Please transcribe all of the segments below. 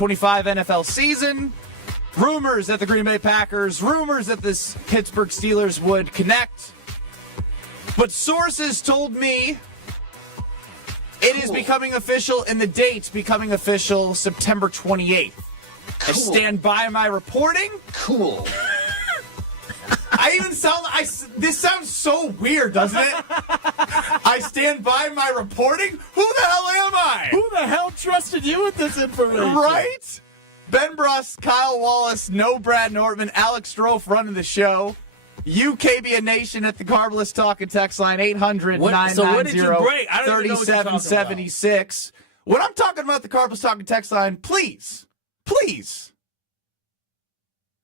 25 NFL season. Rumors that the Green Bay Packers, rumors that the Pittsburgh Steelers would connect. But sources told me it is becoming official, and the date's becoming official September 28th. I stand by my reporting. Cool. I even sound. This sounds so weird, doesn't it? I stand by my reporting. Who the hell am I? Who the hell trusted you with this information? Right? Ben Bruss, Kyle Wallace, no Brad Nortman, Alex Strofe running the show. You, KBN Nation, at the Carbless Talk and Text line 800-990-3776. When I'm talking about the Carbless Talk and Text line, please.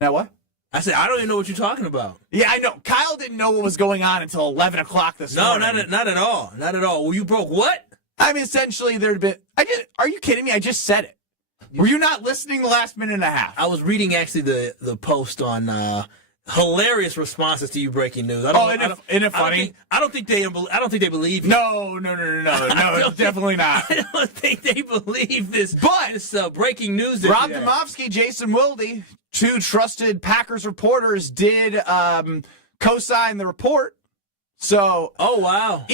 Now what? I said, I don't even know what you're talking about. Yeah, I know. Kyle didn't know what was going on until 11 o'clock this morning. No, not at all. Not at all. Well, you broke what? I mean, essentially, there'd been... Are you kidding me? I just said it. Were you not listening the last minute and a half? I was reading, actually, the post on hilarious responses to you breaking news. Isn't it funny? I don't think they believe you. No, definitely not. I don't think they believe this. But this breaking news. Rob Demovsky, Jason Wilde, two trusted Packers reporters, did co-sign the report. So, oh wow,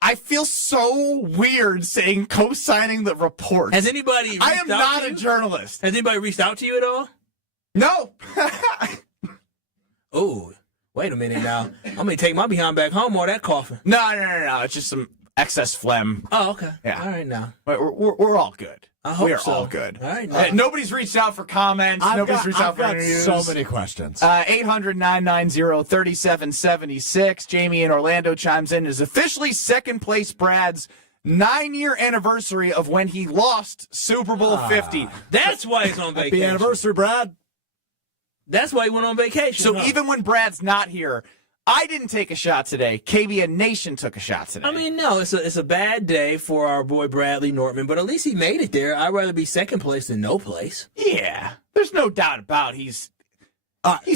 I feel so weird saying co-signing the report. Has anybody? I am not a journalist. Has anybody reached out to you at all? No. Oh, wait a minute now. I'm gonna take my behind back home or that coffin. No. It's just some excess phlegm. Oh, okay. Yeah. All right now. We're all good. I hope we are so. all good. All right. Nobody's reached out for comments. Nobody's reached out for interviews. So many questions. 800-990-3776. Jamie in Orlando chimes in. Is officially second place Brad's 9-year anniversary of when he lost Super Bowl 50. That's why he's on vacation. Happy anniversary, Brad. That's why he went on vacation. So even when Brad's not here, I didn't take a shot today. KBN Nation took a shot today. I mean, no, it's a bad day for our boy Bradley Nortman, but at least he made it there. I'd rather be second place than no place. Yeah, there's no doubt about he's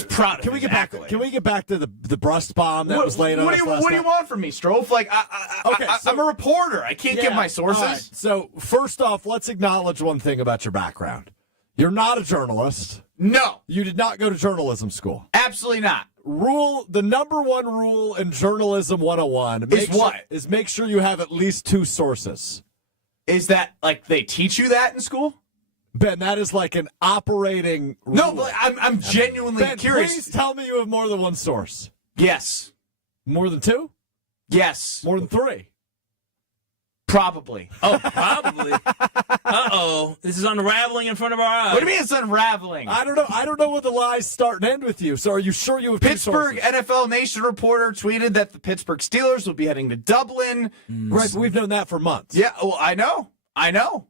proud of Can we get back? Can we get back to the breast bomb that was laid on us last What do you want from me, Strofe? Like, I'm a reporter. I can't give my sources. Right. So first off, let's acknowledge one thing about your background. You're not a journalist. No. You did not go to journalism school. Absolutely not. The number one rule in journalism 101 is make sure you have at least two sources. Is that like they teach you that in school? Ben, that is like an operating rule. No, but I'm genuinely curious. Please tell me you have more than one source. Yes. More than two? Yes. More than three? Probably. Oh, probably. Uh-oh. This is unraveling in front of our eyes. What do you mean it's unraveling? I don't know what the lies start and end with you. So are you sure you have Pittsburgh two sources? NFL Nation reporter tweeted that the Pittsburgh Steelers will be heading to Dublin. Right, but we've known that for months. Yeah, well, I know.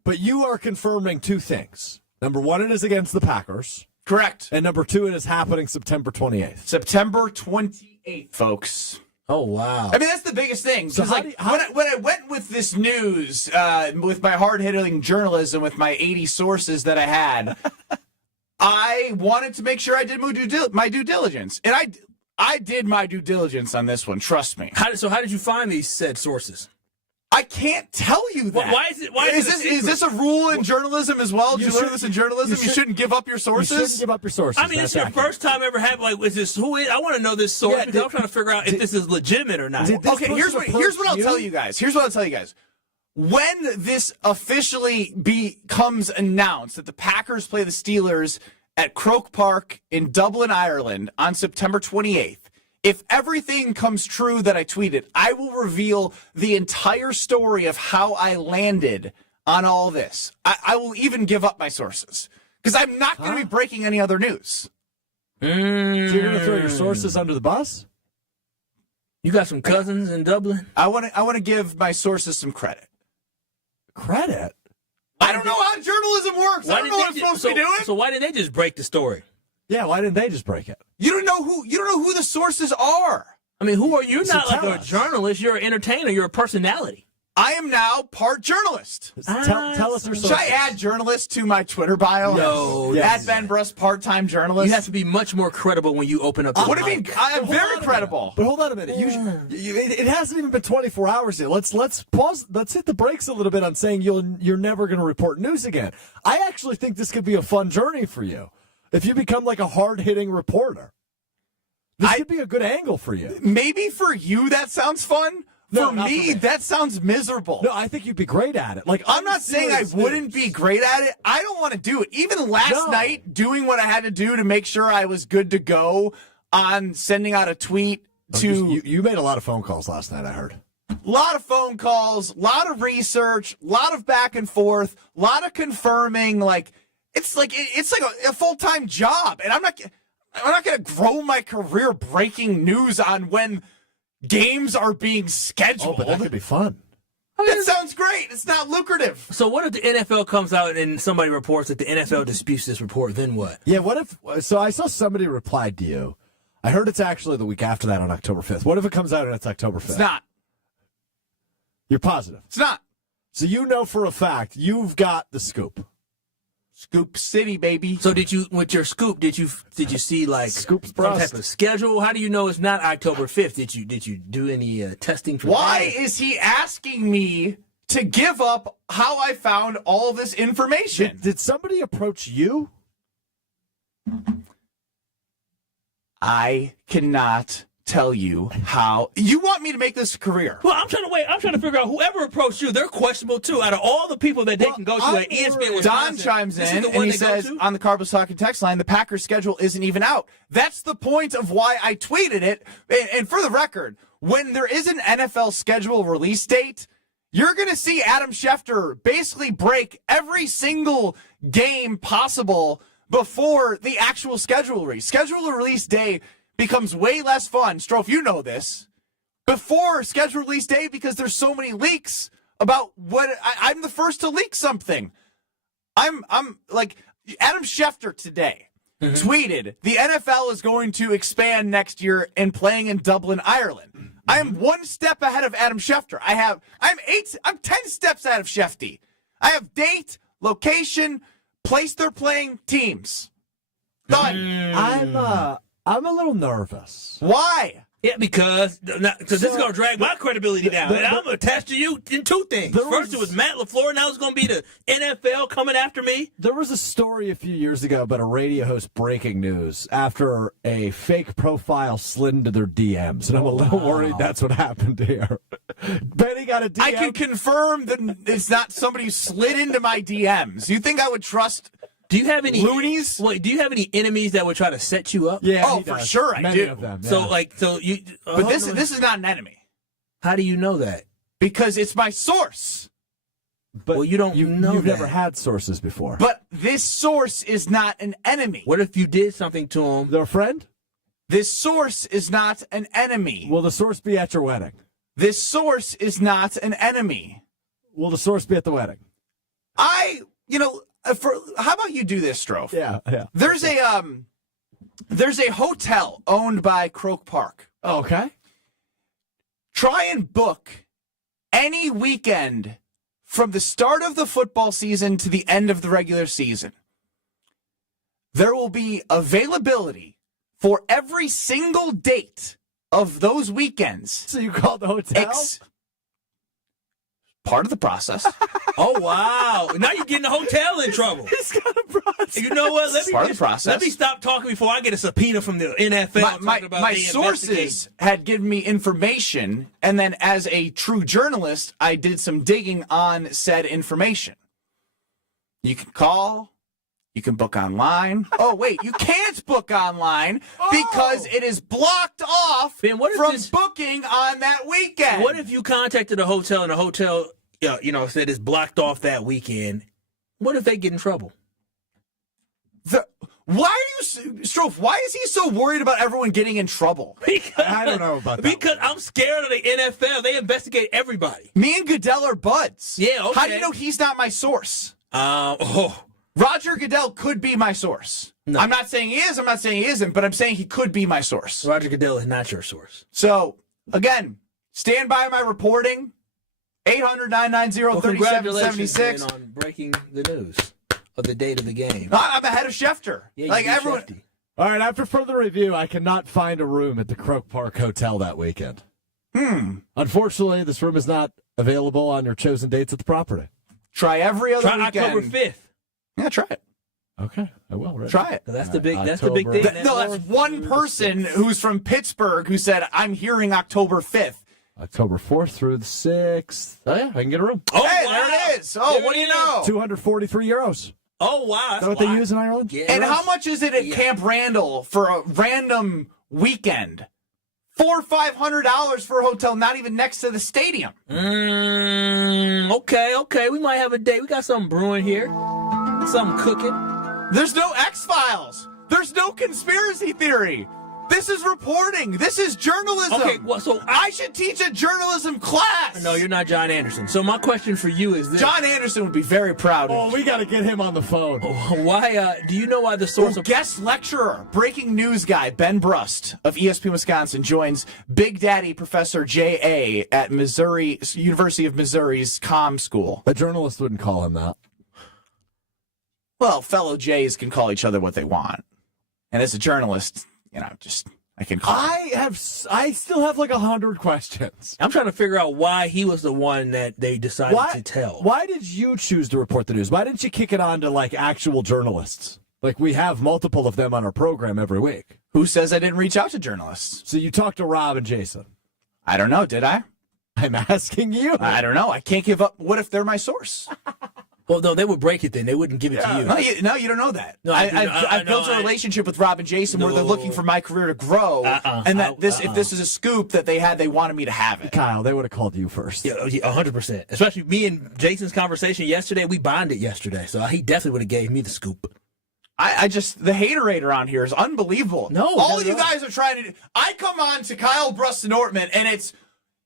But you are confirming two things. Number one, it is against the Packers. Correct. And number two, it is happening September 28th. September 28th, folks. Oh, wow. I mean, that's the biggest thing. So when I went with this news, with my hard-hitting journalism, with my 80 sources that I had, I wanted to make sure I did my due diligence. And I did my due diligence on this one, trust me. How did you find these said sources? I can't tell you that. Why is this a rule in journalism as well? Did you learn this in journalism? You shouldn't give up your sources? You shouldn't give up your sources. I mean, it's your first time ever having, like, is this, who is, I want to know this source because I'm trying to figure out if this is legitimate or not. Okay, here's what I'll tell you guys. When this officially becomes announced that the Packers play the Steelers at Croke Park in Dublin, Ireland on September 28th, if everything comes true that I tweeted, I will reveal the entire story of how I landed on all this. I will even give up my sources because I'm not going to be breaking any other news. So you're going to throw your sources under the bus? You got some cousins in Dublin? I want to give my sources some credit. Credit? I don't know how journalism works. I don't know what I'm supposed to be doing. So why didn't they just break the story? Yeah, why didn't they just break it? You don't know who the sources are. I mean, who are you? You're not like a us. journalist. You're an entertainer. You're a personality. I am now part journalist. Tell us your sources. Should I add journalist to my Twitter bio? No. Yes. Add Ben Bruss, part-time journalist. You have to be much more credible when you open up. What do you mean? I am very credible. But hold on a minute. It hasn't even been 24 hours yet. Let's pause. Let's hit the brakes a little bit on saying you're never going to report news again. I actually think this could be a fun journey for you if you become like a hard-hitting reporter. This could be a good angle for you. Maybe for you that sounds fun. No, for not me, that sounds miserable. No, I think you'd be great at it. Like I'm not saying I wouldn't be great at it. I don't want to do it. Even last night, doing what I had to do to make sure I was good to go on sending out a tweet to... You made a lot of phone calls last night, I heard. A lot of phone calls, a lot of research, a lot of back and forth, a lot of confirming. It's like a full-time job. And I'm not going to grow my career breaking news on when games are being scheduled. Oh, but that could be fun. That sounds great. It's not lucrative. So what if the NFL comes out and somebody reports that the NFL disputes this report? Then what? Yeah, what if... So I saw somebody replied to you. I heard it's actually the week after that on October 5th. What if it comes out and it's October 5th? It's not. You're positive? It's not. So you know for a fact you've got the scoop. Scoop City, baby. So did you, with your scoop, did you see like Scoops some Brust. type of schedule? How do you know it's not October 5th? Did you do any testing for Why that? is he asking me to give up how I found all this information? Did somebody approach you? I cannot tell you how. You want me to make this a career? Well, I'm trying to figure out whoever approached you, they're questionable too. Out of all the people that they can go to at ESPN Wisconsin, Don chimes this is in the and one he they go says to? on the Cardinals Talking text line, the Packers schedule isn't even out. That's the point of why I tweeted it. And for the record, when there is an NFL schedule release date, you're going to see Adam Schefter basically break every single game possible before the actual schedule release. Schedule release day becomes way less fun. Strofe, you know this. Before schedule release day, because there's so many leaks about what I'm the first to leak something. I'm like Adam Schefter today tweeted the NFL is going to expand next year and playing in Dublin, Ireland. I am one step ahead of Adam Schefter. I'm 10 steps ahead of Shefty. I have date, location, place they're playing, teams. Done. I'm a little nervous. Why? Yeah, because this is going to drag my credibility down. And I'm going to attach to you in two things. First, it was Matt LaFleur. Now it's going to be the NFL coming after me. There was a story a few years ago about a radio host breaking news after a fake profile slid into their DMs. And I'm a little worried that's what happened here. Benny got a DM. I can confirm that it's not somebody who slid into my DMs. You think I would trust... Do you have any loonies? Wait, do you have any enemies that would try to set you up? Yeah. Oh, for sure I Many do. of them, yeah. So you. But this is not an enemy. How do you know that? Because it's my source. But well, you don't know You've that. never had sources before. But this source is not an enemy. What if you did something to him? They're a friend? This source is not an enemy. Will the source be at your wedding? This source is not an enemy. Will the source be at the wedding? How about you do this, Strofe? Yeah. There's a hotel owned by Croke Park. Oh, okay. Try and book any weekend from the start of the football season to the end of the regular season. There will be availability for every single date of those weekends. So you called the hotel? Part of the process. Oh wow! Now you're getting the hotel in trouble. He's got a process. You know what? Part of the process. Let me stop talking before I get a subpoena from the NFL. My sources had given me information, and then as a true journalist, I did some digging on said information. You can call. You can book online. Oh, wait, you can't book online because it is blocked off Ben, what if from this- booking on that weekend. What if you contacted a hotel and the hotel, said it's blocked off that weekend? What if they get in trouble? Why is he so worried about everyone getting in trouble? Because, I don't know about that. Because I'm scared of the NFL. They investigate everybody. Me and Goodell are buds. Yeah, okay. How do you know he's not my source? Oh. Roger Goodell could be my source. No. I'm not saying he is, I'm not saying he isn't, but I'm saying he could be my source. Roger Goodell is not your source. So, again, stand by my reporting. 800-990-3776. On breaking the news of the date of the game. I'm ahead of Schefter. Yeah, like you everyone. Shefty. All right, after further review, I cannot find a room at the Croke Park Hotel that weekend. Unfortunately, this room is not available on your chosen dates at the property. Try every other weekend. October 5th. Yeah, try it. Okay, I will. Right? Try it. That's the big. That's the big thing. No, that's one person who's from Pittsburgh who said, I'm hearing October 5th. October 4th through the 6th. Oh, yeah, I can get a room. Oh, Hey, wow. there it is. Oh, There what do it you is. know? 243 euros. Oh, wow. Is That's that what a they lot. use in Ireland? Yeah, And right. how much is it at Camp Randall for a random weekend? $400 or $500 for a hotel, not even next to the stadium. Okay. We might have a date. We got something brewing here. Something cooking. There's no X-Files. There's no conspiracy theory. This is reporting. This is journalism. Okay, well, so I should teach a journalism class. No, you're not John Anderson. So my question for you is this. John Anderson would be very proud. Oh, we got to get him on the phone. Why, do you know why the source of... Guest lecturer, breaking news guy Ben Brust of ESPN Wisconsin joins Big Daddy Professor J.A. at University of Missouri's comm school. A journalist wouldn't call him that. Well, fellow Jays can call each other what they want. And as a journalist, I can call. I still have like 100 questions. I'm trying to figure out why he was the one that they decided to tell. Why did you choose to report the news? Why didn't you kick it on to like actual journalists? Like we have multiple of them on our program every week. Who says I didn't reach out to journalists? So you talked to Rob and Jason. I don't know. Did I? I'm asking you. I don't know. I can't give up. What if they're my source? Well, no, they would break it then. They wouldn't give it to you. No, you don't know that. No, I've built a relationship with Rob and Jason where they're looking for my career to grow, and that if this is a scoop that they wanted me to have it. Kyle, they would have called you first. Yeah, 100%. Especially me and Jason's conversation yesterday. We bonded yesterday, so he definitely would have gave me the scoop. I just, the haterade around here is unbelievable. All you guys are trying to do. I come on to Kyle Bruston Ortman, and it's,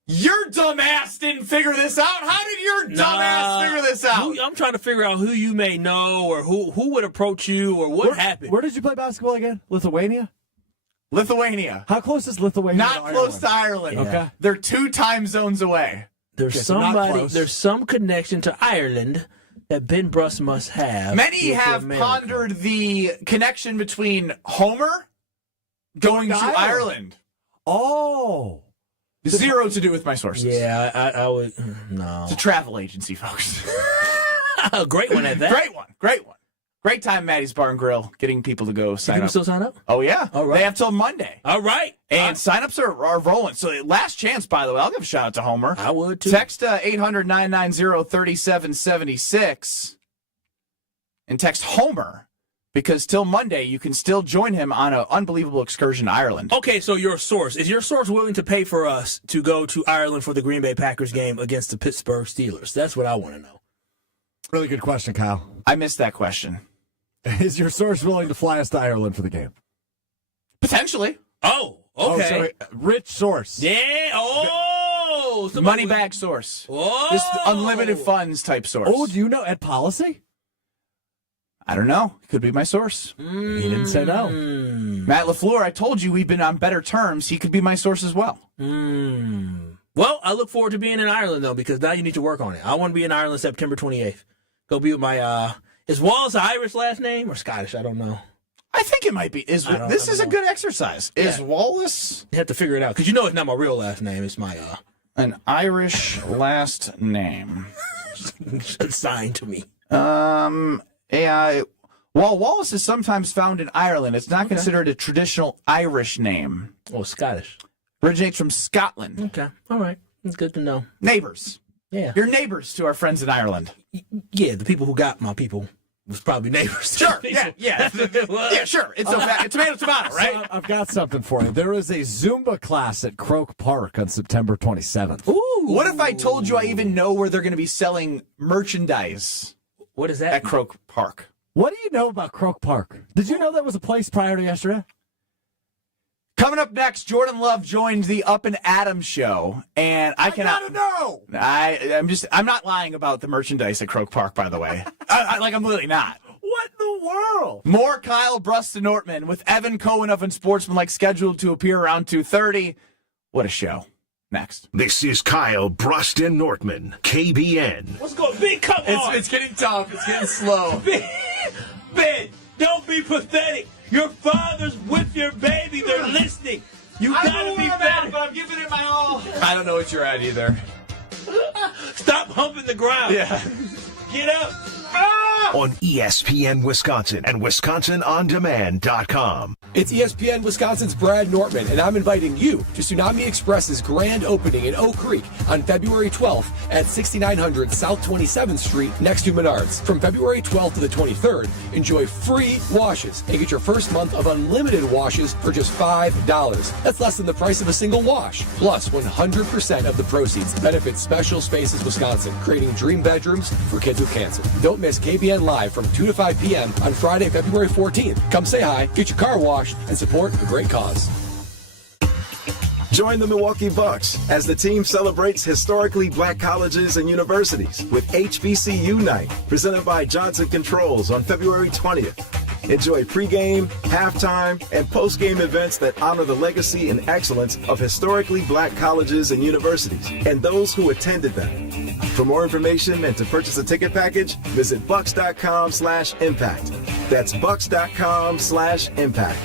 your dumbass didn't figure this out. How did your dumbass figure this out? I'm trying to figure out who you may know or who would approach you or what happened. Where did you play basketball again? Lithuania? How close is Lithuania Not to close to Ireland. Yeah. Okay. They're 2 time zones away. There's so not somebody, close. there's some connection to Ireland that Ben Brust must have. Many have pondered the connection between Homer going to Ireland. Oh. Zero to do with my sources. Yeah, I would. No. It's a travel agency, folks. A great one at that. Great one. Great time, Maddie's Bar and Grill, getting people to go sign People up. still sign up? Oh, yeah. All right. They have till Monday. All right. And signups are rolling. So last chance, by the way. I'll give a shout out to Homer. I would, too. Text 800-990-3776 and text Homer because till Monday you can still join him on an unbelievable excursion to Ireland. Okay, so your source. Is your source willing to pay for us to go to Ireland for the Green Bay Packers game against the Pittsburgh Steelers? That's what I want to know. Really good question, Kyle. I missed that question. Is your source willing to fly us to Ireland for the game? Potentially. Oh, okay. Oh, sorry. Rich source. Yeah. Oh. Money bag source. Oh. Just unlimited funds type source. Oh, do you know Ed Policy? I don't know. Could be my source. He didn't say no. Matt LaFleur, I told you we've been on better terms. He could be my source as well. Well, I look forward to being in Ireland, though, because now you need to work on it. I want to be in Ireland September 28th. Go be with my, is Wallace an Irish last name or Scottish? I don't know. I think it might be. This is a good exercise. Yeah. Is Wallace You have to figure it out, because you know it's not my real last name. It's my, an Irish last name? assigned to me. While Wallace is sometimes found in Ireland, it's not considered a traditional Irish name. Oh, Scottish. Originates from Scotland. Okay. All right. It's good to know. Neighbors. Yeah. You're neighbors to our friends in Ireland. Yeah, the people who got my people was probably neighbors. Sure. Yeah. Yeah, sure. It's tomato, right? So I've got something for you. There is a Zumba class at Croke Park on September 27th. Ooh. What if I told you I even know where they're going to be selling merchandise What is that? at Croke Park? What do you know about Croke Park? Did you know that was a place prior to yesterday? Coming up next, Jordan Love joined the Up and Adams show, and I cannot know. I'm not lying about the merchandise at Croke Park, by the way. I'm literally not. What in the world? More Kyle Bruston Ortman with Evan Cohen of Unsportsmanlike scheduled to appear around 2:30. What a show. next. This is Kyle Broston Nortman, KBN. What's going on? Come on. It's getting tough. It's getting slow. Ben, don't be pathetic. Your father's with your baby. They're listening. You gotta be better. I'm giving it my all. I don't know what you're at either. Stop humping the ground. Yeah. Get up. On ESPN Wisconsin and WisconsinOnDemand.com. It's ESPN Wisconsin's Brad Nortman, and I'm inviting you to Tsunami Express's grand opening in Oak Creek on February 12th at 6900 South 27th Street next to Menards. From February 12th to the 23rd, enjoy free washes and get your first month of unlimited washes for just $5. That's less than the price of a single wash. Plus, 100% of the proceeds benefit Special Spaces Wisconsin, creating dream bedrooms for kids with cancer. Don't miss KBN Live from 2 to 5 p.m. on Friday, February 14th. Come say hi, get your car washed, and support a great cause. Join the Milwaukee Bucks as the team celebrates historically black colleges and universities with HBCU Night, presented by Johnson Controls on February 20th. Enjoy pregame, halftime, and postgame events that honor the legacy and excellence of historically black colleges and universities and those who attended them. For more information and to purchase a ticket package, visit bucks.com/impact. That's bucks.com/impact.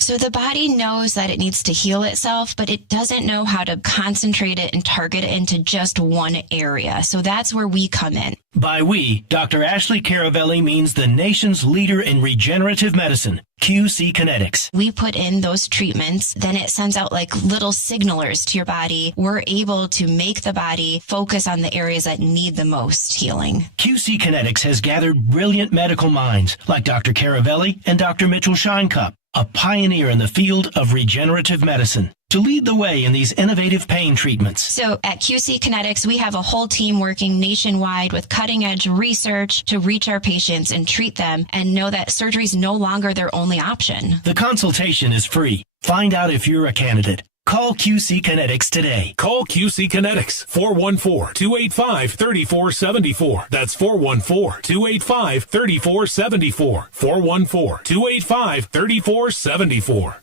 So the body knows that it needs to heal itself, but it doesn't know how to concentrate it and target it into just one area. So that's where we come in. By we, Dr. Ashley Caravelli means the nation's leader in regenerative medicine, QC Kinetics. We put in those treatments, then it sends out like little signalers to your body. We're able to make the body focus on the areas that need the most healing. QC Kinetics has gathered brilliant medical minds like Dr. Caravelli and Dr. Mitchell Scheinkup, a pioneer in the field of regenerative medicine, to lead the way in these innovative pain treatments. So at QC Kinetics, we have a whole team working nationwide with cutting-edge research to reach our patients and treat them and know that surgery is no longer their only option. The consultation is free. Find out if you're a candidate. Call QC Kinetics today. Call QC Kinetics, 414-285-3474. That's 414-285-3474. 414-285-3474.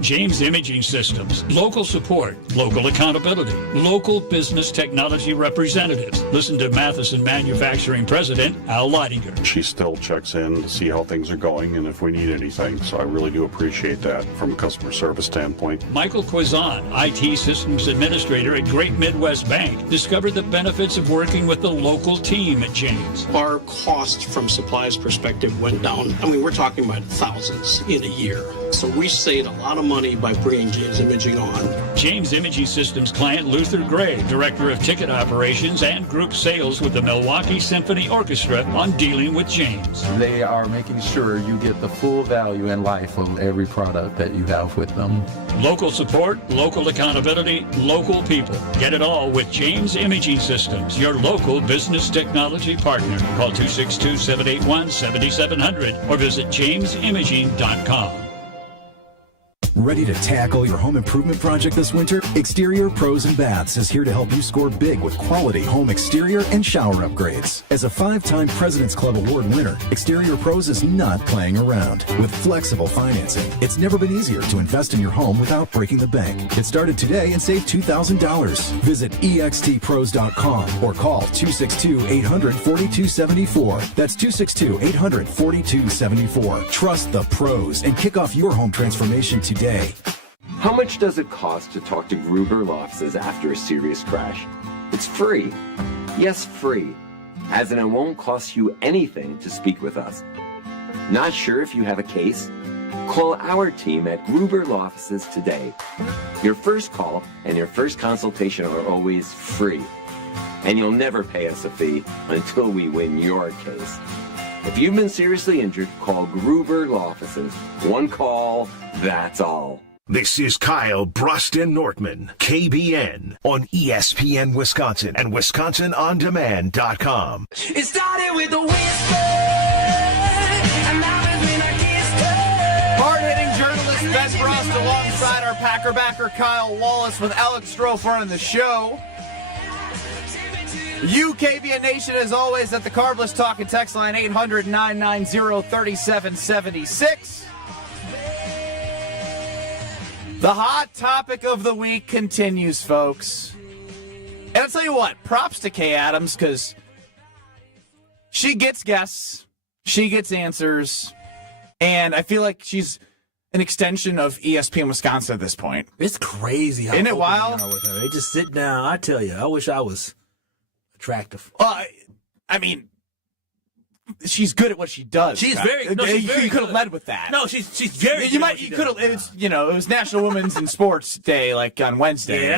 James Imaging Systems. Local support, local accountability, local business technology representatives. Listen to Matheson Manufacturing President Al Leidinger. She still checks in to see how things are going and if we need anything, so I really do appreciate that from a customer service standpoint. Michael Quizan, IT Systems Administrator at Great Midwest Bank, discovered the benefits of working with the local team at James. Our cost from supplies perspective went down. I mean, we're talking about thousands in a year. So we saved a lot of money by bringing James Imaging on. James Imaging Systems client Luther Gray, Director of Ticket Operations and Group Sales with the Milwaukee Symphony Orchestra, on dealing with James. They are making sure you get the full value and life of every product that you have with them. Local support, local accountability, local people. Get it all with James Imaging Systems, your local business technology partner. Call 262-781-7700 or visit jamesimaging.com. Ready to tackle your home improvement project this winter? Exterior Pros and Baths is here to help you score big with quality home exterior and shower upgrades. As a 5-time President's Club Award winner, Exterior Pros is not playing around. With flexible financing, it's never been easier to invest in your home without breaking the bank. Get started today and save $2,000. Visit extpros.com or call 262-800-4274. That's 262-800-4274. Trust the pros and kick off your home transformation today. How much does it cost to talk to Gruber Law Offices after a serious crash? It's free. Yes, free. As in, it won't cost you anything to speak with us. Not sure if you have a case? Call our team at Gruber Law Offices today. Your first call and your first consultation are always free. And you'll never pay us a fee until we win your case. If you've been seriously injured, call Gruber Law Offices. One call, that's all. This is Kyle Broston Nortman, KBN, on ESPN Wisconsin and WisconsinOnDemand.com. It started with the whisper, and now it's been a kiss. Hard-hitting journalist Ben Frost alongside our Packer backer Kyle Wallace with Alex Stroh running the show. You, KBN Nation, as always, at the Carbless Talk and Text line 800-990-3776. The hot topic of the week continues, folks. And I'll tell you what, props to Kay Adams, because she gets guests, she gets answers, and I feel like she's an extension of ESPN Wisconsin at this point. It's crazy how Isn't it open wild? they are with her. They just sit down. I tell you, I wish I was attractive. I mean, she's good at what she does. She's Scott. very. No, she's very you could have good. led with that. No, she's very. You might. You could have. It's it was National Women's in Sports Day, like on Wednesday. Yeah,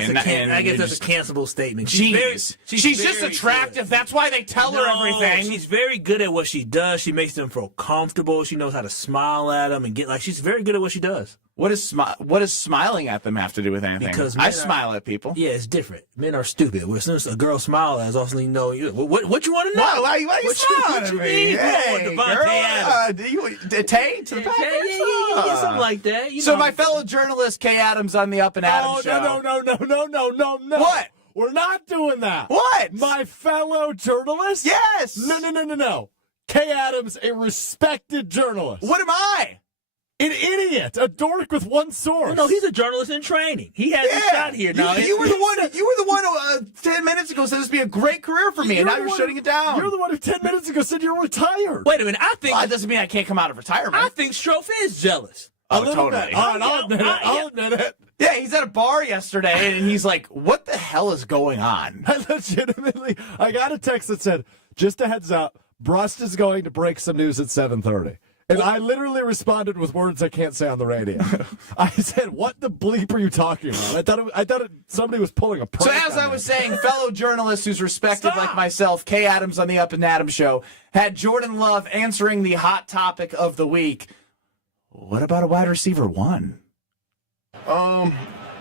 I guess just, that's a cancelable statement. She's just very attractive. good. That's why they tell her everything. She's very good at what she does. She makes them feel comfortable. She knows how to smile at them and get she's very good at what she does. What does smiling at them have to do with anything? Because I smile at people. Yeah, it's different. Men are stupid. As soon as a girl smiles, also you know what you want to know. Why you smiling what at you me? mean? Hey, girl, Tay to the Packers? Yeah, something like that. So my fellow journalist Kay Adams on the Up and Adams show. No. What? We're not doing that. What? My fellow journalist? Yes. No. Kay Adams, a respected journalist. What am I? An idiot, a dork with one source. Well, no, he's a journalist in training. He has a shot here now. You were the one who 10 minutes ago said this would be a great career for me, and now you're shutting it down. You're the one who 10 minutes ago said you're retired. Wait a minute. I think that doesn't mean I can't come out of retirement. I think Strofe is jealous. Oh, totally. I'll admit it. Yeah, he's at a bar yesterday, and he's like, what the hell is going on? I got a text that said, just a heads up, Brust is going to break some news at 7:30. And I literally responded with words I can't say on the radio. I said, what the bleep are you talking about? I thought somebody was pulling a prank. So as I was saying, fellow journalist who's respected like myself, Kay Adams on the Up and Adams show, had Jordan Love answering the hot topic of the week. What about a wide receiver one? I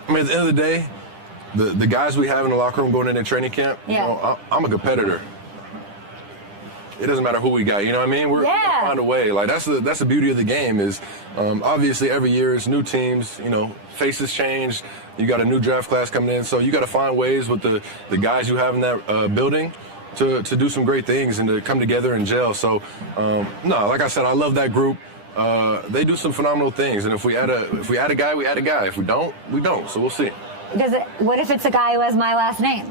mean, at the end of the day, the guys we have in the locker room going into training camp, I'm a competitor. It doesn't matter who we got, you know what I mean? We're gonna find a way. Like that's the beauty of the game is obviously every year it's new teams, faces change. You got a new draft class coming in, so you got to find ways with the guys you have in that building to do some great things and to come together and gel. So no, like I said, I love that group. They do some phenomenal things, and if we add a guy, we add a guy. If we don't, we don't. So we'll see. What if it's a guy who has my last name?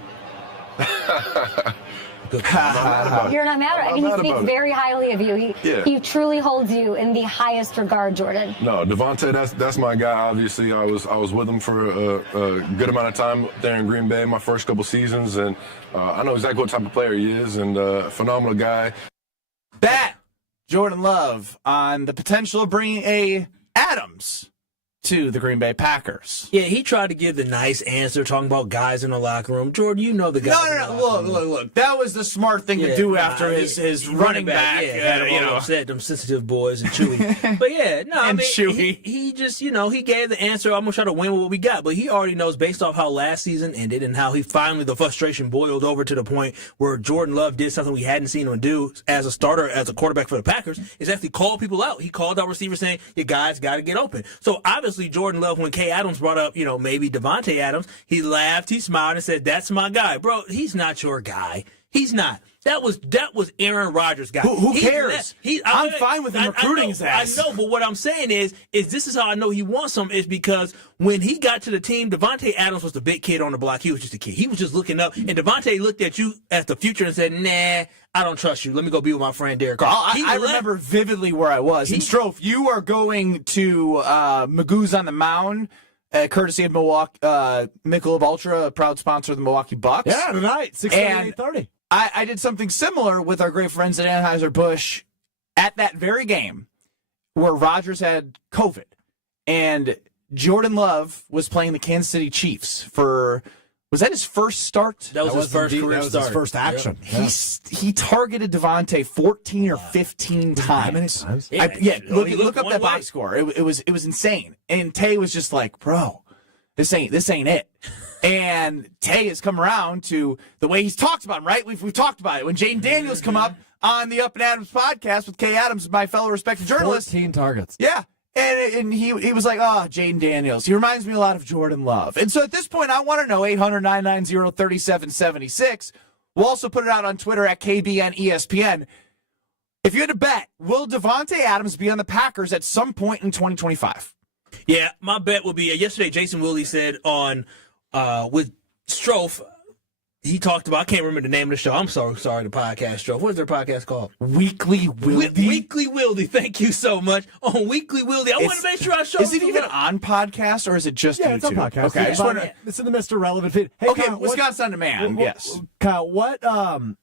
You're not mad at it. He speaks very highly of you. He truly holds you in the highest regard, Jordan. No, Davante, that's my guy. Obviously, I was with him for a good amount of time there in Green Bay, my first couple seasons, and I know exactly what type of player he is, and a phenomenal guy. That Jordan Love on the potential of bringing a Adams to the Green Bay Packers. Yeah, he tried to give the nice answer, talking about guys in the locker room. Jordan, you know the guy. No. Look. That was the smart thing to do after his running back. Said them sensitive boys and Chewy. But Chewy. He just, he gave the answer. I'm gonna try to win with what we got. But he already knows based off how last season ended and how the frustration boiled over to the point where Jordan Love did something we hadn't seen him do as a starter, as a quarterback for the Packers, is actually call people out. He called out receivers saying, "You guys got to get open." So obviously, Jordan Love, when Kay Adams brought up, maybe Davante Adams, he laughed, he smiled, and said, "That's my guy, bro. He's not your guy. He's not. That was Aaron Rodgers' guy. Who cares? I'm fine with him recruiting his ass. I know, but what I'm saying is this is how I know he wants him is because when he got to the team, Davante Adams was the big kid on the block. He was just a kid. He was just looking up, and Davante looked at you as the future and said, "Nah, I don't trust you. Let me go be with my friend Derek Carr." I remember vividly where I was. And Strofe, you are going to Magoo's on the Mound, courtesy of Milwaukee, Michelob Ultra, a proud sponsor of the Milwaukee Bucks. Yeah, tonight, 6:30. I did something similar with our great friends at Anheuser-Busch at that very game where Rodgers had COVID. And Jordan Love was playing the Kansas City Chiefs for... Was that his first start? That was his first career start. That was his first action. Yep. He targeted Davante 14 or 15 times. How many times? Look up that box score. It was insane. And Tay was just like, "Bro, this ain't it." And Tay has come around to the way he's talked about him, right? We've talked about it. When Jaden Daniels come up on the Up and Adams podcast with Kay Adams, my fellow respected journalist. 14 targets. Yeah. And he was like, Jaden Daniels. He reminds me a lot of Jordan Love. And so at this point, I want to know, 800-990-3776. We'll also put it out on Twitter at KBN ESPN. If you had to bet, will Davante Adams be on the Packers at some point in 2025? Yeah, my bet would be yesterday. Jason Willie said on with Strofe. He talked about, I can't remember the name of the show. I'm sorry, the podcast, Strofe. What is their podcast called? Weekly Wildy. Weekly Wildy. Thank you so much. On Weekly Wildy. I want to make sure I show. Is it even on podcast or is it just YouTube? It's on podcast. Okay, I just want to. It's in the Mr. Relevant feed. Hey, Okay, Kyle, Wisconsin on Demand. Yes. Kyle, what time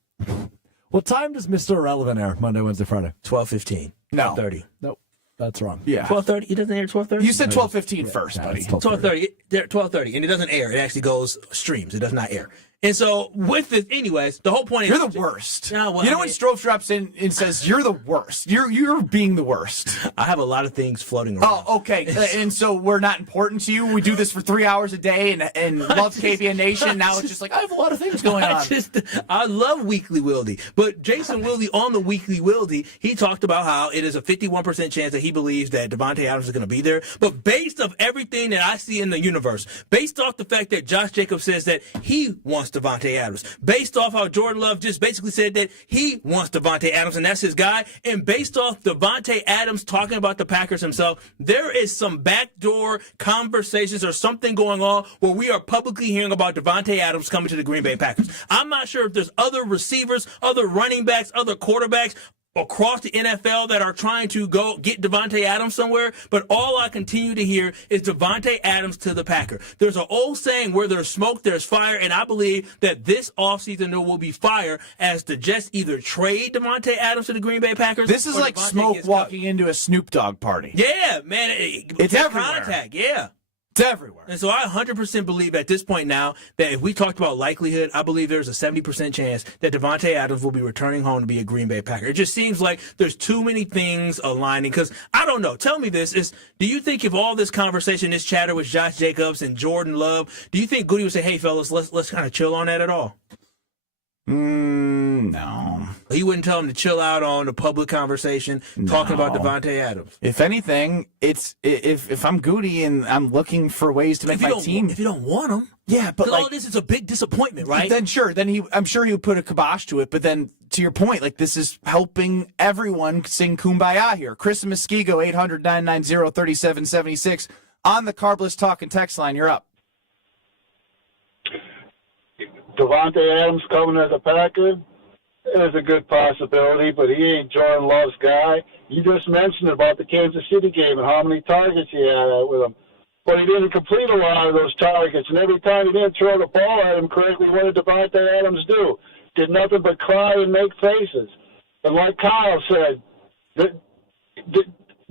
does Mr. Irrelevant air? Monday, Wednesday, Friday? 12:15. No. 12:30. Nope. That's wrong. Yeah. 12:30. It doesn't air 12:30. You said 12:15 first, buddy. 12:30. 12:30, and it doesn't air. It actually goes streams. It does not air. And so with this, anyways, the whole point is you're the worst. No, well, you know when Strofe drops in and says you're the worst. You're being the worst. I have a lot of things floating around. Oh, okay. And so we're not important to you. We do this for 3 hours a day and love KBN Nation. Now it's just like I have a lot of things going on. I love Weekly Wildy, but Jason Wildy on the Weekly Wildy, he talked about how it is a 51% chance that he believes that Davante Adams is going to be there. But based off everything that I see in the universe, based off the fact that Josh Jacobs says that he wants Davante Adams, based off how Jordan Love just basically said that he wants Davante Adams and that's his guy, and based off Davante Adams talking about the Packers himself, there is some backdoor conversations or something going on where we are publicly hearing about Davante Adams coming to the Green Bay Packers. I'm not sure if there's other receivers, other running backs, other quarterbacks across the NFL that are trying to go get Davante Adams somewhere, but all I continue to hear is Davante Adams to the Packer. There's an old saying, where there's smoke, there's fire, and I believe that this offseason there will be fire as the Jets either trade Davante Adams to the Green Bay Packers. This is like smoke walking into a Snoop Dogg party. Yeah, man. It's everywhere. Contact, yeah. It's everywhere. And so I 100% believe at this point now that if we talked about likelihood, I believe there's a 70% chance that Davante Adams will be returning home to be a Green Bay Packer. It just seems like there's too many things aligning because I don't know. Tell me this. Do you think if all this conversation, this chatter with Josh Jacobs and Jordan Love, do you think Goody would say, hey, fellas, let's kind of chill on that at all? No. He wouldn't tell him to chill out on the public conversation talking about Davante Adams. If anything, it's if I'm Goody and I'm looking for ways to make my team. If you don't want him. Yeah, but all this is a big disappointment, right? Then sure, I'm sure he would put a kibosh to it. But then to your point, like this is helping everyone sing Kumbaya here. Chris and Muskego, 800-990-3776 on the Carbless Talk and Text line. You're up. Davante Adams coming as a Packer is a good possibility, but he ain't Jordan Love's guy. You just mentioned about the Kansas City game and how many targets he had with him. But he didn't complete a lot of those targets, and every time he didn't throw the ball at him correctly, what did Davante Adams do? Did nothing but cry and make faces. And like Kyle said, the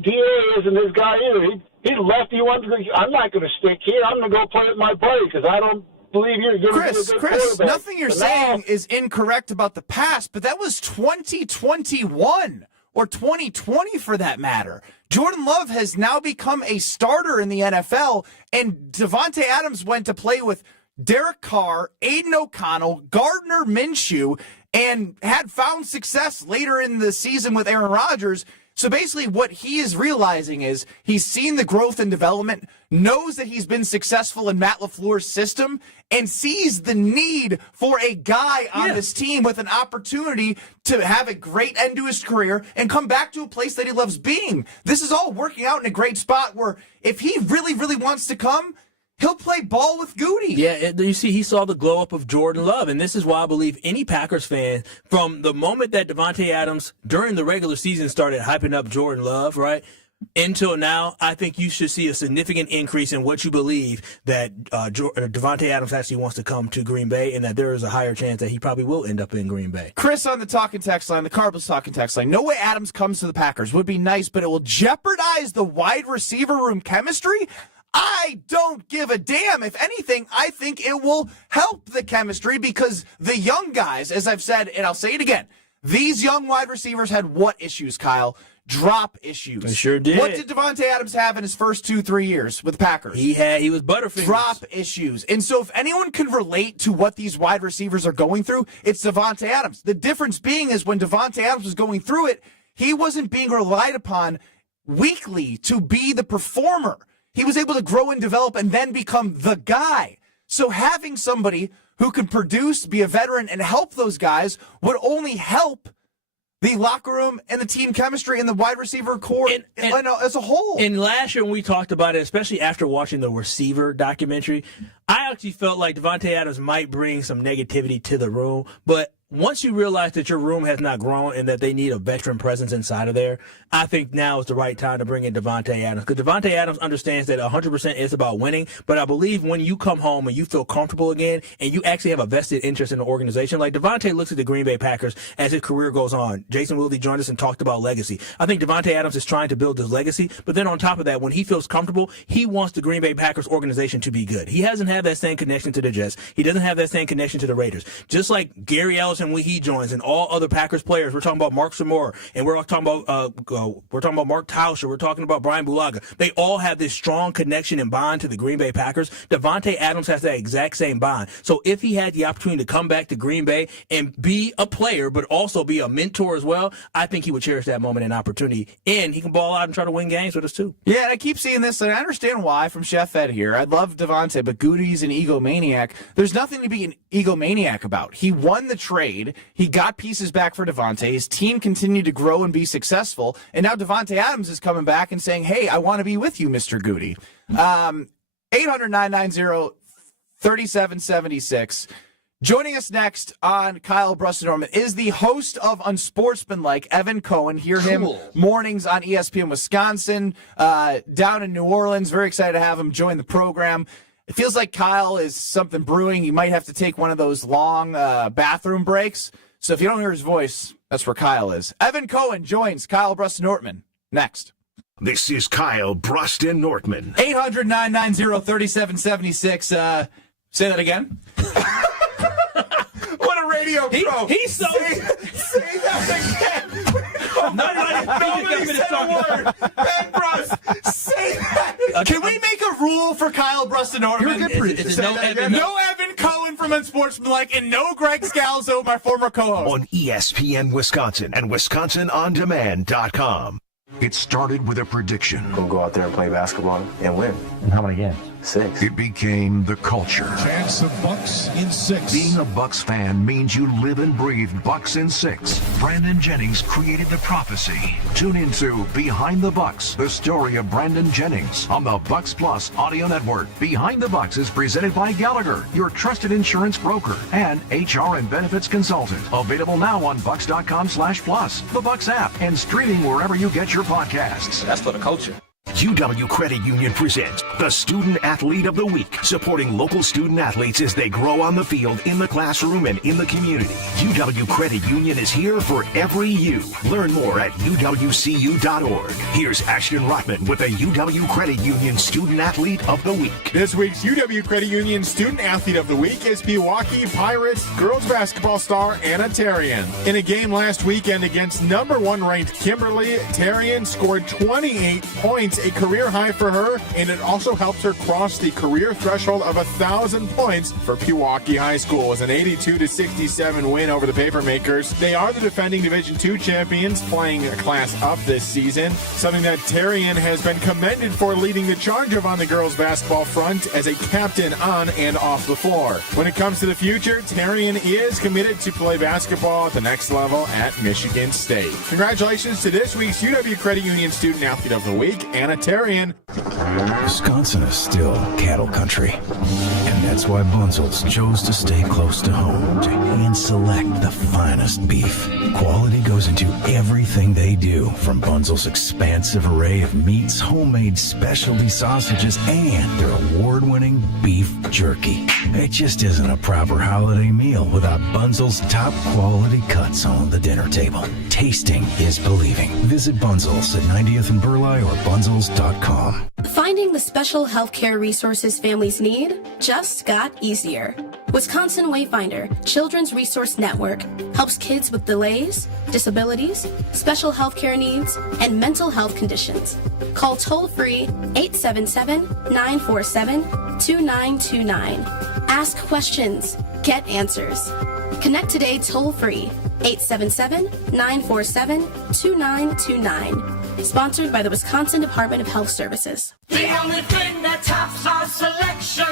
DA isn't his guy either. He left. He wanted to, I'm not going to stick here. I'm going to go play with my buddy because I don't believe you're going to be a good Chris, quarterback. nothing you're saying is incorrect about the past, but that was 2021 or 2020 for that matter. Jordan Love has now become a starter in the NFL, and Davante Adams went to play with Derek Carr, Aiden O'Connell, Gardner Minshew, and had found success later in the season with Aaron Rodgers. So basically what he is realizing is he's seen the growth and development, knows that he's been successful in Matt LaFleur's system, and sees the need for a guy on this team with an opportunity to have a great end to his career and come back to a place that he loves being. This is all working out in a great spot where if he really, really wants to come, he'll play ball with Goody. Yeah, you see, he saw the glow up of Jordan Love, and this is why I believe any Packers fan, from the moment that Davante Adams during the regular season started hyping up Jordan Love, right, until now, I think you should see a significant increase in what you believe that Davante Adams actually wants to come to Green Bay, and that there is a higher chance that he probably will end up in Green Bay. Chris on the Talk and Text line, the Carbless Talk and Text line. No way Adams comes to the Packers. Would be nice, but it will jeopardize the wide receiver room chemistry. I don't give a damn. If anything, I think it will help the chemistry because the young guys, as I've said, and I'll say it again, these young wide receivers had what issues, Kyle? Drop issues. They sure did. What did Davante Adams have in his first 2-3 years with the Packers? He was Butterfingers. Drop issues. And so if anyone can relate to what these wide receivers are going through, it's Davante Adams. The difference being is when Davante Adams was going through it, he wasn't being relied upon weekly to be the performer. He was able to grow and develop and then become the guy. So having somebody who can produce, be a veteran, and help those guys would only help the locker room and the team chemistry and the wide receiver core as a whole. And last year when we talked about it, especially after watching the receiver documentary, I actually felt like Davante Adams might bring some negativity to the room. But once you realize that your room has not grown and that they need a veteran presence inside of there, I think now is the right time to bring in Davante Adams. Because Davante Adams understands that 100% is about winning. But I believe when you come home and you feel comfortable again and you actually have a vested interest in the organization, like Davante looks at the Green Bay Packers as his career goes on. Jason Wilde joined us and talked about legacy. I think Davante Adams is trying to build his legacy. But then on top of that, when he feels comfortable, he wants the Green Bay Packers organization to be good. He hasn't had that same connection to the Jets. He doesn't have that same connection to the Raiders. Just like Gary Ellison when he joins and all other Packers players. We're talking about Mark Samora, and we're talking about Mark Tauscher. We're talking about Brian Bulaga. They all have this strong connection and bond to the Green Bay Packers. Davante Adams has that exact same bond. So if he had the opportunity to come back to Green Bay and be a player, but also be a mentor as well, I think he would cherish that moment and opportunity. And he can ball out and try to win games with us too. Yeah, and I keep seeing this, and I understand why from Chef Ed here. I love Davante, but Goody's an egomaniac. There's nothing to be an egomaniac about. He won the trade. He got pieces back for Davante. His team continued to grow and be successful. And now Davante Adams is coming back and saying, hey, I want to be with you, Mr. Goody. 800-990-3776. Joining us next on Kyle Brust and Norman is the host of Unsportsmanlike, Evan Cohen. Hear him mornings on ESPN Wisconsin, down in New Orleans. Very excited to have him join the program. It feels like Kyle is something brewing. He might have to take one of those long bathroom breaks. So if you don't hear his voice, that's where Kyle is. Evan Cohen joins Kyle Brust and Nortman next. This is Kyle Brust and Nortman. 800-990-3776. Say that again. What a radio pro. He's so... Say that again. Nobody said a word. Ben Brust, say that. Can we make a rule for Kyle Brust and Nortman? You're a good producer. No Evan Cohen from Unsportsmanlike and no Greg Scalzo, my former co-host. On ESPN Wisconsin and WisconsinOnDemand.com. It started with a prediction. We'll go out there and play basketball and win. And how many games? 6. It became the culture. Chance of Bucks in 6. Being a Bucks fan means you live and breathe Bucks in 6. Brandon Jennings created the prophecy. Tune into Behind the Bucks, the story of Brandon Jennings on the Bucks Plus audio network. Behind the Bucks is presented by Gallagher, your trusted insurance broker and HR and benefits consultant. Available now on Bucks.com/plus, the Bucks app, and streaming wherever you get your podcasts. That's for the culture. UW Credit Union presents the Student Athlete of the Week, supporting local student athletes as they grow on the field, in the classroom, and in the community. UW Credit Union is here for every you. Learn more at uwcu.org. Here's Ashton Rockman with the UW Credit Union Student Athlete of the Week. This week's UW Credit Union Student Athlete of the Week is Pewaukee Pirates girls basketball star Anna Tarian. In a game last weekend against number 1 ranked Kimberly, Tarian scored 28 points, a career high for her, and it also helps her cross the career threshold of 1,000 points for Pewaukee High School. It was an 82-67 win over the Papermakers. They are the defending Division II champions, playing a class up this season, something that Tarian has been commended for, leading the charge of on the girls basketball front as a captain on and off the floor. When it comes to the future, Tarian is committed to play basketball at the next level at Michigan State. Congratulations to this week's UW Credit Union Student Athlete of the Week, Anna Tarian. Wisconsin is still cattle country, and that's why Bunzel's chose to stay close to home to hand select the finest beef. Quality goes into everything they do, from Bunzel's expansive array of meats, homemade specialty sausages, and their award-winning beef jerky. It just isn't a proper holiday meal without Bunzel's top quality cuts on the dinner table. Tasting is believing. Visit Bunzel's at 90th and Burleigh or bunzels.com. Finding the special healthcare resources families need just got easier. Wisconsin Wayfinder Children's Resource Network helps kids with delays, disabilities, special healthcare needs, and mental health conditions. Call toll-free 877-947-2929. Ask questions. Get answers. Connect today toll-free 877-947-2929. Sponsored by the Wisconsin Department of Health Services. The only thing that tops our selection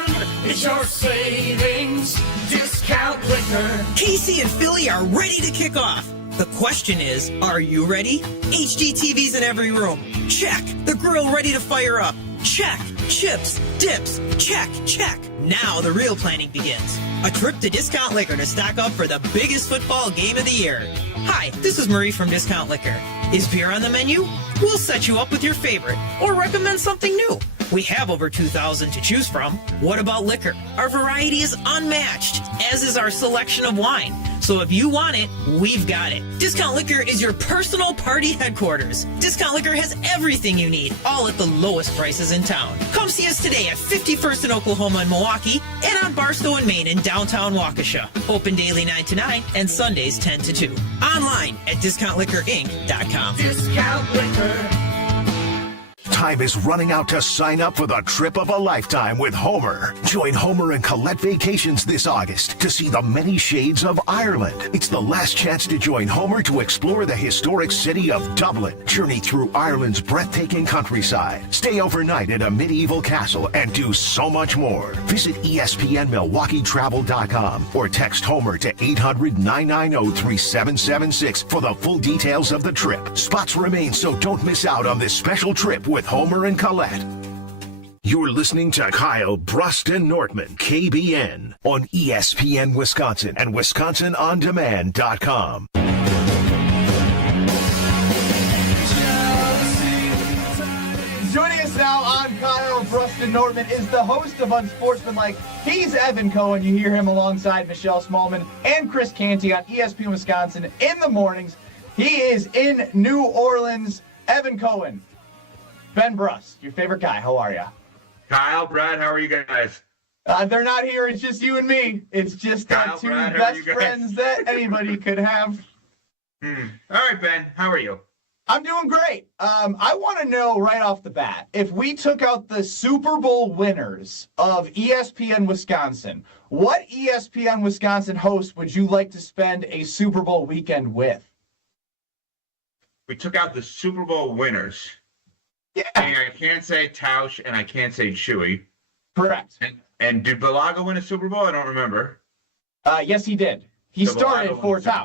is your savings discount liquor. Casey and Philly are ready to kick off. The question is, are you ready? HD TVs in every room. Check. The grill ready to fire up. Check. Chips, dips, check, check. Now the real planning begins. A trip to Discount Liquor to stock up for the biggest football game of the year. Hi, this is Marie from Discount Liquor. Is beer on the menu? We'll set you up with your favorite or recommend something new. We have over 2,000 to choose from. What about liquor? Our variety is unmatched, as is our selection of wine. So if you want it, we've got it. Discount Liquor is your personal party headquarters. Discount Liquor has everything you need, all at the lowest prices in town. Come see us today at 51st in Oklahoma and Milwaukee, and on Barstow and Main in downtown Waukesha. Open daily 9 to 9 and Sundays 10 to 2. Online at discountliquorinc.com. Discount Liquor. Time is running out to sign up for the trip of a lifetime with Homer. Join Homer and Colette Vacations this August to see the many shades of Ireland. It's the last chance to join Homer to explore the historic city of Dublin. Journey through Ireland's breathtaking countryside. Stay overnight at a medieval castle and do so much more. Visit ESPNMilwaukeeTravel.com or text Homer to 800-990-3776 for the full details of the trip. Spots remain, so don't miss out on this special trip with Homer and Colette. You're listening to Kyle Brust and Nortman, KBN, on ESPN Wisconsin and WisconsinOnDemand.com. Joining us now on Kyle Brust and Nortman is the host of Unsportsmanlike. He's Evan Cohen. You hear him alongside Michelle Smallman and Chris Canty on ESPN Wisconsin in the mornings. He is in New Orleans. Evan Cohen. Ben Brust, your favorite guy. How are you? Kyle, Brad, how are you guys? They're not here. It's just you and me. It's just Kyle, two Brad, best friends that anybody could have. All right, Ben, how are you? I'm doing great. I want to know right off the bat, if we took out the Super Bowl winners of ESPN Wisconsin, what ESPN Wisconsin host would you like to spend a Super Bowl weekend with? We took out the Super Bowl winners. Yeah. And I can't say Tausch and I can't say Chewy. Correct. And did Balaga win a Super Bowl? I don't remember. Yes, he did. He So started Balaga for won the Super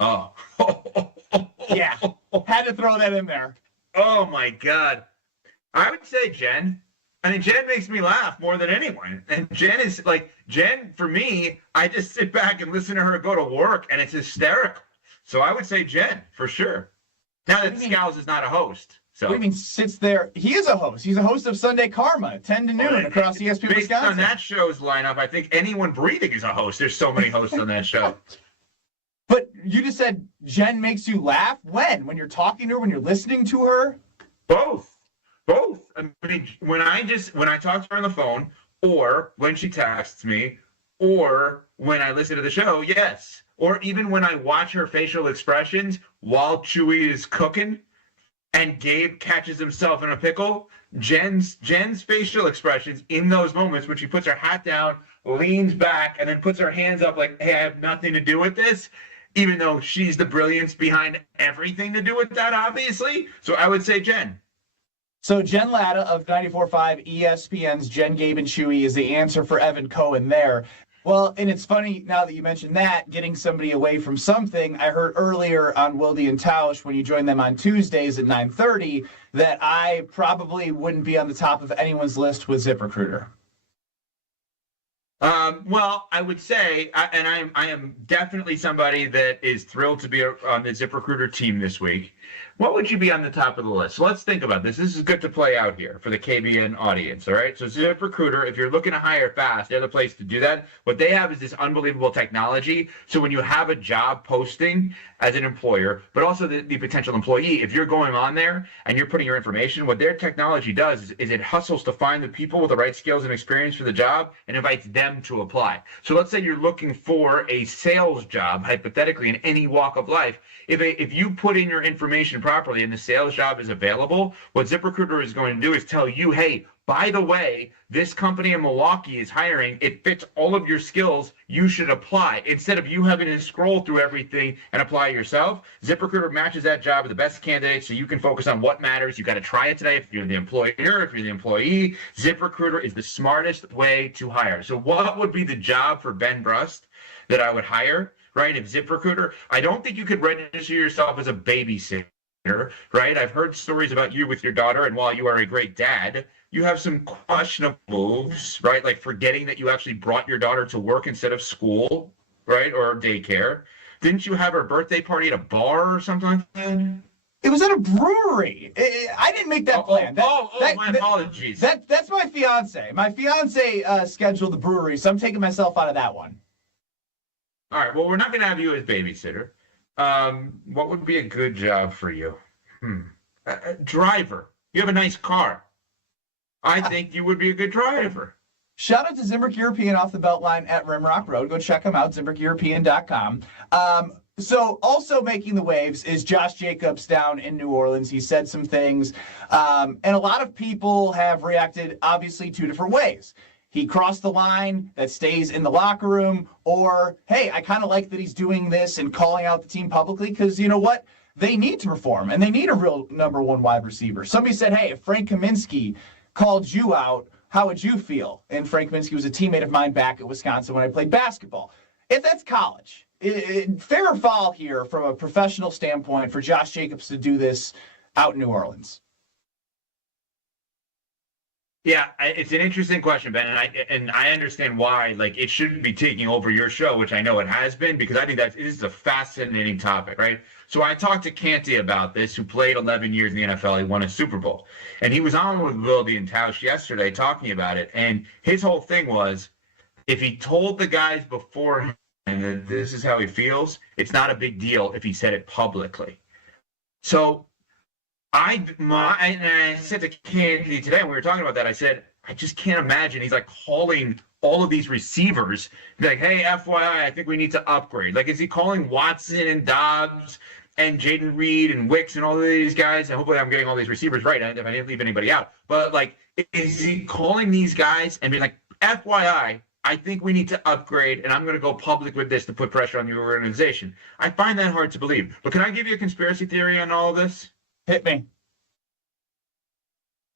Bowl. Tausch. Oh. Yeah. Had to throw that in there. Oh, my God. I would say Jen. I mean, Jen makes me laugh more than anyone. And Jen is Jen, for me, I just sit back and listen to her go to work, and it's hysterical. So I would say Jen, for sure. Now that Scowls is not a host. So. What do you mean sits there? He is a host. He's a host of Sunday Karma, 10 to noon across ESPN Based Wisconsin. on that show's lineup, I think anyone breathing is a host. There's so many hosts on that show. But you just said Jen makes you laugh? When? When you're talking to her? When you're listening to her? Both. I mean, when I talk to her on the phone, or when she texts me, or when I listen to the show, yes. Or even when I watch her facial expressions while Chewy is cooking and Gabe catches himself in a pickle, Jen's facial expressions in those moments when she puts her hat down, leans back, and then puts her hands up like, hey, I have nothing to do with this, even though she's the brilliance behind everything to do with that, obviously. So I would say Jen. So Jen Latta of 94.5 ESPN's Jen, Gabe, and Chewy is the answer for Evan Cohen there. Well, and it's funny now that you mentioned that, getting somebody away from something. I heard earlier on Wilde and Tausch, when you join them on Tuesdays at 9:30, that I probably wouldn't be on the top of anyone's list with ZipRecruiter. Well, I would say, I am definitely somebody that is thrilled to be on the ZipRecruiter team this week. What would you be on the top of the list? So let's think about this. This is good to play out here for the KBN audience, all right? So ZipRecruiter, if you're looking to hire fast, they're the place to do that. What they have is this unbelievable technology. So when you have a job posting as an employer, but also the potential employee, if you're going on there and you're putting your information, what their technology does is it hustles to find the people with the right skills and experience for the job and invites them to apply. So let's say you're looking for a sales job, hypothetically, in any walk of life. If you put in your information properly and the sales job is available, what ZipRecruiter is going to do is tell you, hey, by the way, this company in Milwaukee is hiring. It fits all of your skills. You should apply. Instead of you having to scroll through everything and apply yourself, ZipRecruiter matches that job with the best candidates so you can focus on what matters. You got to try it today if you're the employer, if you're the employee. ZipRecruiter is the smartest way to hire. So what would be the job for Ben Brust that I would hire? right? If ZipRecruiter, I don't think you could register yourself as a babysitter, right? I've heard stories about you with your daughter, and while you are a great dad, you have some questionable moves, right? Like forgetting that you actually brought your daughter to work instead of school, right? Or daycare. Didn't you have her birthday party at a bar or something like that? It was at a brewery. I didn't make that plan. My apologies. That's my fiance. My fiance scheduled the brewery, so I'm taking myself out of that one. All right. Well, we're not going to have you as babysitter. What would be a good job for you? Driver. You have a nice car. I think you would be a good driver. Shout out to Zimbrick European off the Beltline at Rimrock Road. Go check them out, ZimbrickEuropean.com. So also making the waves is Josh Jacobs down in New Orleans. He said some things, and a lot of people have reacted, obviously, two different ways. He crossed the line, that stays in the locker room, or, hey, I kind of like that he's doing this and calling out the team publicly because, you know what? They need to perform, and they need a real number one wide receiver. Somebody said, hey, if Frank Kaminsky called you out, how would you feel? And Frank Kaminsky was a teammate of mine back at Wisconsin when I played basketball. If that's college, fair or foul here from a professional standpoint for Josh Jacobs to do this out in New Orleans? Yeah, it's an interesting question, Ben, and I understand why. Like, it shouldn't be taking over your show, which I know it has been, because I think it is a fascinating topic, right? So I talked to Canty about this, who played 11 years in the NFL. He won a Super Bowl, and he was on with Wilde and Tausch yesterday talking about it. And his whole thing was, if he told the guys beforehand that this is how he feels, it's not a big deal if he said it publicly. So I said to Candy today when we were talking about that, I said, I just can't imagine. He's like calling all of these receivers, like, hey, FYI, I think we need to upgrade. Like, is he calling Watson and Dobbs and Jaden Reed and Wicks and all of these guys? And hopefully I'm getting all these receivers right if I didn't leave anybody out. But, like, is he calling these guys and being like, FYI, I think we need to upgrade, and I'm going to go public with this to put pressure on the organization? I find that hard to believe. But can I give you a conspiracy theory on all of this? Hit me.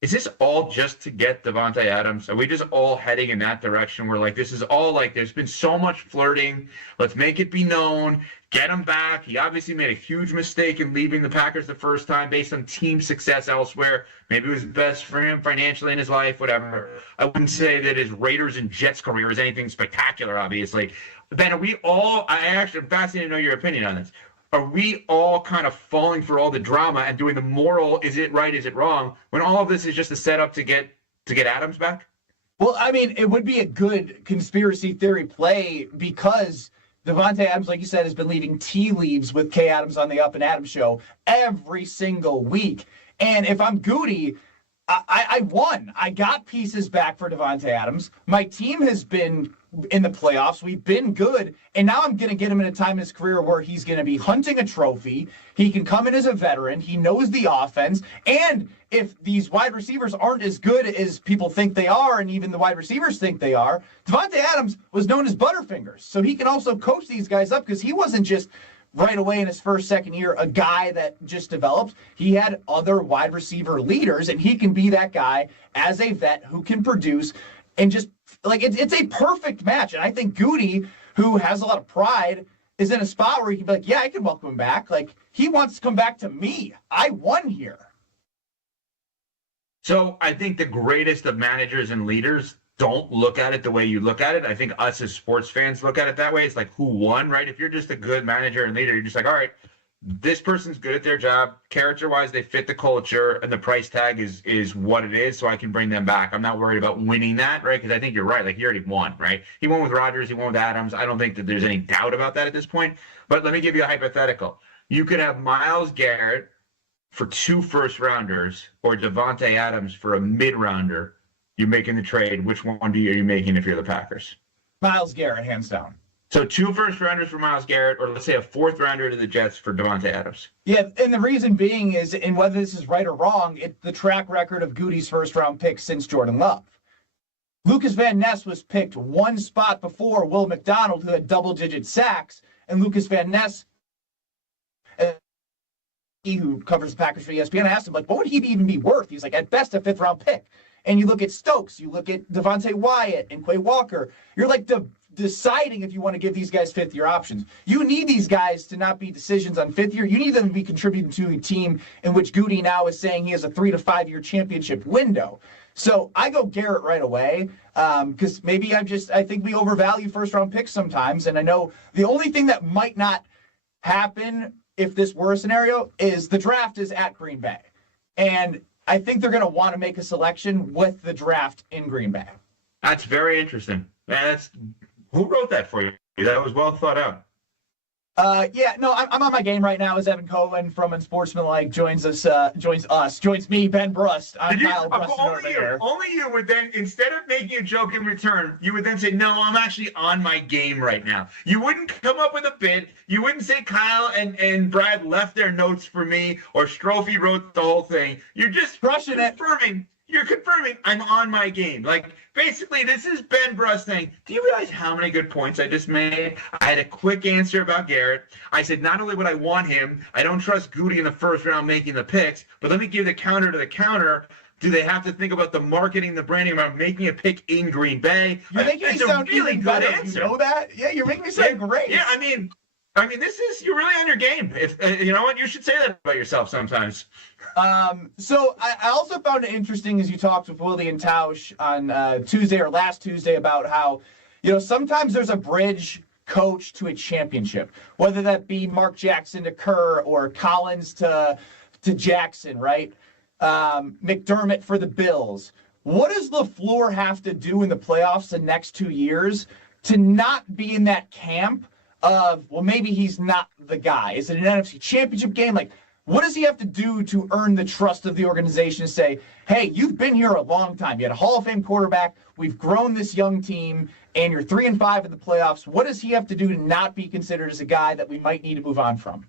Is this all just to get Davante Adams? Are we just all heading in that direction where, like, this is all, like, there's been so much flirting. Let's make it be known. Get him back. He obviously made a huge mistake in leaving the Packers the first time based on team success elsewhere. Maybe it was best for him financially in his life, whatever. I wouldn't say that his Raiders and Jets career is anything spectacular, obviously. Ben, are we all, I'm fascinated to know your opinion on this. Are we all kind of falling for all the drama and doing the moral, is it right, is it wrong, when all of this is just a setup to get Adams back? Well, I mean, it would be a good conspiracy theory play because Davante Adams, like you said, has been leaving tea leaves with Kay Adams on the Up and Adams show every single week. And if I'm Goody, I won. I got pieces back for Davante Adams. My team has been in the playoffs. We've been good. And now I'm going to get him in a time in his career where he's going to be hunting a trophy. He can come in as a veteran. He knows the offense. And if these wide receivers aren't as good as people think they are, and even the wide receivers think they are, Davante Adams was known as Butterfingers. So he can also coach these guys up because he wasn't just right away in his first, second year, a guy that just developed. He had other wide receiver leaders, and he can be that guy as a vet who can produce and just, like, it's a perfect match. And I think Goody, who has a lot of pride, is in a spot where he can be like, yeah, I can welcome him back. Like, he wants to come back to me. I won here. So I think the greatest of managers and leaders don't look at it the way you look at it. I think us as sports fans look at it that way. It's like, who won, right? If you're just a good manager and leader, you're just like, all right, this person's good at their job. Character-wise, they fit the culture, and the price tag is what it is, so I can bring them back. I'm not worried about winning that, right? Because I think you're right. Like, he already won, right? He won with Rodgers. He won with Adams. I don't think that there's any doubt about that at this point. But let me give you a hypothetical. You could have Myles Garrett for 2 first-rounders or Davante Adams for a mid-rounder. You're making the trade. Which one are you making if you're the Packers? Myles Garrett, hands down. So 2 first-rounders for Myles Garrett, or let's say a 4th-rounder to the Jets for Davante Adams. Yeah, and the reason being is, and whether this is right or wrong, it's the track record of Goody's first-round pick since Jordan Love. Lucas Van Ness was picked 1 spot before Will McDonald, who had double-digit sacks, and Lucas Van Ness, who covers the Packers for ESPN, I asked him, like, what would he even be worth? He's like, at best, a 5th-round pick. And you look at Stokes, you look at Devontae Wyatt and Quay Walker, you're like, deciding if you want to give these guys fifth-year options. You need these guys to not be decisions on fifth year. You need them to be contributing to a team in which Goody now is saying he has a 3 to 5 year championship window. So I go Garrett right away because maybe I think we overvalue first-round picks sometimes, and I know the only thing that might not happen if this were a scenario is the draft is at Green Bay. And I think they're going to want to make a selection with the draft in Green Bay. That's very interesting. Who wrote that for you? That was well thought out. I'm on my game right now as Evan Cohen from Unsportsmanlike joins me, Ben Brust. I'm Kyle Brust. Only you would then, instead of making a joke in return, you would then say, no, I'm actually on my game right now. You wouldn't come up with a bit. You wouldn't say Kyle and Brad left their notes for me or Strophe wrote the whole thing. You're just crushing it. You're confirming I'm on my game. Like, basically, this is Ben Brust saying, do you realize how many good points I just made? I had a quick answer about Garrett. I said, not only would I want him, I don't trust Goody in the first round making the picks, but let me give the counter to the counter. Do they have to think about the marketing, the branding about making a pick in Green Bay? You're making me sound really good answer. You know that? Yeah, you're making me sound great. Yeah, I mean, you're really on your game. If you know what, you should say that about yourself sometimes. So I also found it interesting as you talked with Willie and Tausch on last Tuesday about how, sometimes there's a bridge coach to a championship, whether that be Mark Jackson to Kerr or Collins to Jackson, right? McDermott for the Bills. What does LaFleur have to do in the playoffs the next 2 years to not be in that camp of, well, maybe he's not the guy? Is it an NFC championship game? Like, what does he have to do to earn the trust of the organization to say, hey, you've been here a long time. You had a Hall of Fame quarterback. We've grown this young team, and you're 3-5 in the playoffs. What does he have to do to not be considered as a guy that we might need to move on from?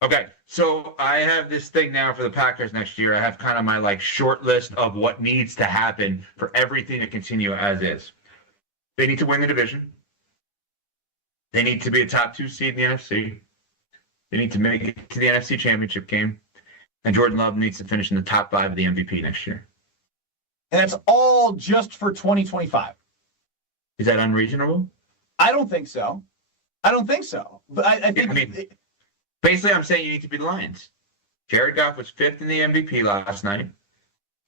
Okay, so I have this thing now for the Packers next year. I have kind of my short list of what needs to happen for everything to continue as is. They need to win the division. They need to be a top 2 seed in the NFC. They need to make it to the NFC Championship game. And Jordan Love needs to finish in the top 5 of the MVP next year. And that's all just for 2025. Is that unreasonable? I don't think so. But I think... basically, I'm saying you need to be the Lions. Jared Goff was 5th in the MVP last night.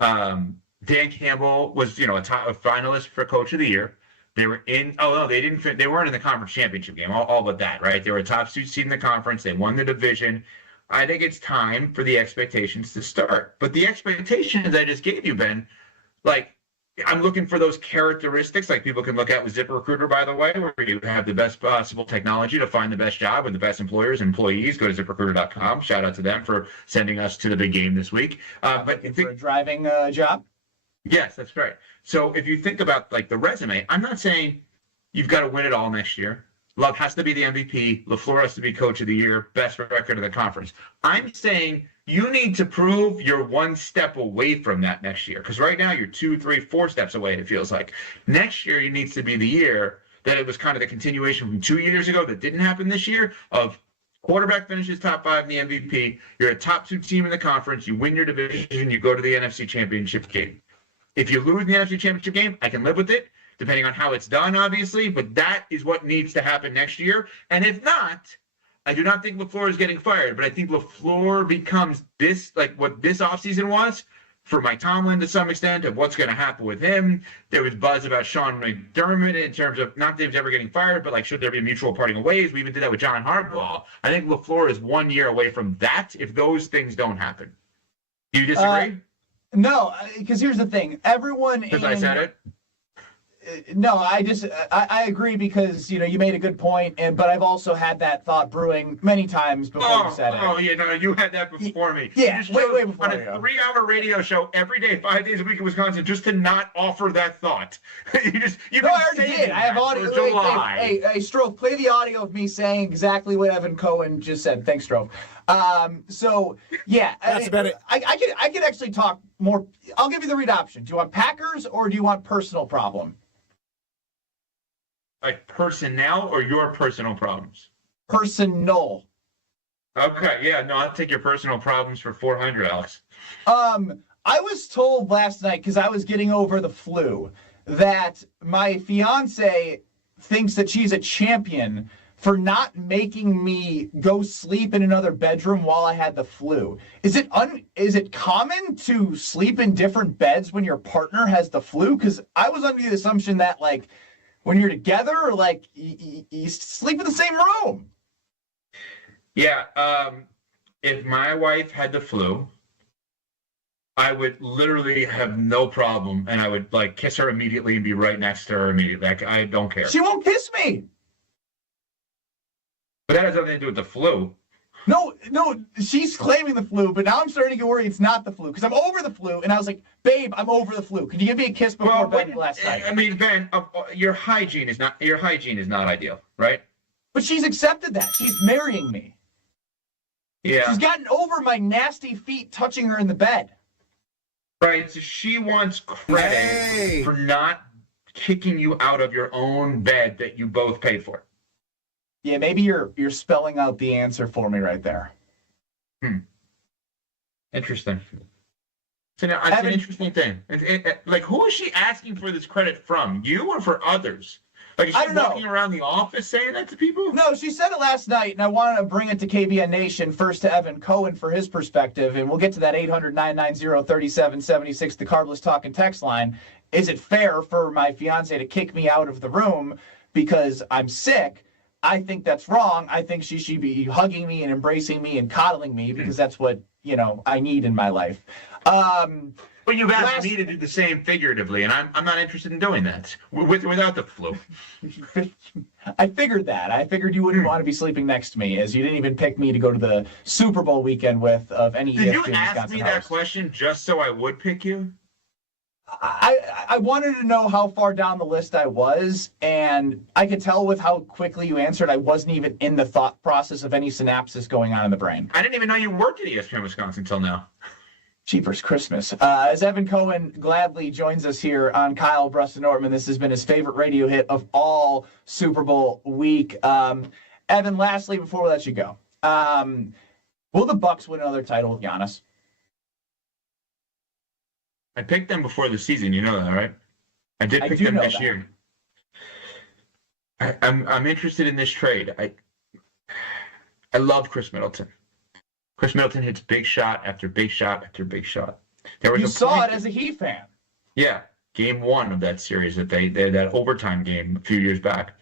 Dan Campbell was, a finalist for Coach of the Year. They were in. Oh no, they didn't. They weren't in the conference championship game. All but that, right? They were a top 2 seed in the conference. They won the division. I think it's time for the expectations to start. But the expectations I just gave you, Ben, I'm looking for those characteristics like people can look at with ZipRecruiter, by the way, where you have the best possible technology to find the best job and the best employers and employees. Go to ZipRecruiter.com. Shout out to them for sending us to the big game this week. But for a driving job. Yes, that's right. So if you think about the resume, I'm not saying you've got to win it all next year. Love has to be the MVP. LaFleur has to be Coach of the Year, best record of the conference. I'm saying you need to prove you're 1 step away from that next year. Because right now you're 2, 3, 4 steps away, it feels like. Next year, it needs to be the year that it was kind of the continuation from 2 years ago that didn't happen this year of quarterback finishes top 5 in the MVP. You're a top 2 team in the conference. You win your division. You go to the NFC Championship game. If you lose the NFC Championship game, I can live with it, depending on how it's done, obviously. But that is what needs to happen next year. And if not, I do not think LaFleur is getting fired. But I think LaFleur becomes this, what this offseason was for Mike Tomlin to some extent, of what's going to happen with him. There was buzz about Sean McDermott in terms of not that he was ever getting fired, but should there be a mutual parting of ways? We even did that with John Harbaugh. I think LaFleur is 1 year away from that if those things don't happen. Do you disagree? No, because here's the thing. Everyone. Because I said it. No, I agree because you made a good point, but I've also had that thought brewing many times before you said it. Oh, yeah, no, you had that before me. Yeah, way before on a 3-hour radio show every day, 5 days a week in Wisconsin, just to not offer that thought. I already did. I have audio. Hey, Stroke, play the audio of me saying exactly what Evan Cohen just said. Thanks, Stroke. So yeah, that's about it. I could actually talk more. I'll give you the read option. Do you want Packers or do you want personal problem? Like personnel or your personal problems? Personal. Okay, yeah, no, I'll take your personal problems for 400, Alex. I was told last night, because I was getting over the flu, that my fiance thinks that she's a champion for not making me go sleep in another bedroom while I had the flu. Is it common to sleep in different beds when your partner has the flu? Because I was under the assumption that, like, when you're together, like, you sleep in the same room. Yeah, if my wife had the flu, I would literally have no problem, and I would, like, kiss her immediately and be right next to her immediately. Like, I don't care. She won't kiss me. But that has nothing to do with the flu. No, she's claiming the flu, but now I'm starting to get worried it's not the flu because I'm over the flu, and I was like, babe, I'm over the flu. Can you give me a kiss before bed last night? I mean, Ben, your hygiene is not ideal, right? But she's accepted that. She's marrying me. Yeah. She's gotten over my nasty feet touching her in the bed. Right, so she wants credit for not kicking you out of your own bed that you both paid for. Yeah, maybe you're spelling out the answer for me right there. Interesting. So now, it's an interesting thing. Like, who is she asking for this credit from? You or for others? Like, is she walking around the office saying that to people? No, she said it last night, and I wanted to bring it to KBN Nation, first to Evan Cohen for his perspective, and we'll get to that 800-990-3776, the Carbless Talk and text line. Is it fair for my fiance to kick me out of the room because I'm sick? I think that's wrong. I think she should be hugging me and embracing me and coddling me because that's what, I need in my life. But you've asked me to do the same figuratively, and I'm not interested in doing that without the flu. I figured that. I figured you wouldn't want to be sleeping next to me, as you didn't even pick me to go to the Super Bowl weekend with of any. Did you ESPN ask Wisconsin me that host. question just so I would pick you? I wanted to know how far down the list I was, and I could tell with how quickly you answered I wasn't even in the thought process of any synapses going on in the brain. I didn't even know you worked at ESPN Wisconsin until now. Jeepers Christmas. As Evan Cohen gladly joins us here on Kyle Brust and Nortman, this has been his favorite radio hit of all Super Bowl week. Evan, lastly, before we let you go, will the Bucs win another title with Giannis? I picked them before the season. You know that, right? I did pick them this year. I'm interested in this trade. I love Chris Middleton. Chris Middleton hits big shot after big shot after big shot. You saw it as a Heat fan. Yeah, game one of that series that overtime game a few years back.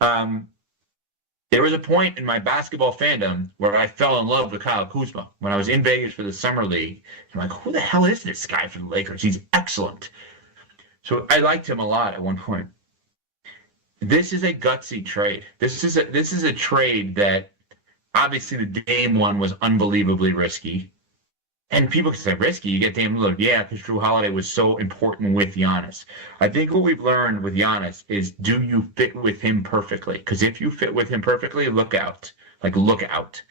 There was a point in my basketball fandom where I fell in love with Kyle Kuzma when I was in Vegas for the Summer League. I'm like, who the hell is this guy for the Lakers? He's excellent. So I liked him a lot at one point. This is a gutsy trade. This is a trade that obviously the game one was unbelievably risky. And people can say, risky? You get Dame Lillard. Yeah, because Drew Holiday was so important with Giannis. I think what we've learned with Giannis is, do you fit with him perfectly? Because if you fit with him perfectly, look out. Like, look out.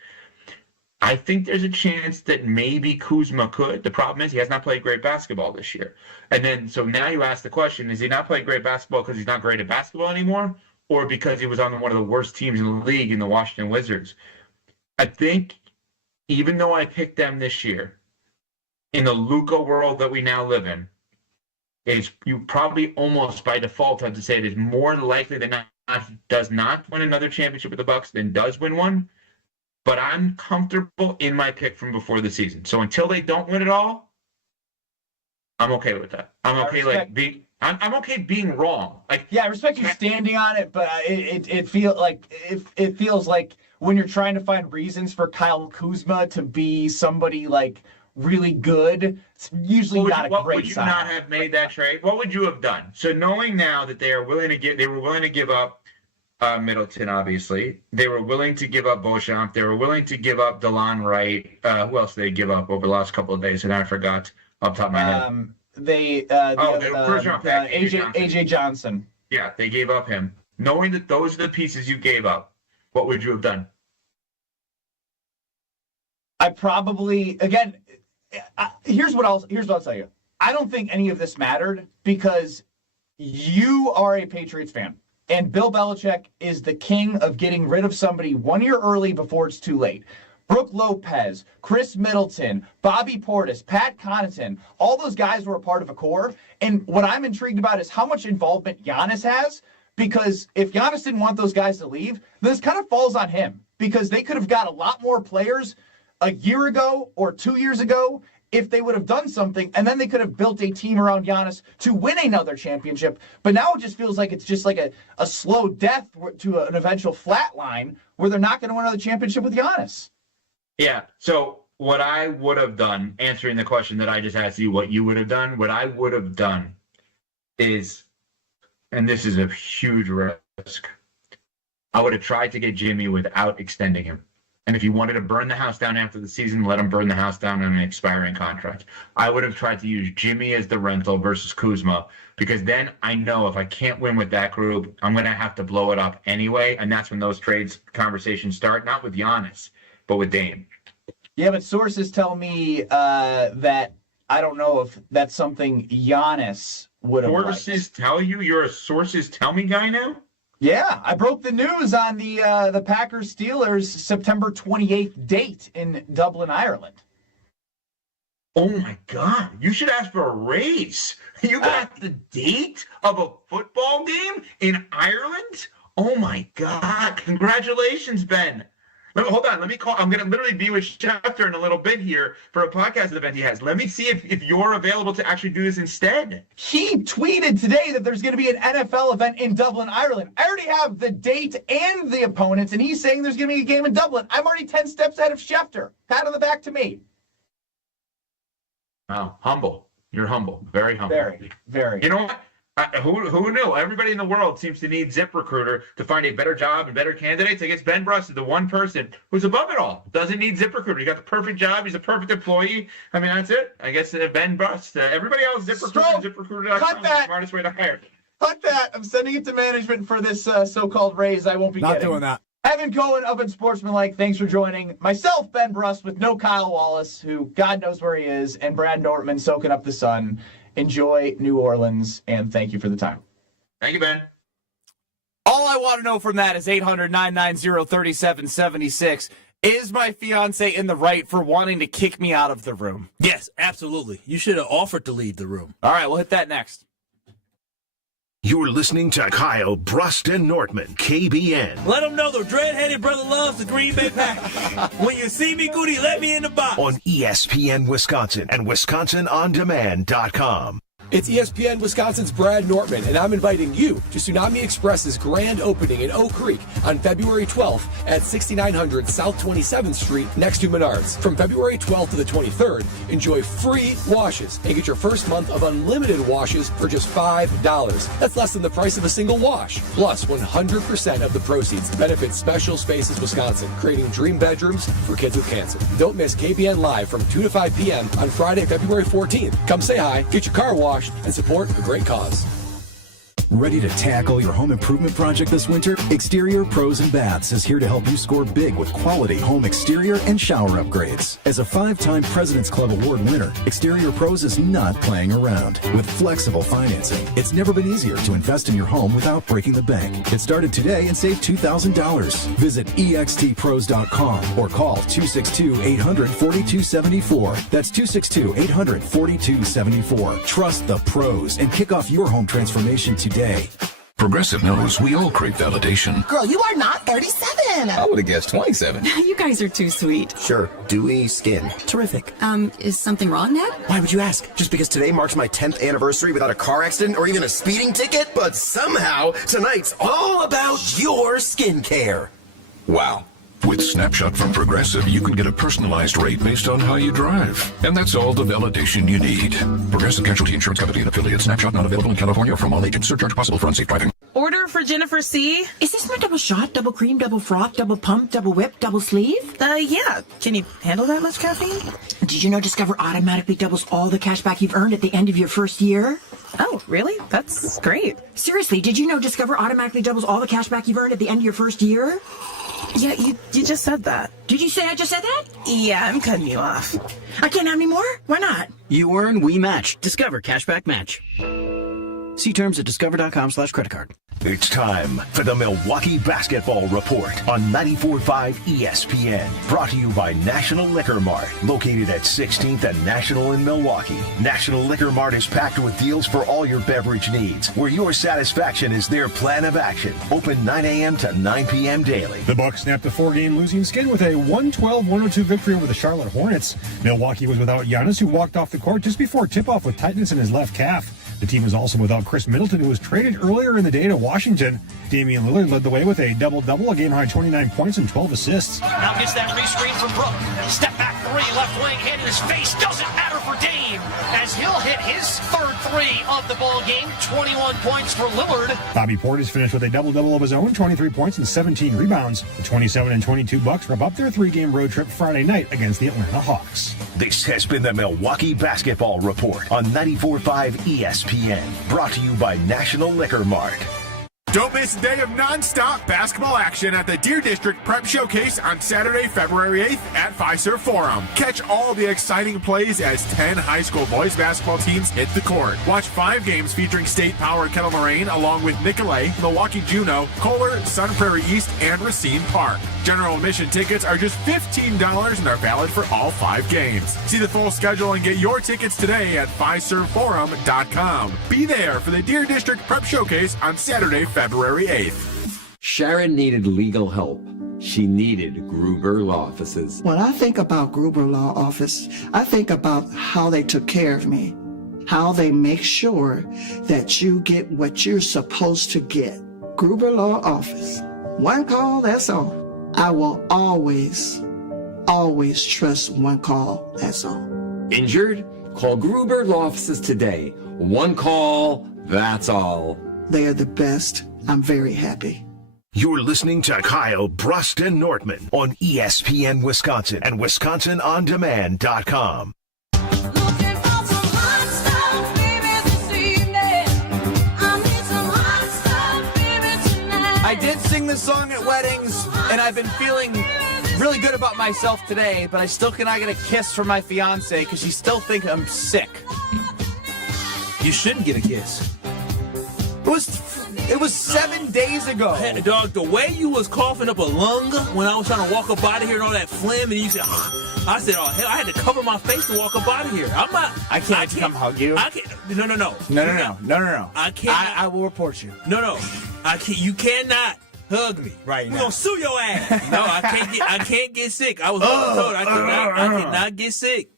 I think there's a chance that maybe Kuzma could. The problem is he has not played great basketball this year. And then, so now you ask the question, is he not playing great basketball because he's not great at basketball anymore? Or because he was on one of the worst teams in the league in the Washington Wizards? I think, even though I picked them this year, in the Luka world that we now live in, is you probably almost by default have to say it is more likely than not does not win another championship with the Bucks than does win one. But I'm comfortable in my pick from before the season. So until they don't win it all, I'm okay with that. I'm okay I'm okay being wrong. Like, yeah, I respect you standing on it, but it feels like when you're trying to find reasons for Kyle Kuzma to be somebody like really good, it's usually not a great sign. Would you not have made that trade? What would you have done? So knowing now that they were willing to give up Middleton, obviously. They were willing to give up Beauchamp. They were willing to give up DeLon Wright. Who else did they give up over the last couple of days? And I forgot off the top of my head. First round pick, AJ Johnson. Yeah, they gave up him. Knowing that those are the pieces you gave up, what would you have done? I probably, again, here's what I'll tell you. I don't think any of this mattered because you are a Patriots fan. And Bill Belichick is the king of getting rid of somebody 1 year early before it's too late. Brooke Lopez, Chris Middleton, Bobby Portis, Pat Connaughton, all those guys were a part of a core. And what I'm intrigued about is how much involvement Giannis has, because if Giannis didn't want those guys to leave, this kind of falls on him because they could have got a lot more players a year ago or 2 years ago if they would have done something, and then they could have built a team around Giannis to win another championship. But now it just feels like it's just like a slow death to an eventual flat line where they're not going to win another championship with Giannis. Yeah, so what I would have done, answering the question that I just asked you, what you would have done, what I would have done is, and this is a huge risk, I would have tried to get Jimmy without extending him. And if he wanted to burn the house down after the season, let him burn the house down on an expiring contract. I would have tried to use Jimmy as the rental versus Kuzma, because then I know if I can't win with that group, I'm going to have to blow it up anyway. And that's when those trades conversations start, not with Giannis, but with Dame. Yeah, but sources tell me that I don't know if that's something Giannis would have liked. Sources tell you? You're a sources tell me guy now? Yeah, I broke the news on the Packers-Steelers September 28th date in Dublin, Ireland. Oh, my God. You should ask for a raise. You got the date of a football game in Ireland? Oh, my God. Congratulations, Ben. Hold on. Let me call. I'm going to literally be with Schefter in a little bit here for a podcast event he has. Let me see if you're available to actually do this instead. He tweeted today that there's going to be an NFL event in Dublin, Ireland. I already have the date and the opponents, and he's saying there's going to be a game in Dublin. I'm already 10 steps ahead of Schefter. Pat on the back to me. Wow. Humble. You're humble. Very humble. Very, very. You know what? Who knew? Everybody in the world seems to need ZipRecruiter to find a better job and better candidates. I guess Ben Bruss is the one person who's above it all. Doesn't need ZipRecruiter. He got the perfect job. He's a perfect employee. I mean, that's it. I guess Ben Bruss. Everybody else, ZipRecruiter, ZipRecruiter.com is the smartest way to hire. Cut that. I'm sending it to management for this so-called raise I won't be getting. Not doing that. Evan Cohen of Unsportsmanlike, thanks for joining. Myself, Ben Bruss, with no Kyle Wallace, who God knows where he is, and Brad Nortman soaking up the sun. Enjoy New Orleans, and thank you for the time. Thank you, Ben. All I want to know from that is 800-990-3776. Is my fiance in the right for wanting to kick me out of the room? Yes, absolutely. You should have offered to leave the room. All right, we'll hit that next. You're listening to Kyle Bruston Nortman, KBN. Let them know the dread-headed brother loves the Green Bay Packers. When you see me, Goody, let me in the box. On ESPN Wisconsin and WisconsinOnDemand.com. It's ESPN Wisconsin's Brad Nortman, and I'm inviting you to Tsunami Express's grand opening in Oak Creek on February 12th at 6900 South 27th Street next to Menards. From February 12th to the 23rd, enjoy free washes and get your first month of unlimited washes for just $5. That's less than the price of a single wash. Plus, 100% of the proceeds benefit Special Spaces Wisconsin, creating dream bedrooms for kids with cancer. Don't miss KBN Live from 2 to 5 p.m. on Friday, February 14th. Come say hi, get your car washed, and support a great cause. Ready to tackle your home improvement project this winter? Exterior Pros and Baths is here to help you score big with quality home exterior and shower upgrades. As a 5-time President's Club Award winner, Exterior Pros is not playing around. With flexible financing, it's never been easier to invest in your home without breaking the bank. Get started today and save $2,000. Visit extpros.com or call 262-800-4274. That's 262-800-4274. Trust the pros and kick off your home transformation today. Progressive knows we all crave validation. Girl, you are not 37. I would have guessed 27. You guys are too sweet. Sure, dewy skin. Terrific. Is something wrong, Ned? Why would you ask? Just because today marks my 10th anniversary without a car accident or even a speeding ticket? But somehow, tonight's all about your skincare. Wow. With Snapshot from Progressive, you can get a personalized rate based on how you drive. And that's all the validation you need. Progressive Casualty Insurance Company and affiliates. Snapshot not available in California from all agents. Surcharge possible for unsafe driving. Order for Jennifer C. Is this my double shot, double cream, double froth, double pump, double whip, double sleeve? Yeah. Can you handle that much caffeine? Did you know Discover automatically doubles all the cash back you've earned at the end of your first year? Oh, really? That's great. Seriously, did you know Discover automatically doubles all the cash back you've earned at the end of your first year? Yeah, you just said that. Did you say I just said that? Yeah, I'm cutting you off. I can't have any more? Why not? You earn, we match. Discover Cashback Match. See terms at discover.com/creditcard. It's time for the Milwaukee Basketball Report on 94.5 ESPN. Brought to you by National Liquor Mart, located at 16th and National in Milwaukee. National Liquor Mart is packed with deals for all your beverage needs, where your satisfaction is their plan of action. Open 9 a.m. to 9 p.m. daily. The Bucks snapped a 4-game losing skid with a 112-102 victory over the Charlotte Hornets. Milwaukee was without Giannis, who walked off the court just before tip-off with tightness in his left calf. The team was also without Chris Middleton, who was traded earlier in the day to Washington. Damian Lillard led the way with a double-double, a game-high 29 points and 12 assists. Now gets that re-screen from Brook. Step back three, left wing, hit in his face. Doesn't matter for Dame, as he'll hit his third three of the ball game. 21 points for Lillard. Bobby Portis finished with a double-double of his own, 23 points and 17 rebounds. The 27-22 Bucks wrap up their 3-game road trip Friday night against the Atlanta Hawks. This has been the Milwaukee Basketball Report on 94.5 ESPN. Brought to you by National Liquor Mart. Don't miss a day of non-stop basketball action at the Deer District Prep Showcase on Saturday, February 8th at Fiserv Forum. Catch all the exciting plays as 10 high school boys basketball teams hit the court. Watch 5 games featuring state-powered Kettle Moraine along with Nicolay, Milwaukee Juneau, Kohler, Sun Prairie East, and Racine Park. General admission tickets are just $15 and are valid for all 5 games. See the full schedule and get your tickets today at FiservForum.com. Be there for the Deer District Prep Showcase on Saturday, February 8th. Sharon needed legal help. She needed Gruber Law Offices. When I think about Gruber Law Office, I think about how they took care of me, how they make sure that you get what you're supposed to get. Gruber Law Office. One call, that's all. I will always trust one call, that's all. Injured? Call Gruber Law Offices today. One call, that's all. They are the best. I'm very happy. You're listening to Kyle Brust and Nortman on ESPN Wisconsin and WisconsinOnDemand.com. I did sing this song at weddings, and I've been feeling really good about myself today, but I still cannot get a kiss from my fiance because she still thinks I'm sick. You shouldn't get a kiss. It was 7 days ago. Hey, dog, the way you was coughing up a lung when I was trying to walk up out of here and all that phlegm, and you said, I said, oh, hell, I had to cover my face to walk up out of here. I can't come hug you. I can't. No. No. I can't. I will report you. No. I can't. You cannot hug me right now. We're gonna sue your ass. No, I can't get sick. I was told I cannot get sick.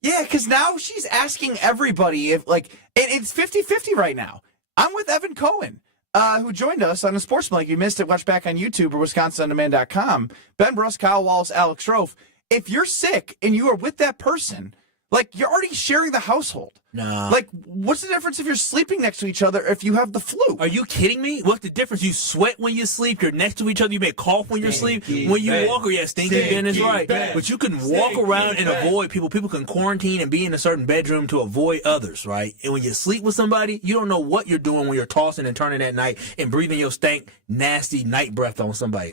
Yeah, because now she's asking everybody if, like, and it's 50-50 right now. I'm with Evan Cohen, who joined us on the Sportsman. You missed it, watch back on YouTube or WisconsinOnDemand.com. Ben Bruss, Kyle Wallace, Alex Strofe. If you're sick and you are with that person, like, you're already sharing the household. Nah. Like, what's the difference if you're sleeping next to each other if you have the flu? Are you kidding me? What's the difference? You sweat when you sleep. You're next to each other. You may cough when you sleep. When you walk, stinky Ben is right. But you can walk around and avoid people. People can quarantine and be in a certain bedroom to avoid others, right? And when you sleep with somebody, you don't know what you're doing when you're tossing and turning at night and breathing your stank, nasty night breath on somebody.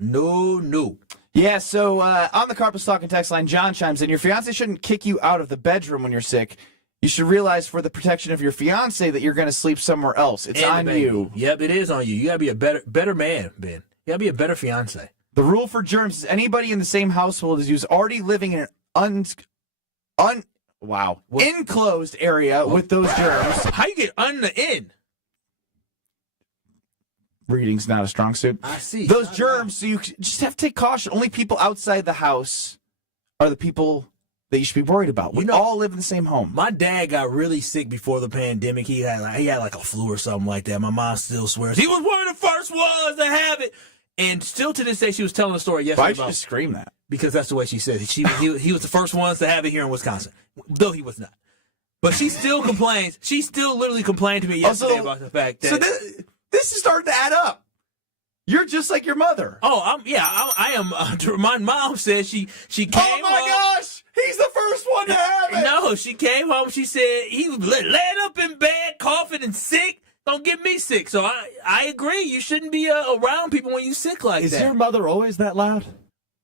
No. Yeah, so on the Carpet Stalk and text line, John chimes in. Your fiance shouldn't kick you out of the bedroom when you're sick. You should realize for the protection of your fiance that you're going to sleep somewhere else. It's on you. Yep, it is on you. You got to be a better man, Ben. You got to be a better fiance. The rule for germs is anybody in the same household as you is already living in an enclosed area with those germs. How you get on the in? Reading's not a strong suit. I see. Those germs, so you just have to take caution. Only people outside the house are the people that you should be worried about. We all live in the same home. My dad got really sick before the pandemic. He had like a flu or something like that. My mom still swears he was one of the first ones to have it. And still to this day, she was telling the story yesterday. Why'd you just scream that? Because that's the way she said it. He was the first ones to have it here in Wisconsin, though he was not. But she still complains. She still literally complained to me yesterday about the fact that... So this is starting to add up. You're just like your mother. Oh, I am. My mom said she came home. Oh my gosh, he's the first one to have it. No, she came home. She said he was laying up in bed, coughing and sick. Don't get me sick. So I agree. You shouldn't be around people when you're sick like that. Is your mother always that loud?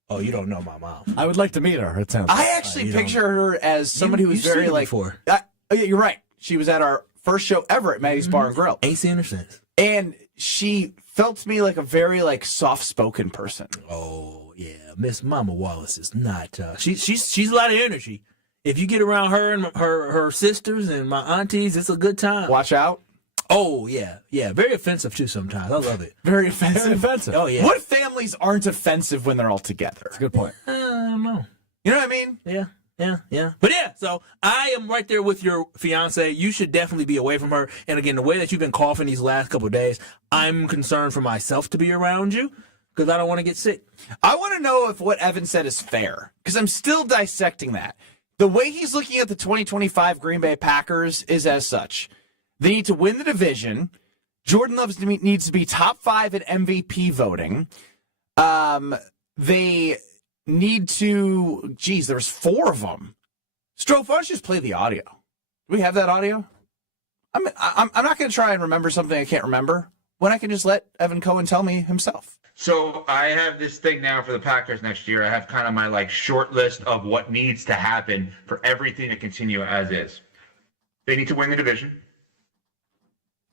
Oh, you don't know my mom. I would like to meet her. It sounds. I actually picture her as somebody who's very like. Before. Yeah, you're right. She was at our first show ever at Maddie's Bar and Grill. Ain't seen her since. And she felt to me like a very like soft-spoken person. Oh yeah, Miss Mama Wallace is not. She's a lot of energy. If you get around her and her sisters and my aunties, it's a good time. Watch out. Oh yeah. Very offensive too sometimes. I love it. Very offensive. Very offensive. Oh yeah. What families aren't offensive when they're all together? That's a good point. I don't know. You know what I mean? Yeah. But yeah, so I am right there with your fiance. You should definitely be away from her. And again, the way that you've been coughing these last couple of days, I'm concerned for myself to be around you because I don't want to get sick. I want to know if what Evan said is fair because I'm still dissecting that. The way he's looking at the 2025 Green Bay Packers is as such. They need to win the division. Jordan Love needs to be top 5 in MVP voting. They need to, there's 4 of them. Strofe, why don't you just play the audio? Do we have that audio? I'm not going to try and remember something I can't remember when I can just let Evan Cohen tell me himself. So I have this thing now for the Packers next year. I have kind of my like short list of what needs to happen for everything to continue as is. They need to win the division.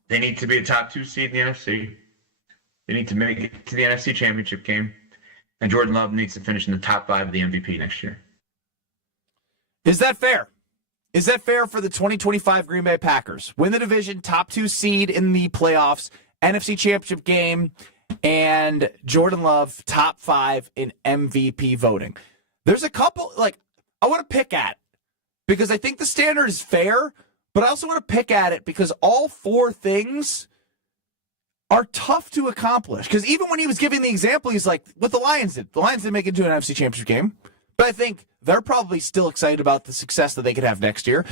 They need to be a top 2 seed in the NFC. They need to make it to the NFC Championship game. And Jordan Love needs to finish in the top 5 of the MVP next year. Is that fair? Is that fair for the 2025 Green Bay Packers? Win the division, top 2 seed in the playoffs, NFC Championship game, and Jordan Love top 5 in MVP voting. There's a couple, I want to pick at because I think the standard is fair, but I also want to pick at it because all 4 things are tough to accomplish. Because even when he was giving the example, he's like, what the Lions did. The Lions didn't make it to an NFC Championship game. But I think they're probably still excited about the success that they could have next year.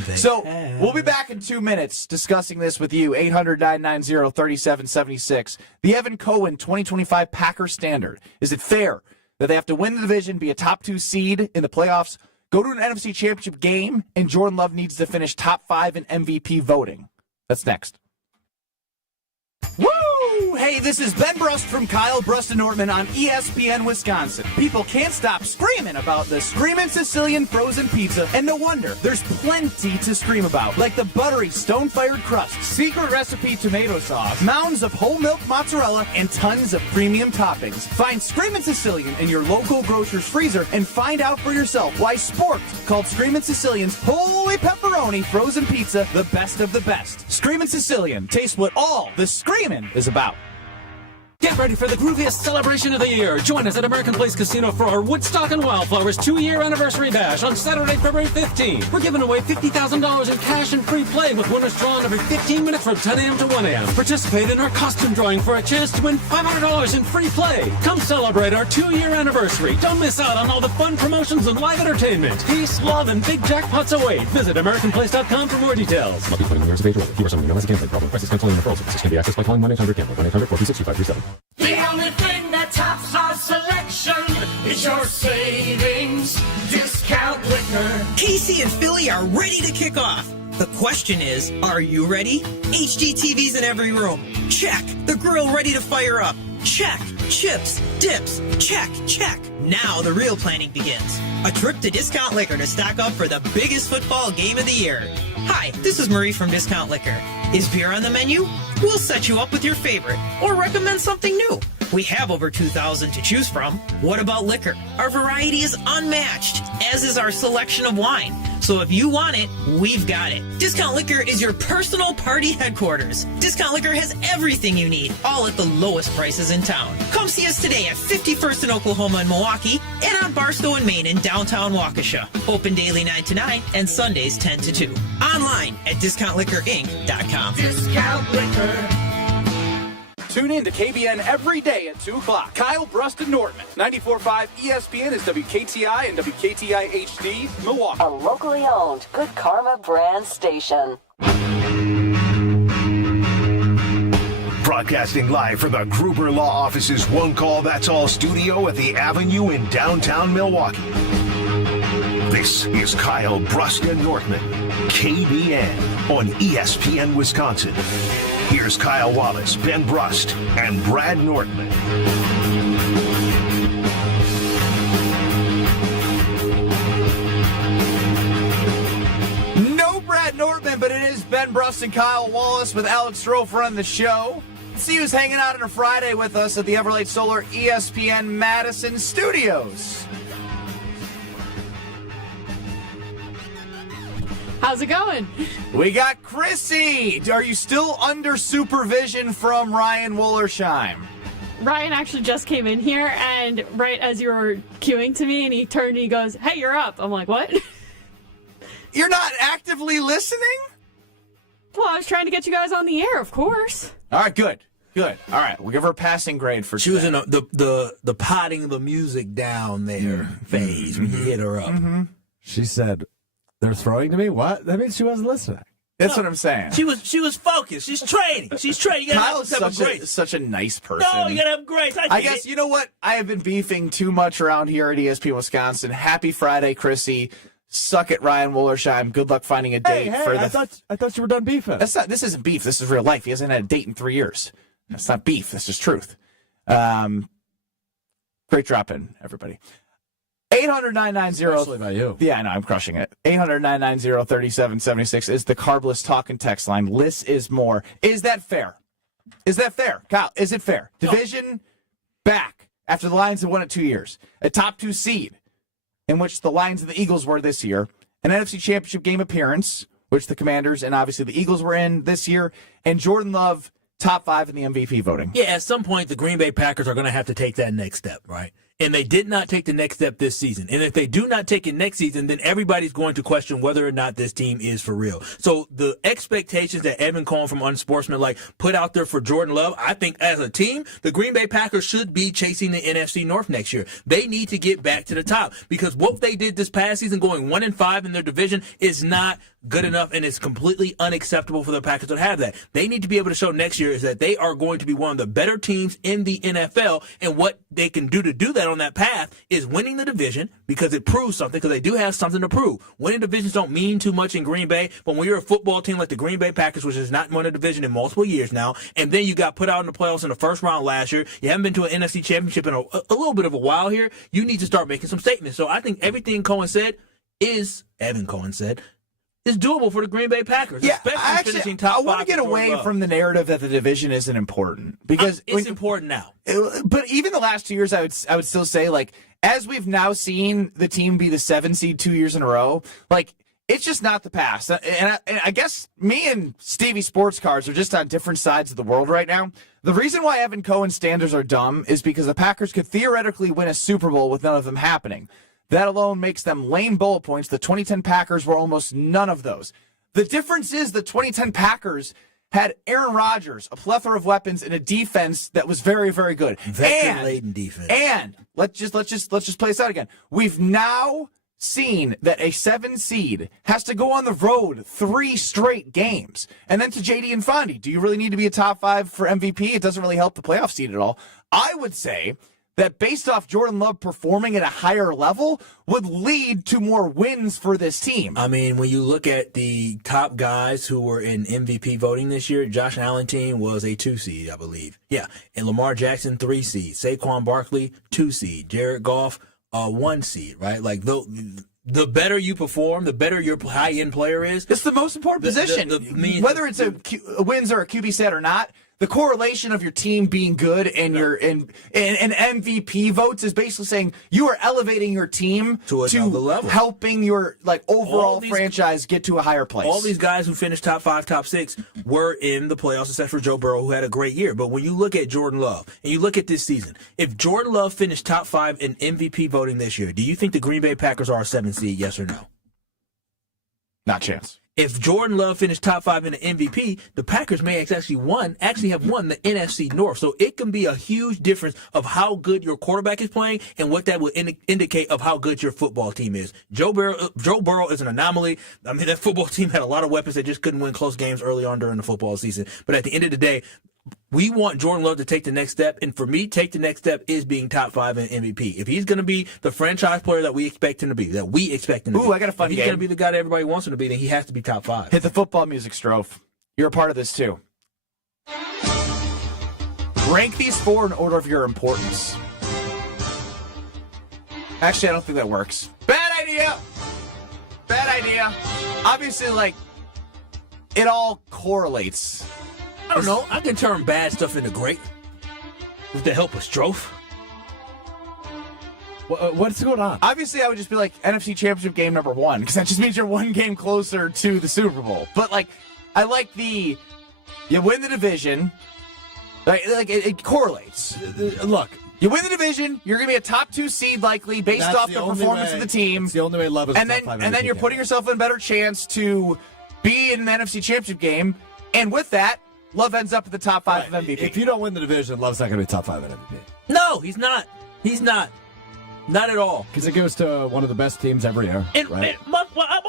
We'll be back in 2 minutes discussing this with you. 800-990-3776. The Evan Cohen 2025 Packers standard. Is it fair that they have to win the division, be a top 2 seed in the playoffs, go to an NFC Championship game, and Jordan Love needs to finish top 5 in MVP voting? That's next. Woo! Hey, this is Ben Brust from Kyle Brust and Nortman on ESPN Wisconsin. People can't stop screaming about the Screamin' Sicilian frozen pizza, and no wonder. There's plenty to scream about, like the buttery stone-fired crust, secret recipe tomato sauce, mounds of whole milk mozzarella, and tons of premium toppings. Find Screamin' Sicilian in your local grocer's freezer and find out for yourself why Sporked called Screamin' Sicilian's Holy Pepperoni frozen pizza the best of the best. Screamin' Sicilian, taste what all the screamin' is about. Get ready for the grooviest celebration of the year. Join us at American Place Casino for our Woodstock and Wildflowers 2-year anniversary bash on Saturday, February 15th. We're giving away $50,000 in cash and free play with winners drawn every 15 minutes from 10 a.m. to 1 a.m. Participate in our costume drawing for a chance to win $500 in free play. Come celebrate our 2-year anniversary. Don't miss out on all the fun promotions and live entertainment. Peace, love, and big jackpots await. Visit AmericanPlace.com for more details. Must be 21 years of age or older. If you are someone known as a gambling problem, crisis counseling and referral services can be accessed by calling 1-800-GAMBLER, 1-800-426-2537. The only thing that tops our selection is your savings discount liquor. Casey and Philly are ready to kick off. The question is, are you ready? HD TVs in every room. Check. The grill ready to fire up. Check. Chips, dips, check. Now the real planning begins. A trip to Discount Liquor to stock up for the biggest football game of the year. Hi, this is Marie from Discount Liquor. Is beer on the menu? We'll set you up with your favorite or recommend something new. We have over 2,000 to choose from. What about liquor? Our variety is unmatched, as is our selection of wine. So if you want it, we've got it. Discount Liquor is your personal party headquarters. Discount Liquor has everything you need, all at the lowest prices in town. Come see us today at 51st in Oklahoma and Milwaukee, and on Barstow and Main in downtown Waukesha. Open daily 9 to 9 and Sundays 10 to 2. Online at discountliquorinc.com. Discount Liquor. Tune in to KBN every day at 2 o'clock. Kyle Brust and Nortman. 94.5 ESPN is WKTI and WKTI HD, Milwaukee. A locally owned Good Karma brand station. Broadcasting live from the Gruber Law Office's One Call That's All studio at the Avenue in downtown Milwaukee. This is Kyle Brust and Nortman, KBN on ESPN Wisconsin. Here's Kyle Wallace, Ben Brust, and Brad Nortman. No Brad Nortman, but it is Ben Brust and Kyle Wallace with Alex Strofe running the show. see who's hanging out on a Friday with us at the Everlight Solar ESPN Madison Studios. How's it going? We got Chrissy. Are you still under supervision from Ryan Wollersheim? Ryan actually just came in here, and right as you were queuing to me, and he turned and he goes, "Hey, you're up." I'm like, "What?" You're not actively listening? Well, I was trying to get you guys on the air, of course. All right, good. All right, we'll give her a passing grade for She was today. in the potting the music down there phase when you hit her up. She said, "They're throwing to me." What? That means she wasn't listening. That's what I'm saying. She was focused. She's training. You gotta Kyle's have grace. such a nice person. No, you gotta have grace. I guess, you know what? I have been beefing too much around here at ESPN Wisconsin. Happy Friday, Chrissy. Suck it, Ryan Wollersheim. Good luck finding a date for the... I thought you were done beefing. This isn't beef. This is real life. He hasn't had a date in 3 years. That's not beef. That's just truth. Great drop in, everybody. 800-990... Especially by you. Yeah, I know. I'm crushing it. 800-990-3776 is the carbless talking text line. Less is more. Is that fair? Is that fair? Kyle, is it fair? Division back after the Lions have won it 2 years. A top 2 seed, in which the Lions and the Eagles were this year. An NFC Championship game appearance, which the Commanders and obviously the Eagles were in this year. And Jordan Love, top 5 in the MVP voting. Yeah, at some point, the Green Bay Packers are going to have to take that next step, right? And they did not take the next step this season. And if they do not take it next season, then everybody's going to question whether or not this team is for real. So the expectations that Evan Cohen from Unsportsmanlike put out there for Jordan Love, I think as a team, the Green Bay Packers should be chasing the NFC North next year. They need to get back to the top because what they did this past season, going 1-5 in their division, is not good enough, and it's completely unacceptable for the Packers to have that. They need to be able to show next year is that they are going to be one of the better teams in the NFL, and what they can do to do that on that path is winning the division because it proves something, because they do have something to prove. Winning divisions don't mean too much in Green Bay, but when you're a football team like the Green Bay Packers, which has not won a division in multiple years now, and then you got put out in the playoffs in the first round last year, you haven't been to an NFC championship in a little bit of a while here, you need to start making some statements. So I think everything Evan Cohen said, is doable for the Green Bay Packers, especially finishing top 5. I want to get away from the narrative that the division isn't important because it's important now. But even the last 2 years, I would still say, like, as we've now seen the team be the 7 seed 2 years in a row, like, it's just not the past. And I guess me and Stevie Sports Cards are just on different sides of the world right now. The reason why Evan Cohen's standards are dumb is because the Packers could theoretically win a Super Bowl with none of them happening. That alone makes them lame bullet points. The 2010 Packers were almost none of those. The difference is the 2010 Packers had Aaron Rodgers, a plethora of weapons, and a defense that was very, very good. Veteran-laden defense. And let's just play this out again. We've now seen that a 7 seed has to go on the road 3 straight games. And then to JD and Fondy, do you really need to be a top 5 for MVP? It doesn't really help the playoff seed at all. I would say that based off Jordan Love performing at a higher level would lead to more wins for this team. I mean, when you look at the top guys who were in MVP voting this year, Josh Allen team was a 2 seed, I believe. Yeah. And Lamar Jackson, 3 seed. Saquon Barkley, 2 seed. Jared Goff, 1 seed, right? Like, the better you perform, the better your high-end player is. It's the most important position. Whether it's a wins or a QB set or not, the correlation of your team being good and your and MVP votes is basically saying you are elevating your team to another level, helping your overall franchise get to a higher place. All these guys who finished top 5, top 6 were in the playoffs, except for Joe Burrow, who had a great year. But when you look at Jordan Love and you look at this season, if Jordan Love finished top 5 in MVP voting this year, do you think the Green Bay Packers are a 7 seed? Yes or no? Not a chance. If Jordan Love finished top 5 in the MVP, the Packers may actually have won the NFC North. So it can be a huge difference of how good your quarterback is playing and what that will indicate of how good your football team is. Joe Burrow is an anomaly. I mean, that football team had a lot of weapons. They just couldn't win close games early on during the football season. But at the end of the day, we want Jordan Love to take the next step, and for me, take the next step is being top 5 in MVP. If he's going to be the franchise player that we expect him to be, I got a fun game. If he's going to be the guy that everybody wants him to be, then he has to be top 5. Hit the football music, Strofe. You're a part of this, too. Rank these 4 in order of your importance. Actually, I don't think that works. Bad idea! Bad idea. Obviously, it all correlates. I don't know. I can turn bad stuff into great with the help of Strofe. What's going on? Obviously, I would just be like NFC Championship game number 1 because that just means you're one game closer to the Super Bowl. But I like you win the division. It correlates. Look, you win the division, you're going to be a top 2 seed likely based off the performance of the team. It's the only way love is and then you're putting yourself in a better chance to be in an NFC Championship game. And with that, Love ends up at the top 5 of MVP. If you don't win the division, Love's not going to be top 5 in MVP. No, he's not. He's not. Not at all. Because it goes to one of the best teams every year. Right? My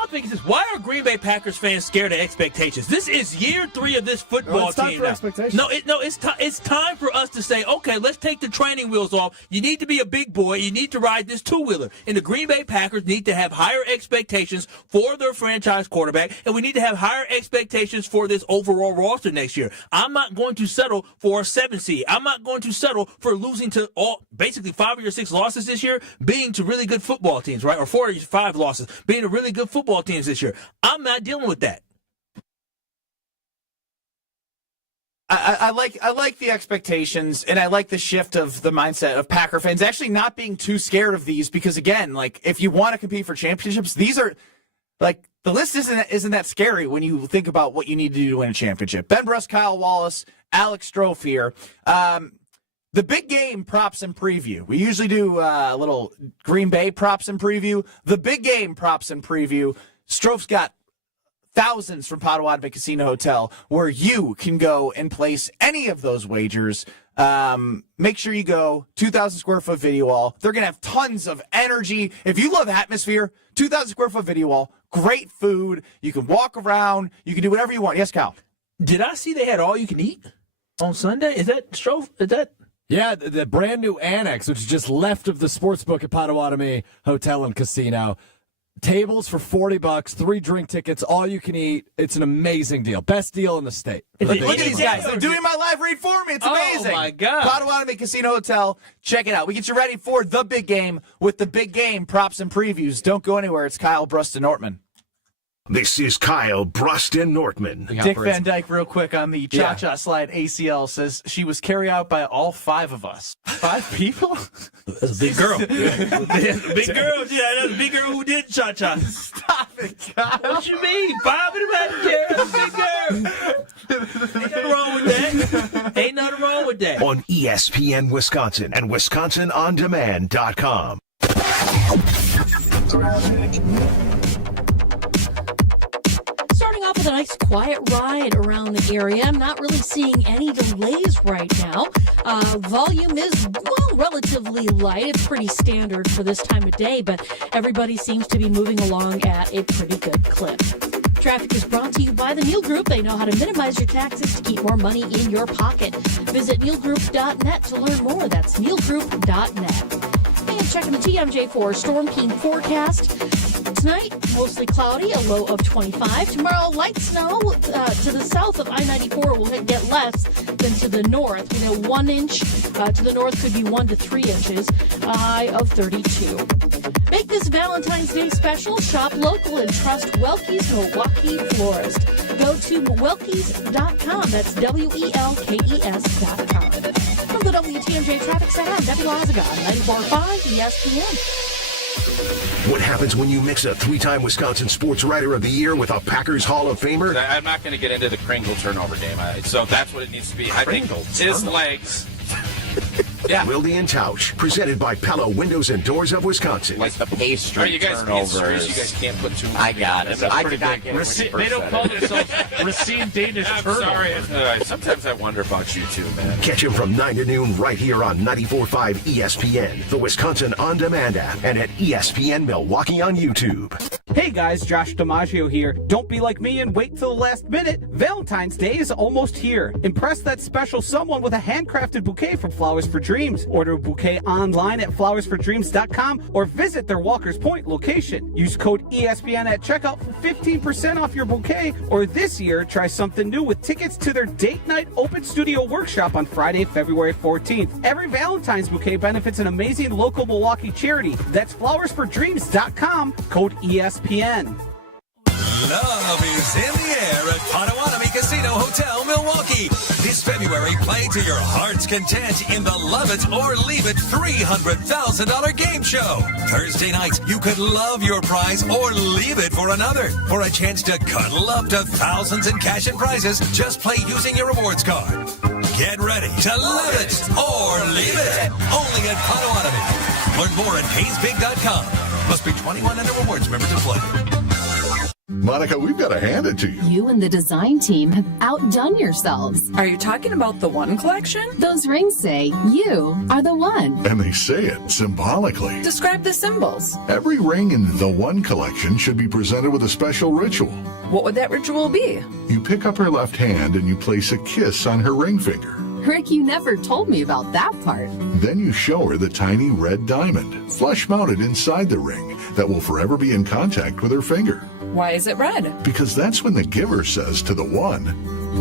thing is this: why are Green Bay Packers fans scared of expectations? This is year 3 of this football it's time team. for expectations. No, it's time for us to say, okay, let's take the training wheels off. You need to be a big boy. You need to ride this 2-wheeler. And the Green Bay Packers need to have higher expectations for their franchise quarterback, and we need to have higher expectations for this overall roster next year. I'm not going to settle for a 7 seed. I'm not going to settle for losing to basically 5 of your 6 losses this year, being to really good football teams, right? Or 4 or 5 losses, being to really good football teams this year. I'm not dealing with that. I like the expectations, and I like the shift of the mindset of Packer fans actually not being too scared of these because, again, if you want to compete for championships, these are the list isn't that scary when you think about what you need to do to win a championship. Ben Bruss, Kyle Wallace, Alex Strofe here. The big game props and preview. We usually do a little Green Bay props and preview. The big game props and preview. Strofe's got thousands from Potawatomi Casino Hotel where you can go and place any of those wagers. Make sure you go 2,000 square foot video wall. They're going to have tons of energy. If you love atmosphere, 2,000 square foot video wall, great food. You can walk around. You can do whatever you want. Yes, Kyle. Did I see they had all you can eat on Sunday? Is that Strofe? Is that? Yeah, the brand new annex, which is just left of the sportsbook at Potawatomi Hotel and Casino. Tables for $40, 3 drink tickets, all you can eat. It's an amazing deal. Best deal in the state. Look at these guys. They're doing my live read for me. It's amazing. Oh, my God. Potawatomi Casino Hotel. Check it out. We get you ready for the big game with the big game props and previews. Don't go anywhere. It's Kyle Brust and Nortman. This is Kyle Brust and Nortman. Dick Van Dyke, real quick on the cha-cha slide ACL, says she was carried out by all 5 of us. 5 people? That's a big girl. Big girl, yeah, that's a big girl who did cha-cha. Stop it, God. What you mean? 5 in the back there. That's a big girl. Ain't nothing wrong with that. Ain't nothing wrong with that. On ESPN Wisconsin and WisconsinOnDemand.com. Starting off with a nice quiet ride around the area. I'm not really seeing any delays right now. Volume is, relatively light. It's pretty standard for this time of day, but everybody seems to be moving along at a pretty good clip. Traffic is brought to you by the Neal Group. They know how to minimize your taxes to keep more money in your pocket. Visit nealgroup.net to learn more. That's nealgroup.net. And checking the TMJ4 Storm King forecast. Tonight, mostly cloudy, a low of 25. Tomorrow, light snow to the south of I-94 will get less than to the north. 1 inch to the north could be 1 to 3 inches, a high of 32. Make this Valentine's Day special. Shop local and trust Welke's Milwaukee Florist. Go to welkes.com. That's WELKES.com. From the WTMJ Traffic Center, I'm Debbie Lazaga, 94.5 ESPN. What happens when you mix a 3-time Wisconsin Sports Writer of the Year with a Packers Hall of Famer? I'm not going to get into the Kringle turnover game, so that's what it needs to be. I think his legs. Yeah. Wilde and Tausch, presented by Pella Windows and Doors of Wisconsin. Like the pastry. Are you guys being serious? You guys can't put 2. I got it. I did not get it. They don't call themselves Racine Danish turnover. Sorry. Sometimes I wonder about you too, man. Catch him from 9 to noon right here on 94.5 ESPN, the Wisconsin On Demand app, and at ESPN Milwaukee on YouTube. Hey guys, Josh DiMaggio here. Don't be like me and wait till the last minute. Valentine's Day is almost here. Impress that special someone with a handcrafted bouquet from Flowers for Dreams. Order a bouquet online at flowersfordreams.com or visit their Walker's Point location. Use code ESPN at checkout for 15% off your bouquet, or this year try something new with tickets to their date night open studio workshop on Friday, February 14th. Every Valentine's bouquet benefits an amazing local Milwaukee charity. That's flowersfordreams.com, code ESPN. Love is in the air at Potawatomi Casino Hotel, Milwaukee. January, play to your heart's content in the Love It or Leave It $300,000 game show. Thursday nights, you could love your prize or leave it for another. For a chance to cuddle up to thousands in cash and prizes, just play using your rewards card. Get ready to love it or leave it. Only at Potawatomi. Learn more at PaysBig.com. Must be 21 and a rewards member to play. Monica, we've got to hand it to you. You and the design team have outdone yourselves. Are you talking about the One collection? Those rings say you are the one. And they say it symbolically. Describe the symbols. Every ring in the One collection should be presented with a special ritual. What would that ritual be? You pick up her left hand and you place a kiss on her ring finger. Rick, you never told me about that part. Then you show her the tiny red diamond, flush mounted inside the ring, that will forever be in contact with her finger. Why is it red? Because that's when the giver says to the one,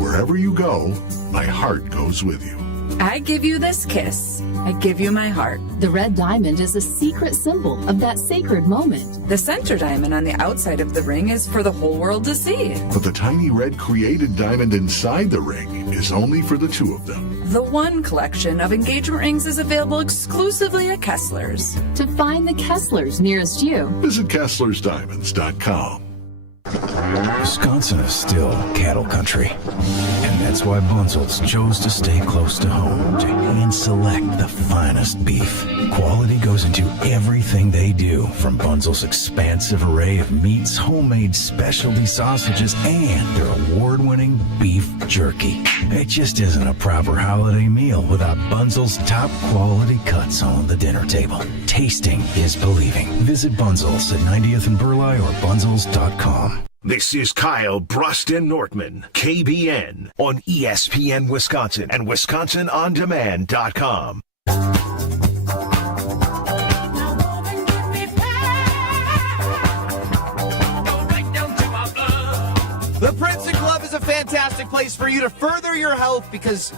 wherever you go, my heart goes with you. I give you this kiss. I give you my heart. The red diamond is a secret symbol of that sacred moment. The center diamond on the outside of the ring is for the whole world to see. But the tiny red created diamond inside the ring is only for the two of them. The One collection of engagement rings is available exclusively at Kessler's. To find the Kesslers nearest you, visit KesslersDiamonds.com. Wisconsin is still cattle country, and that's why Bunzel's chose to stay close to home to hand select the finest beef. Quality goes into everything they do, from Bunzel's expansive array of meats, homemade specialty sausages, and their award-winning beef jerky. It just isn't a proper holiday meal without Bunzel's top quality cuts on the dinner table. Tasting is believing. Visit Bunzel's at 90th and Burleigh or bunzels.com. This is Kyle Bruston Nortman, KBN, on ESPN Wisconsin and WisconsinOnDemand.com. The Princeton Club is a fantastic place for you to further your health, because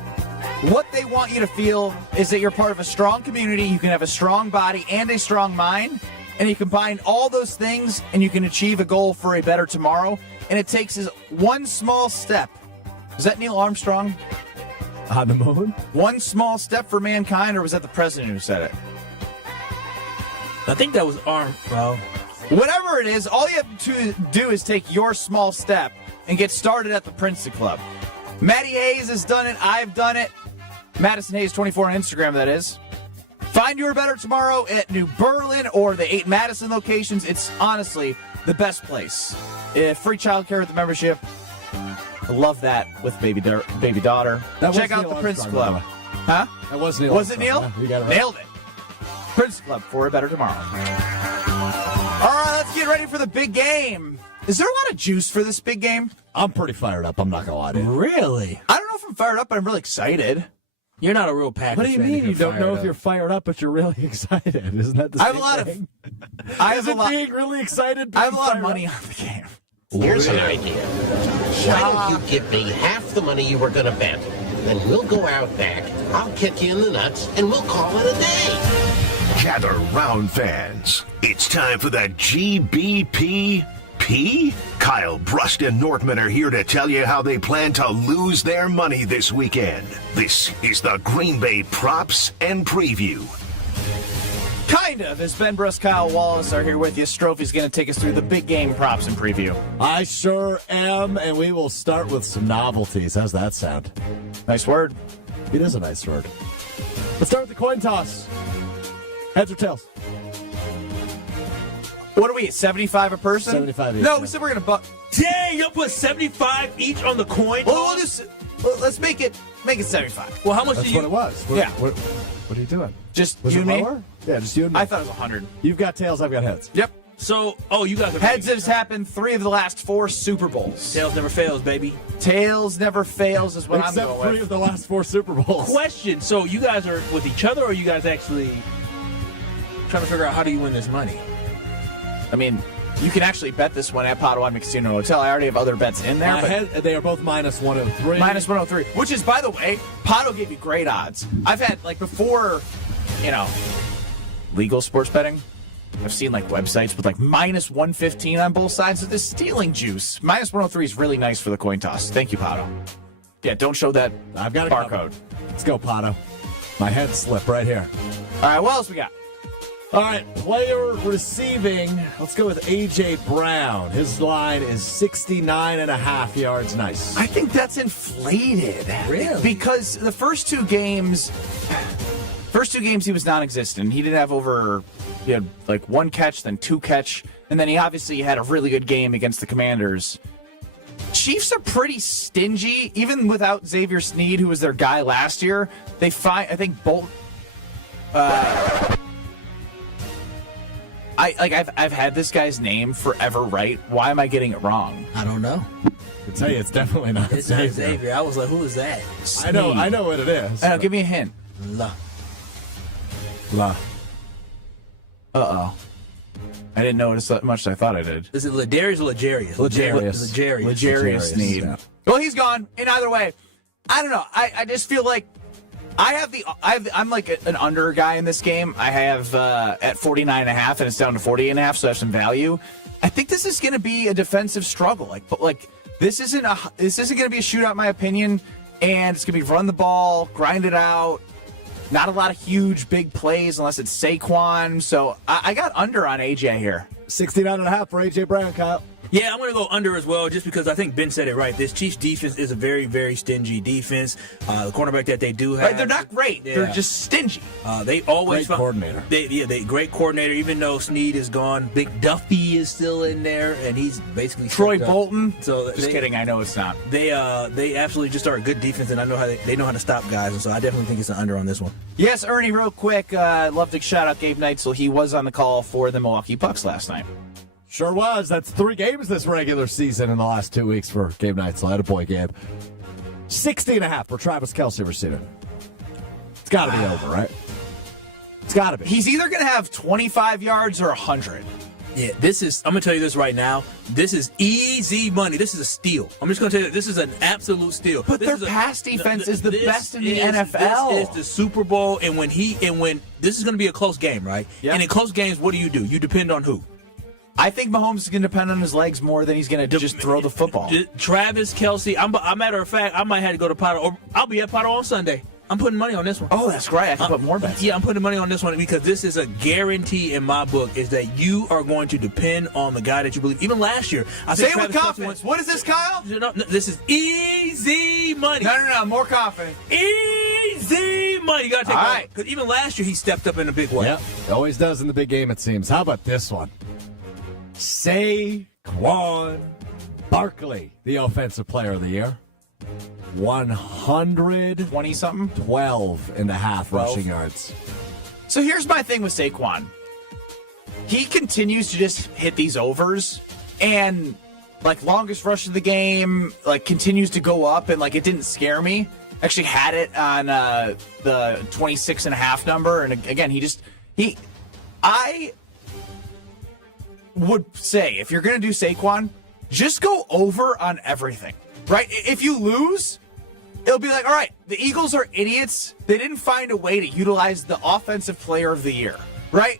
what they want you to feel is that you're part of a strong community. You can have a strong body and a strong mind, and you combine all those things and you can achieve a goal for a better tomorrow. And it takes us one small step. Is that Neil Armstrong? On the moon? One small step for mankind, or was that the president who said it? I think that was Well, whatever it is, all you have to do is take your small step and get started at the Princeton Club. Maddie Hayes has done it. I've done it. Madison Hayes 24 on Instagram, that is. Find your better tomorrow at New Berlin or the 8 Madison locations. It's honestly the best place. Free childcare with the membership. I love that with baby daughter. Check out the Princeton Club. Huh? That was Neil. Was it Neil? Yeah, you got it right. Nailed it. Princeton Club for a better tomorrow. All right, let's get ready for the big game. Is there a lot of juice for this big game? I'm pretty fired up. I'm not going to lie to you. Really? I don't know if I'm fired up, but I'm really excited. You're not a real Packers What do you fan mean if you're you don't know fired if you're fired up, but you're really excited? Isn't that the I same have a lot thing? of being really excited? I have a lot of money on the game. Here's an idea. Why don't you give me half the money you were going to bet? Then we'll go out back, I'll kick you in the nuts, and we'll call it a day. Gather round, fans. It's time for the GBPP. Kyle Brust and Nortman are here to tell you how they plan to lose their money this weekend. This is the Green Bay Props and Preview. Kind of, as Ben Brust, Kyle Wallace are here with you. Strophy's going to take us through the big game props and preview. I sure am, and we will start with some novelties. How's that sound? Nice word. It is a nice word. Let's start with the coin toss. Heads or tails? What are we, 75 a person? 75 each. No, we said we're going to Dang, you'll put 75 each on the coin toss? Let's make it 75. Well, how much That's do you... what it was. What are you doing? Just Was you it and me? lower? Yeah, just you and me. I thought it was 100. You've got tails, I've got heads. Yep. So, you guys are... Heads has happened 3 of the last 4 Super Bowls. Tails never fails, baby. Tails never fails is what Except I'm going 3 with. of the last 4 Super Bowls. Question, so you guys are with each other, or are you guys actually trying to figure out how do you win this money? I mean, you can actually bet this one at Potawatomi Casino Hotel. I already have other bets in there. They are both minus 103. Minus 103, which is, by the way, Potto gave you great odds. I've had, before, legal sports betting, I've seen, websites with, minus 115 on both sides of this stealing juice. Minus 103 is really nice for the coin toss. Thank you, Potto. Yeah, don't show that I've got a barcode. Let's go, Pato. My head slip right here. All right, what else we got? All right, player receiving. Let's go with A.J. Brown. His line is 69.5 yards. Nice. I think that's inflated. Really? Because the first two games he was non-existent. He didn't have he had like one catch, then two catch, and then he obviously had a really good game against the Commanders. Chiefs are pretty stingy, even without Xavier Sneed, who was their guy last year. They find, I think, both. I've had this guy's name forever right. Why am I getting it wrong? I don't know. I can tell you, it's definitely not It's Xavier. not Xavier. I was like, who is that? I know what it is. Give me a hint. La. Uh-oh. I didn't know it as much as I thought I did. Is it Ladarius or Legarius? Legarius Sneed. yeah. Well, he's gone. In either way, I don't know. I just feel like I'm like an under guy in this game. I have at 49.5, and it's down to 48.5, so I have some value. I think this is going to be a defensive struggle. This isn't going to be a shootout, in my opinion, and it's going to be run the ball, grind it out. Not a lot of huge, big plays unless it's Saquon. So I got under on AJ here. 69.5 for A.J. Brown, Kyle. Yeah, I'm going to go under as well, just because I think Ben said it right. This Chiefs defense is a very, very stingy defense. The cornerback that they do have, Right, they're not great. Yeah. They're just stingy. They always Great coordinator. They great coordinator. Even though Sneed is gone, Big Duffy is still in there, and he's basically Troy stepped up. Bolton. So Just kidding. I know it's not. They absolutely just are a good defense, and I know how they know how to stop guys, and so I definitely think it's an under on this one. Yes, Ernie, real quick. I'd love to shout out Gabe Neitzel. He was on the call for the Milwaukee Bucks last night. Sure was. That's 3 games this regular season in the last 2 weeks for Gabe Neitzel. Attaboy, Gabe. 60.5 for Travis Kelce receiving. It's got to be over, right? It's got to be. He's either going to have 25 yards or 100. Yeah, I'm going to tell you this right now. This is easy money. This is a steal. I'm just going to tell you, this is an absolute steal. But their pass defense is the best in the NFL. This is the Super Bowl, and when this is going to be a close game, right? Yep. And in close games, what do? You depend on who? I think Mahomes is going to depend on his legs more than he's going to just throw the football. Travis Kelce. Matter of fact, I might have to go to Potter, or I'll be at Potter on Sunday. I'm putting money on this one. Oh, that's great. I can put more bets. Yeah, I'm putting money on this one because this is a guarantee in my book is that you are going to depend on the guy that you believe. Even last year. Say it with confidence. What is this, Kyle? No, this is easy money. No. More confident. Easy money. You got to take it. Right. Because even last year, he stepped up in a big way. Yep. Always does in the big game, it seems. How about this one? Saquon Barkley, the offensive player of the year. 120-something? 12.5 rushing yards. So here's my thing with Saquon. He continues to just hit these overs, and longest rush of the game, continues to go up, and it didn't scare me. Actually had it on the 26.5 number, and again, I would say, if you're going to do Saquon, just go over on everything, right? If you lose, it'll be all right, the Eagles are idiots. They didn't find a way to utilize the offensive player of the year, right?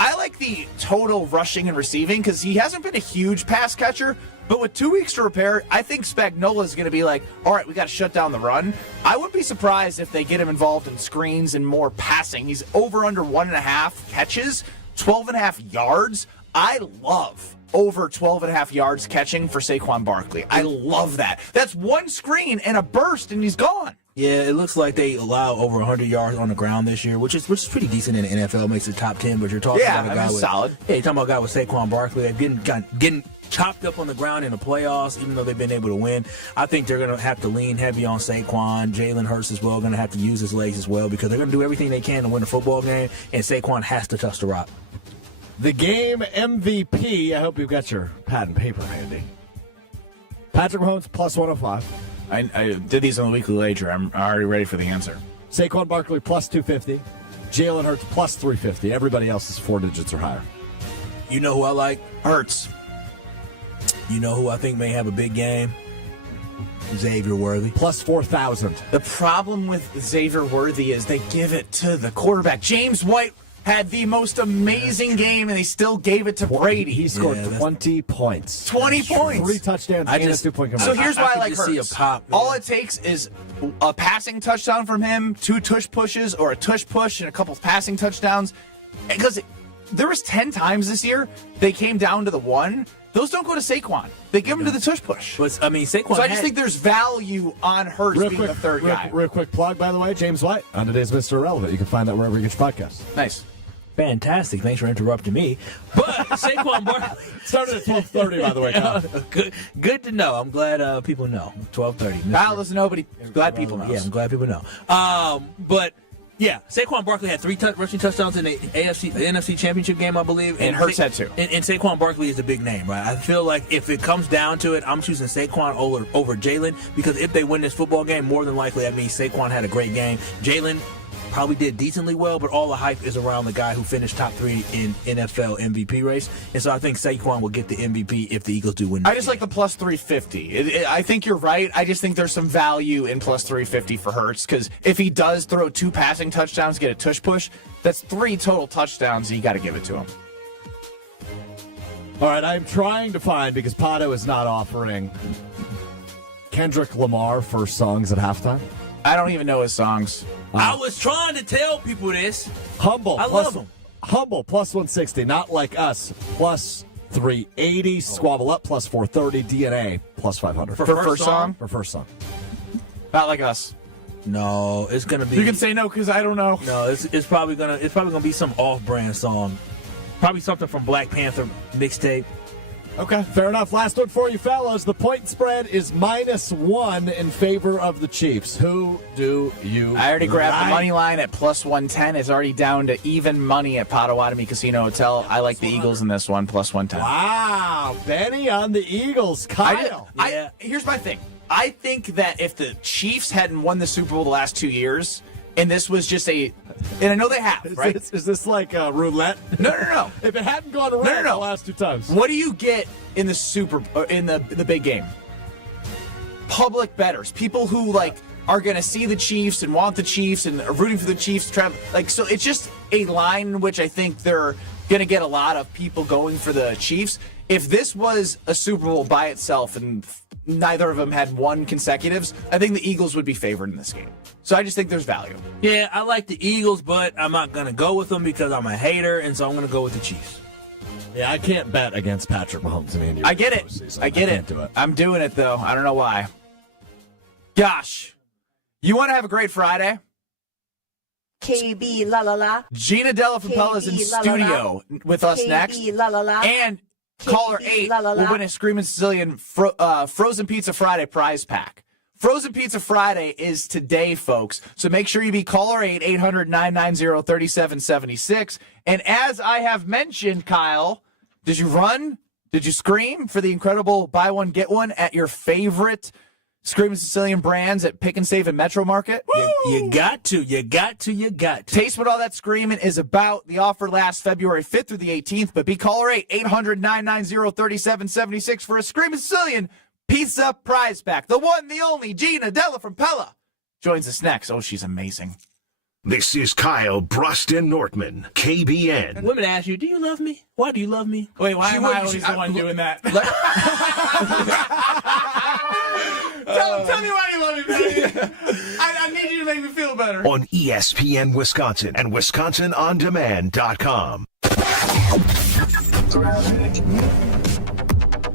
I like the total rushing and receiving because he hasn't been a huge pass catcher, but with 2 weeks to repair, I think Spagnuolo is going to be all right, we got to shut down the run. I wouldn't be surprised if they get him involved in screens and more passing. He's over under 1.5 catches, 12.5 yards. I love over 12.5 yards catching for Saquon Barkley. I love that. That's one screen and a burst, and he's gone. Yeah, it looks like they allow over 100 yards on the ground this year, which is pretty decent in the NFL. Makes it top 10, but you're talking about a guy with solid. Yeah, you're talking about a guy with Saquon Barkley getting chopped up on the ground in the playoffs, even though they've been able to win. I think they're going to have to lean heavy on Saquon. Jalen Hurts as well going to have to use his legs as well because they're going to do everything they can to win the football game, and Saquon has to touch the rock. The game MVP, I hope you've got your pad and paper handy. Patrick Mahomes, plus 105. I did these on the weekly wager. I'm already ready for the answer. Saquon Barkley, plus 250. Jalen Hurts, plus 350. Everybody else is 4 digits or higher. You know who I like? Hurts. You know who I think may have a big game? Xavier Worthy. Plus 4,000. The problem with Xavier Worthy is they give it to the quarterback. James White had the most amazing game, and they still gave it to Brady. He scored 20 points. 20 points. 3 touchdowns and a 2-point conversion. So here's why I like just see Hurts. a pop, All it takes is a passing touchdown from him, 2 tush pushes, or a tush push and a couple of passing touchdowns. Because there was 10 times this year they came down to the 1. Those don't go to Saquon. They give them to the tush push. But, I mean, Saquon. So I just think there's value on Hurts being the third guy. Real quick plug, by the way, James White on today's Mr. Irrelevant. You can find that wherever you get your podcasts. Nice. Fantastic. Thanks for interrupting me. But Saquon Barkley started at 12:30, by the way, Kyle. Good to know. I'm glad people know. 12:30. Kyle doesn't know, but he's glad people know. Yeah, I'm glad people know. But yeah, Saquon Barkley had 3 rushing touchdowns in the NFC Championship game, I believe. And Hurts had 2. And Saquon Barkley is a big name, right? I feel like if it comes down to it, I'm choosing Saquon over Jalen, because if they win this football game, more than likely that means Saquon had a great game. Jalen probably did decently well, but all the hype is around the guy who finished top 3 in NFL MVP race. And so I think Saquon will get the MVP if the Eagles do win. I just like the plus 350. I think you're right. I just think there's some value in plus 350 for Hurts, because if he does throw 2 passing touchdowns, get a tush push, that's 3 total touchdowns, and you got to give it to him. All right, I'm trying to find, because Pato is not offering Kendrick Lamar for songs at halftime. I don't even know his songs. I was trying to tell people this. Humble. I love him. Humble, plus 160. Not like us, plus 380. Squabble Up, plus 430. DNA, plus 500. For first song? For first song. Not like us. No, it's gonna be. You can say no because I don't know. No, it's probably gonna be some off-brand song. Probably something from Black Panther mixtape. Okay, fair enough. Last one for you, fellas. The point spread is -1 in favor of the Chiefs. Who do you I already grabbed like? the money line at plus 110. It's already down to even money at Potawatomi Casino Hotel. I like the Eagles in this one, plus 110. Wow, Benny on the Eagles. Kyle. Here's my thing. I think that if the Chiefs hadn't won the Super Bowl the last 2 years, and this was just and I know they have, right? Is this like roulette? No. If it hadn't gone right the last 2 times. What do you get in the in the big game? Public bettors, people who are going to see the Chiefs and want the Chiefs and are rooting for the Chiefs. So it's just a line in which I think they're going to get a lot of people going for the Chiefs. If this was a Super Bowl by itself and neither of them had won consecutives, I think the Eagles would be favored in this game. So I just think there's value. Yeah, I like the Eagles, but I'm not going to go with them because I'm a hater, and so I'm going to go with the Chiefs. Yeah, I can't bet against Patrick Mahomes and Andy. I get it. I get it. Do it. I'm doing it, though. I don't know why. Gosh. You want to have a great Friday? KB la la la. Gina Della Fapella is in studio with us next. La la la. And caller 8 will win a Screamin' Sicilian Frozen Pizza Friday prize pack. Frozen Pizza Friday is today, folks. So make sure you be caller 8, 800-990-3776. And as I have mentioned, Kyle, did you run? Did you scream for the incredible buy one, get one at your favorite Screamin' Sicilian brands at Pick and Save and Metro Market? You got to. Taste what all that screaming is about. The offer lasts February 5th through the 18th, but be caller 8, 800-990-3776 for a Screamin' Sicilian Pizza prize pack. The one, the only, Gina Della from Pella joins us next. Oh, she's amazing. This is Kyle Broston Nortman, KBN. Women ask you, do you love me? Why do you love me? Wait, why am I always the one doing that? Tell me why you love me, baby. I need you to make me feel better. On ESPN Wisconsin and WisconsinOnDemand.com.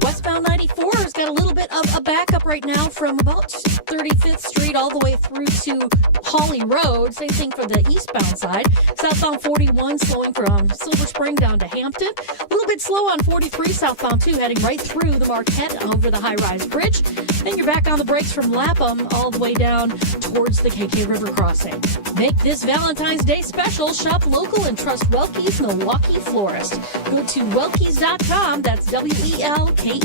Westbound 94 has got a little bit of a backup right now from about 35th Street all the way through to Hawley Road. Same thing for the eastbound side. Southbound 41 slowing from Silver Spring down to Hampton. A little bit slow on 43 southbound 2 heading right through the Marquette over the high-rise bridge. Then you're back on the brakes from Lapham all the way down towards the KK River crossing. Make this Valentine's Day special. Shop local and trust Welke's Milwaukee Florist. Go to welkes.com. That's WELKES.com.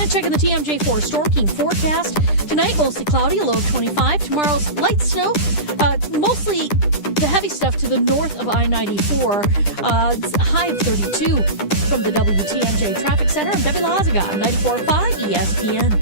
And checking the TMJ4 Storking forecast. Tonight, mostly cloudy, a low of 25. Tomorrow's light snow, mostly the heavy stuff to the north of I-94. It's a high of 32 from the WTMJ Traffic Center. I'm Debbie Lazaga, 94.5 ESPN.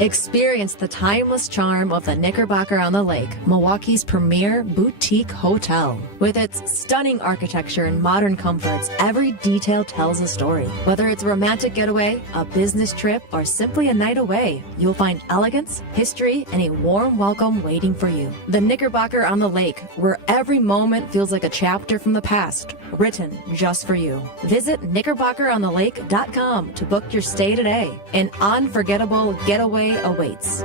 Experience the timeless charm of the Knickerbocker on the Lake, Milwaukee's premier boutique hotel. With its stunning architecture and modern comforts, every detail tells a story. Whether it's a romantic getaway, a business trip, or simply a night away, you'll find elegance, history, and a warm welcome waiting for you. The Knickerbocker on the Lake, where every moment feels like a chapter from the past, written just for you. Visit knickerbockeronthelake.com to book your stay today. An unforgettable getaway awaits.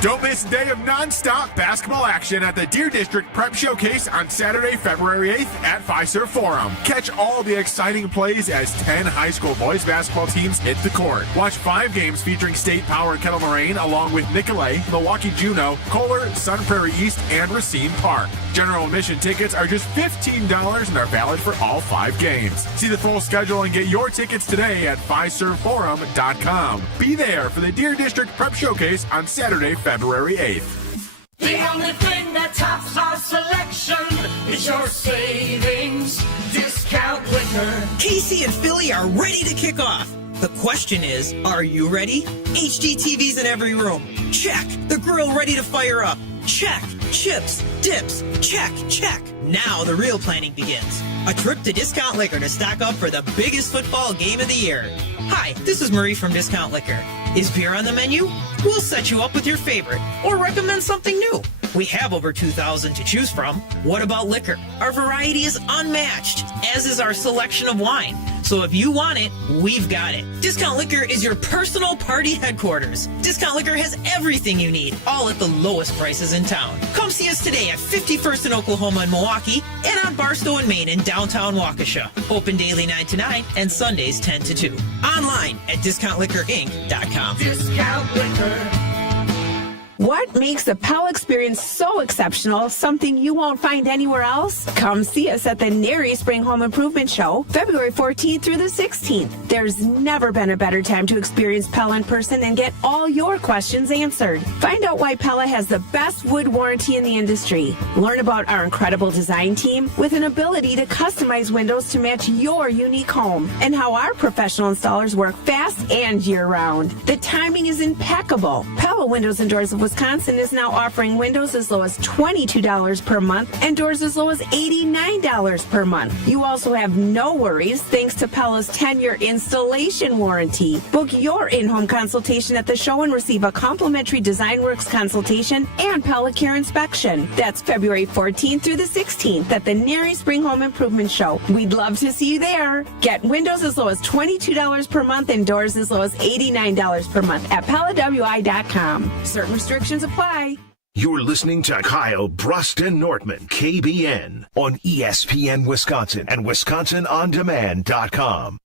Don't miss a day of non-stop basketball action at the Deer District Prep Showcase on Saturday, February 8th at Fiserv Forum. Catch all the exciting plays as 10 high school boys basketball teams hit the court. Watch 5 games featuring State Power and Kettle Moraine along with Nicolay, Milwaukee Juneau, Kohler, Sun Prairie East, and Racine Park. General admission tickets are just $15 and are valid for all 5 games. See the full schedule and get your tickets today at FiservForum.com. Be there for the Deer District Prep Showcase on Saturday, February 8th. The only thing that tops our selection is your savings discount liquor. Casey and Philly are ready to kick off. The question is, are you ready? HD TVs in every room. Check. The grill ready to fire up. Check. Chips, dips, check, check. Now the real planning begins. A trip to Discount Liquor to stock up for the biggest football game of the year. Hi, this is Marie from Discount Liquor. Is beer on the menu? We'll set you up with your favorite or recommend something new. We have over 2,000 to choose from. What about liquor? Our variety is unmatched, as is our selection of wine. So if you want it, we've got it. Discount Liquor is your personal party headquarters. Discount Liquor has everything you need, all at the lowest prices in town. Come see us today at 51st in Oklahoma and Milwaukee, and on Barstow and Main in downtown Waukesha. Open daily 9 to 9 and Sundays 10 to 2. Online at DiscountLiquorInc.com. Discount Liquor. What makes the Pell experience so exceptional, something you won't find anywhere else? Come see us at the Neri Spring Home Improvement Show, February 14th through the 16th. There's never been a better time to experience Pella in person and get all your questions answered. Find out why Pella has the best wood warranty in the industry. Learn about our incredible design team with an ability to customize windows to match your unique home, and how our professional installers work fast and year-round. The timing is impeccable. Pella Windows and Doors of Wisconsin is now offering windows as low as $22 per month and doors as low as $89 per month. You also have no worries thanks to Pella's 10-year installation warranty. Book your in-home consultation at the show and receive a complimentary DesignWorks consultation and Pella Care inspection. That's February 14th through the 16th at the Neri Spring Home Improvement Show. We'd love to see you there. Get windows as low as $22 per month and doors as low as $89 per month at PellaWI.com. Certain restrictions apply. You're listening to Kyle Bruston Nortman, KBN, on ESPN Wisconsin and WisconsinOnDemand.com.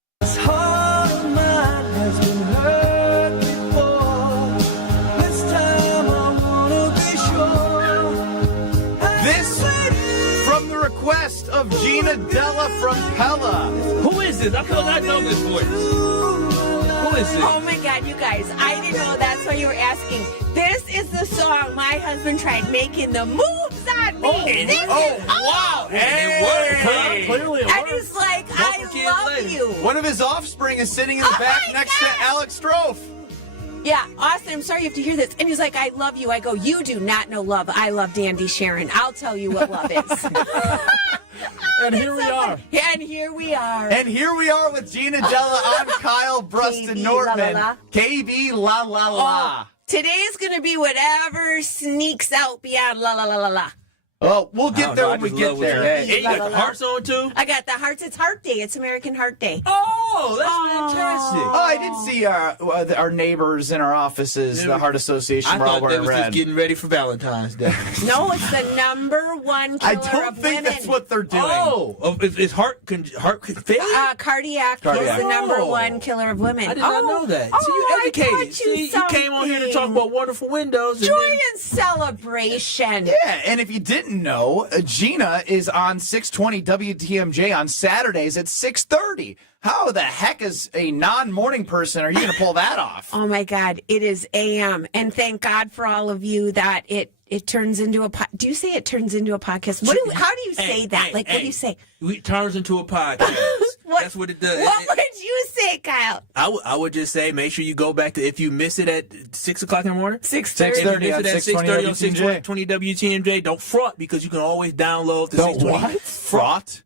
This from the request of Gina Della from Pella. Who is this? I feel like I know this voice. Who is this? Oh my God, you guys, I didn't know that's what you were asking. This is the song my husband tried making the moves on me. Wow. Hey. It worked, huh? Clearly it And worked. he's like, I love you. One of his offspring is sitting in the back next to Alex Strofe. Yeah, Austin, I'm sorry you have to hear this. And he's like, I love you. I go, you do not know love. I love Dandy Sharon. I'll tell you what love is. And here we are. And here we are. And here we are with Gina Della on Kyle Bruston KB Nortman. la la la. KB la la la. Oh, today's going to be whatever sneaks out beyond la la la la la. Well, we'll get there when we get there. And you got the hearts on too? I got the hearts. It's Heart Day. It's American Heart Day. Oh, that's fantastic. Oh, I did see our neighbors in our offices, the Heart Association, I were all thought they wearing was red. just getting ready for Valentine's Day. No, it's the #1 killer I don't of think women. that's what they're doing. Oh, is heart failure? Cardiac is Cardiac. the #1 killer of women. I did not know that. Oh, See, you I educated. taught you See, you came on here to talk about wonderful windows. And Joy then, and celebration. Yeah, and if you didn't know, Gina is on 620 WTMJ on Saturdays at 6:30. How the heck is a non-morning person are you going to pull that off? Oh my God, it is AM, and thank God for all of you that it turns into a. Do you say it turns into a podcast? How do you say that? What do you say? It turns into a podcast. That's what it does. What would you say, Kyle? I would just say make sure you go back to, if you miss it at 6 o'clock in the morning, 6:30. If you miss it at 6:30 on 6:20 6:20 WTMJ, don't fraud, because you can always download the Don't 6:20. what? Fraught?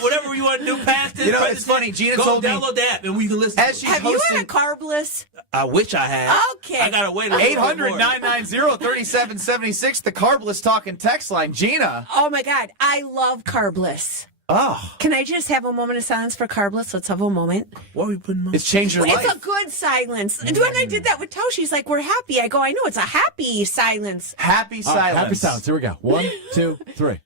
Whatever you want to do past this. You know, it's funny. Gina go told me. download the app and we can listen. As she's Have you hosting, had a carbless? I wish I had. Okay. I gotta wait a little bit more. 800-990-3776, the Carbless talking text line. Gina. Oh my God, I love carbless. Oh. Can I just have a moment of silence for carbless? Let's have a moment. What are we putting on? It's changed your life. It's a good silence. When I did that with Toe, she's like, "We're happy." I go, "I know, it's a happy silence." Happy silence. Happy silence. Here we go. 1, 2, 3.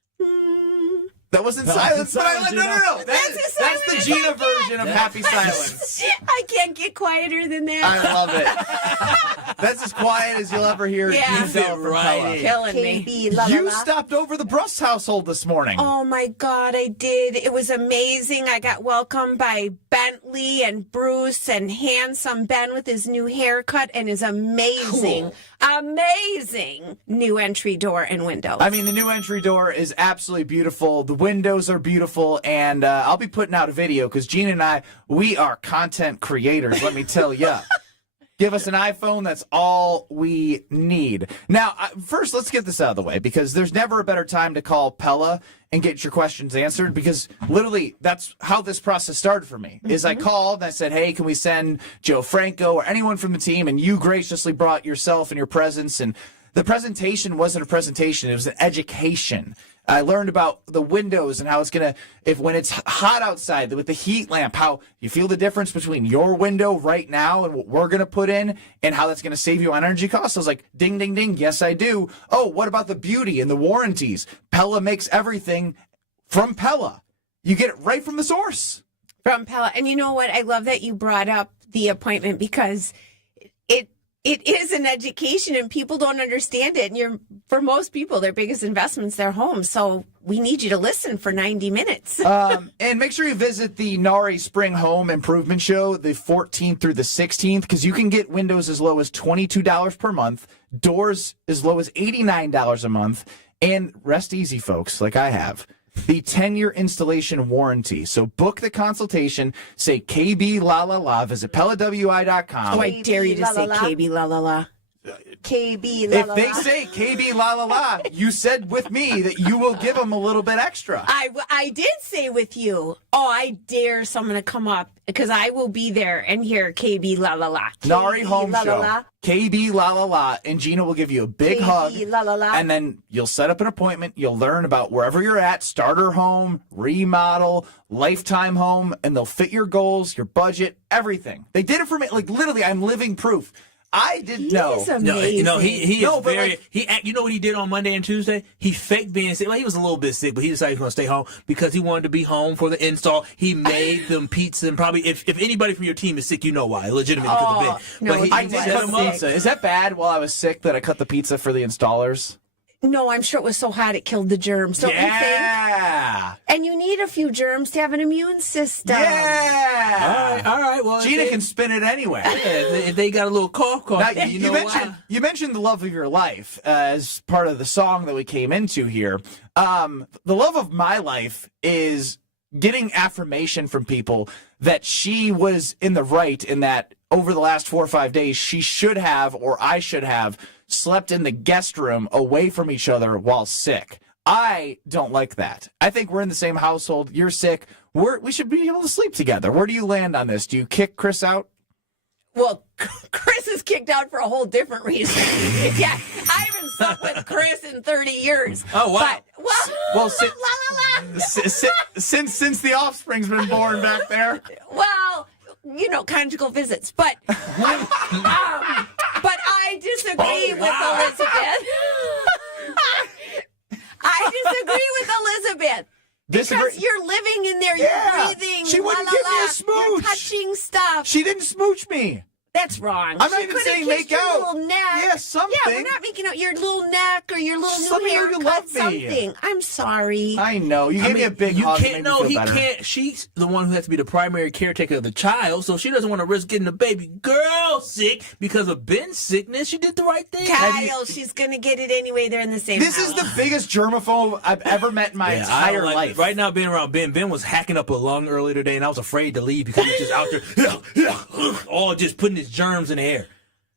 That wasn't No, silence, but silence, no. That's That's the Gina version of happy silence. I can't get quieter than that. I love it. That's as quiet as you'll ever hear Yeah. Gina You go fit from right Pella. in. Killing me. KB, la, la, You la. stopped over the Bruss household this morning. Oh my God, I did. It was amazing. I got welcomed by Bentley and Bruce and handsome Ben with his new haircut and his amazing new entry door and windows. I mean, the new entry door is absolutely beautiful. The windows are beautiful, and I'll be putting out a video because Gina and I, we are content creators, let me tell you. Give us an iPhone, that's all we need. Now, first, let's get this out of the way, because there's never a better time to call Pella and get your questions answered, because literally that's how this process started for me. Is I called and I said, hey, can we send Joe Franco or anyone from the team? And you graciously brought yourself and your presence, and the presentation wasn't a presentation, it was an education. I learned about the windows and how it's going to, when it's hot outside with the heat lamp, how you feel the difference between your window right now and what we're going to put in, and how that's going to save you on energy costs. I was like, ding, ding, ding. Yes, I do. Oh, what about the beauty and the warranties? Pella makes everything from Pella. You get it right from the source. From Pella. And you know what? I love that you brought up the appointment, because it is an education and people don't understand it. And for most people, their biggest investment's their home. So we need you to listen for 90 minutes. And make sure you visit the Nari Spring Home Improvement Show the 14th through the 16th, because you can get windows as low as $22 per month, doors as low as $89 a month, and rest easy, folks, like I have, the 10-year installation warranty. So book the consultation, say KB la la la, visit PellaWI.com. Oh, I dare you to say la, la. KB la la la. KB la, If la, they la. say KB la la la, you said with me that you will give them a little bit extra. I did say with you. Oh, I dare someone to come up, because I will be there and hear KB la la la. Nari Home la, la, Show. la. KB la la la, and Gina will give you a big KB hug, la, la, la. and then you'll set up an appointment. You'll learn about wherever you're at, starter home, remodel, lifetime home, and they'll fit your goals, your budget, everything. They did it for me. Like, literally, I'm living proof. I didn't know. He's amazing. No, he No, is but very. like- You know what he did on Monday and Tuesday? He faked being sick. Like, he was a little bit sick, but he decided he was going to stay home because he wanted to be home for the install. He made them pizza, and probably if anybody from your team is sick, you know why. Legitimately because of it. no, But I did set cut them the up. pizza. Is that bad while I was sick that I cut the pizza for the installers? No, I'm sure it was so hot it killed the germs. Don't you think? Yeah. And you need a few germs to have an immune system. Yeah. All right. Well, Gina can spin it anyway. if they got a little cough, Now, you know why. you mentioned the love of your life as part of the song that we came into here. The love of my life is getting affirmation from people that she was in the right, in that over the last 4 or 5 days, she should have, or I should have, slept in the guest room away from each other while sick. I don't like that. I think we're in the same household. You're sick. We should be able to sleep together. Where do you land on this? Do you kick Chris out? Well, Chris is kicked out for a whole different reason. Yeah, I haven't slept with Chris in 30 years. Oh, wow. Well, since the offspring's been born back there. Well, you know, conjugal visits. But but I disagree with Elizabeth. I disagree with Elizabeth. Because you're living in there, you're breathing. She wouldn't give me a smooch. You're touching stuff. She didn't smooch me. That's wrong. I'm not She even could've saying kissed make your out. Little neck. Yeah, something. Yeah, we're not making out your little neck or your little Just let new me know you haircut. love me. Something. I'm sorry. I know. You gave me a big You hug. can't. Made me No, feel he better. can't. She's the one who has to be the primary caretaker of the child, so she doesn't want to risk getting the baby girl sick because of Ben's sickness. She did the right thing. Kyle, she's gonna get it anyway. They're in the same This house. is the biggest germaphobe I've ever met in my I entire don't like life. it. Right now, being around Ben. Ben was hacking up a lung earlier today, and I was afraid to leave because he's just out there, all just putting his germs in the air.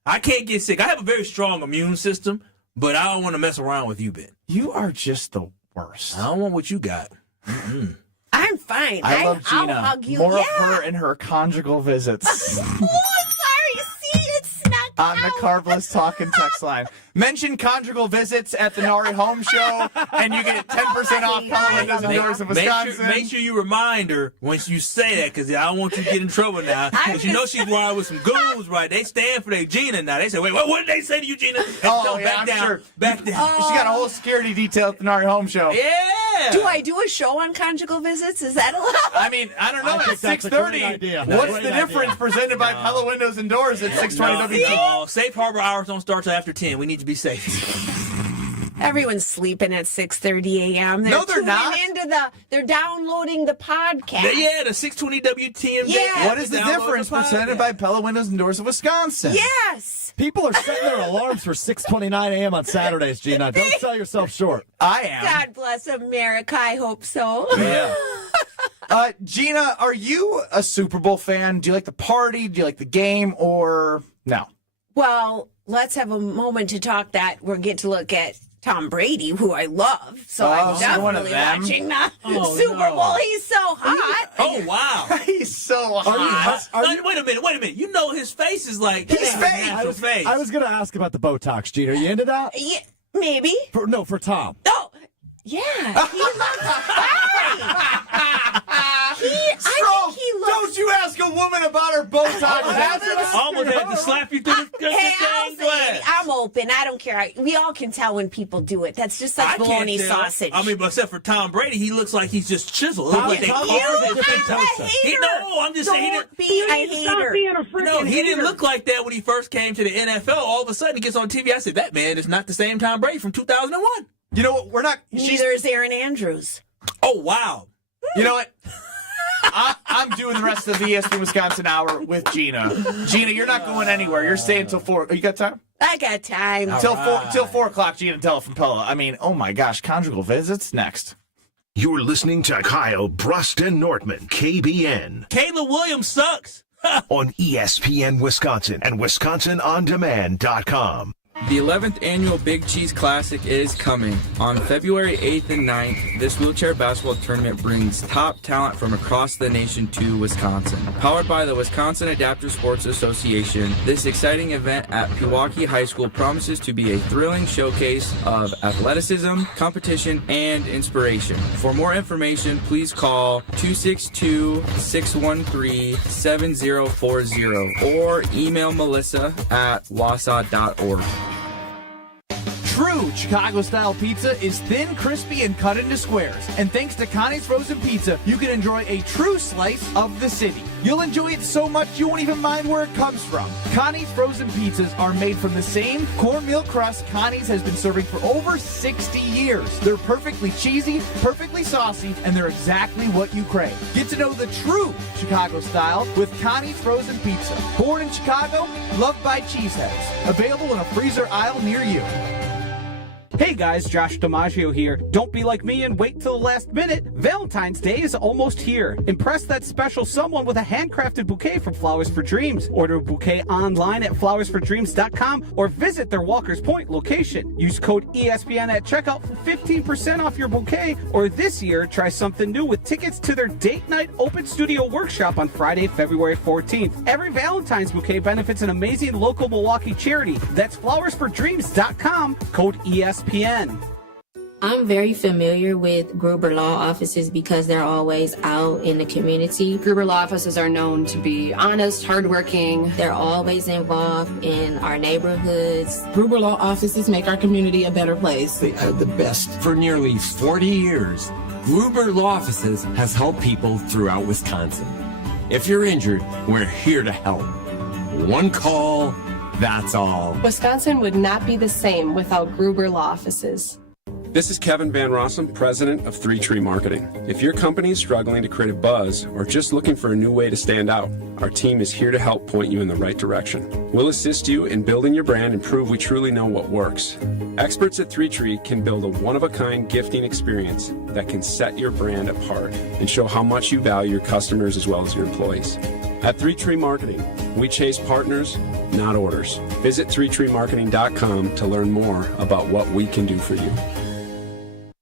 I can't get sick. I have a very strong immune system, but I don't want to mess around with you, Ben. You are just the worst. I don't want what you got. I'm fine. I love Gina. I'll hug you. More yeah. of her and her conjugal visits. Oh, I'm sorry. See, it snuck On the Carbless Talking text line. Mention conjugal visits at the Nari Home Show, and you get 10% off Color Windows and Doors of Wisconsin. Make sure you remind her when you say that, because I don't want you to get in trouble now. Because you know she's wired with some goons, right? They stand for their Gina now. They say, wait, what did they say to you, Gina? Oh, back I'm down. sure. Back down. She got a whole security detail at the Nari Home Show. Yeah. Do I do a show on conjugal visits? Is that allowed? I mean, I don't know. I think At that's a great 6:30. idea. What's Great the idea. difference presented by Pella Windows and Doors at 6:20 WT? No, safe harbor hours don't start till after 10. We need to be safe. Everyone's sleeping at 6:30 a.m. No, they're tuning not. They're downloading the podcast. Yeah, the 620 WTMJ. Yeah. What is the difference presented by Pella Windows and Doors of Wisconsin? Yes. People are setting their alarms for 6:29 a.m. on Saturdays, Gina. Don't sell yourself short. I am. God bless America. I hope so. Yeah. Gina, are you a Super Bowl fan? Do you like the party? Do you like the game? Or no? Well, let's have a moment to talk that we're getting to look at Tom Brady, who I love. So I'm so one of definitely them? watching the Oh, Super no. Bowl. He's so hot. Oh, wow. He's so hot. Wait a minute. You know his face is like He's fake. I was going to ask about the Botox, Gina. Are you into that? Yeah, maybe. For Tom. Oh, yeah. He looks fine. I think he looks. Don't you ask a woman about her Botox habits? almost had to slap you through the Hey, I'll thing say it. I'm open. I don't care. We all can tell when people do it. That's just like bologna sausage. I mean, but except for Tom Brady, he looks like he's just chiseled. It looks like they Tom carved his Brady's face a out. hater. No, I'm just saying he Don't didn't. be a hater. No, he didn't look like that when he first came to the NFL. All of a sudden, he gets on TV. I said, that man is not the same Tom Brady from 2001. You know what? We're not. Neither is Aaron Andrews. Oh, wow. You know what? I'm doing the rest of the ESPN Wisconsin Hour with Gina. Gina, you're not going anywhere. You're staying till 4. You got time? I got time. Till 4 o'clock, Gina Tell from Pella. I mean, oh my gosh, conjugal visits next. You're listening to Kyle Bruston Nortman, KBN, Kayla Williams sucks. on ESPN Wisconsin and WisconsinOnDemand.com. The 11th annual Big Cheese Classic is coming. On February 8th and 9th, this wheelchair basketball tournament brings top talent from across the nation to Wisconsin. Powered by the Wisconsin Adaptive Sports Association, this exciting event at Pewaukee High School promises to be a thrilling showcase of athleticism, competition, and inspiration. For more information, please call 262-613-7040 or email Melissa at wausau.org. True Chicago-style pizza is thin, crispy, and cut into squares. And thanks to Connie's Frozen Pizza, you can enjoy a true slice of the city. You'll enjoy it so much you won't even mind where it comes from. Connie's Frozen Pizzas are made from the same cornmeal crust Connie's has been serving for over 60 years. They're perfectly cheesy, perfectly saucy, and they're exactly what you crave. Get to know the true Chicago style with Connie's Frozen Pizza. Born in Chicago, loved by cheeseheads. Available in a freezer aisle near you. Hey guys, Josh DiMaggio here. Don't be like me and wait till the last minute. Valentine's Day is almost here. Impress that special someone with a handcrafted bouquet from Flowers for Dreams. Order a bouquet online at flowersfordreams.com or visit their Walker's Point location. Use code ESPN at checkout for 15% off your bouquet, or this year, try something new with tickets to their date night open studio workshop on Friday, February 14th. Every Valentine's bouquet benefits an amazing local Milwaukee charity. That's flowersfordreams.com, code ESPN. I'm very familiar with Gruber Law Offices because they're always out in the community. Gruber Law Offices are known to be honest, hardworking. They're always involved in our neighborhoods. Gruber Law Offices make our community a better place. They are the best. For nearly 40 years, Gruber Law Offices has helped people throughout Wisconsin. If you're injured, we're here to help. One call, that's all. Wisconsin would not be the same without Gruber Law Offices. This is Kevin Van Rossum, president of Three Tree Marketing. If your company is struggling to create a buzz or just looking for a new way to stand out, our team is here to help point you in the right direction. We'll assist you in building your brand and prove we truly know what works. Experts at Three Tree can build a one-of-a-kind gifting experience that can set your brand apart and show how much you value your customers as well as your employees. At Three Tree Marketing, we chase partners, not orders. Visit threetreemarketing.com to learn more about what we can do for you.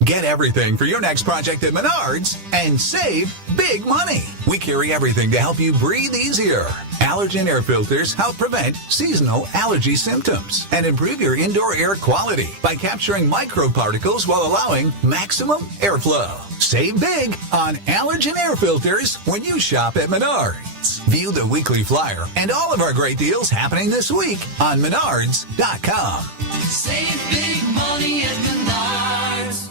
Get everything for your next project at Menards and save big money. We carry everything to help you breathe easier. Allergen air filters help prevent seasonal allergy symptoms and improve your indoor air quality by capturing microparticles while allowing maximum airflow. Save big on allergen air filters when you shop at Menards. View the weekly flyer and all of our great deals happening this week on Menards.com. Save big money at Menards.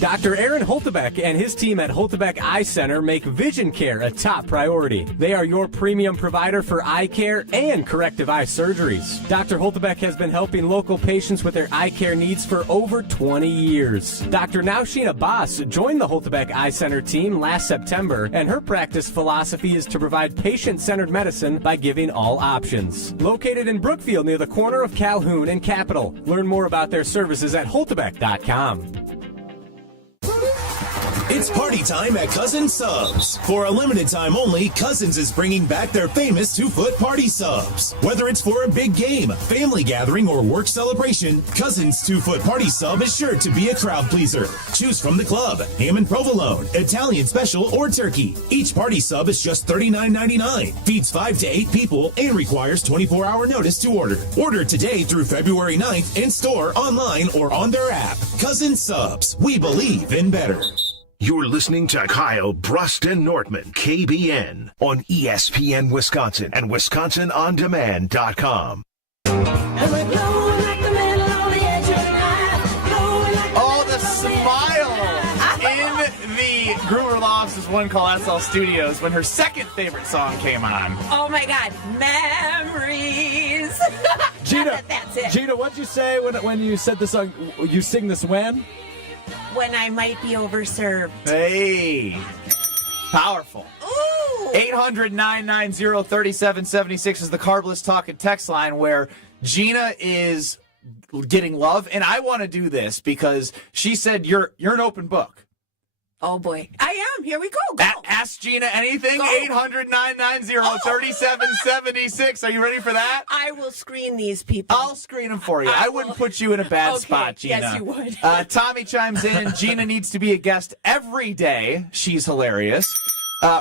Dr. Aaron Holtebeck and his team at Holtebeck Eye Center make vision care a top priority. They are your premium provider for eye care and corrective eye surgeries. Dr. Holtebeck has been helping local patients with their eye care needs for over 20 years. Dr. Nausheen Abbas joined the Holtebeck Eye Center team last September, and her practice philosophy is to provide patient-centered medicine by giving all options. Located in Brookfield near the corner of Calhoun and Capitol. Learn more about their services at holtebeck.com. It's party time at Cousins Subs. For a limited time only, Cousins is bringing back their famous 2-foot party subs. Whether it's for a big game, family gathering, or work celebration, Cousins 2-foot party sub is sure to be a crowd pleaser. Choose from the club, ham and provolone, Italian special, or turkey. Each party sub is just $39.99, feeds 5 to 8 people, and requires 24-hour notice to order. Order today through February 9th in store, online, or on their app. Cousins Subs. We believe in better. You're listening to Kyle Brust and Nortman, KBN, on ESPN Wisconsin and WisconsinOnDemand.com. Oh, the smile in the Gruber Lofts' One Call SL Studios when her second favorite song came on. Oh my God, memories. Gina, That's it. Gina, what'd you say when you said the song? You sing this when? When I might be overserved. Hey, powerful. Ooh. 800-990-3776 is the Carbless Talk and Text line where Gina is getting love. And I want to do this because she said you're an open book. Oh, boy. I am. Here we go. Ask Gina anything. Go. 800-990-3776. Are you ready for that? I will screen these people. I'll screen them for you. I wouldn't put you in a bad spot, Gina. Yes, you would. Tommy chimes in. Gina needs to be a guest every day. She's hilarious.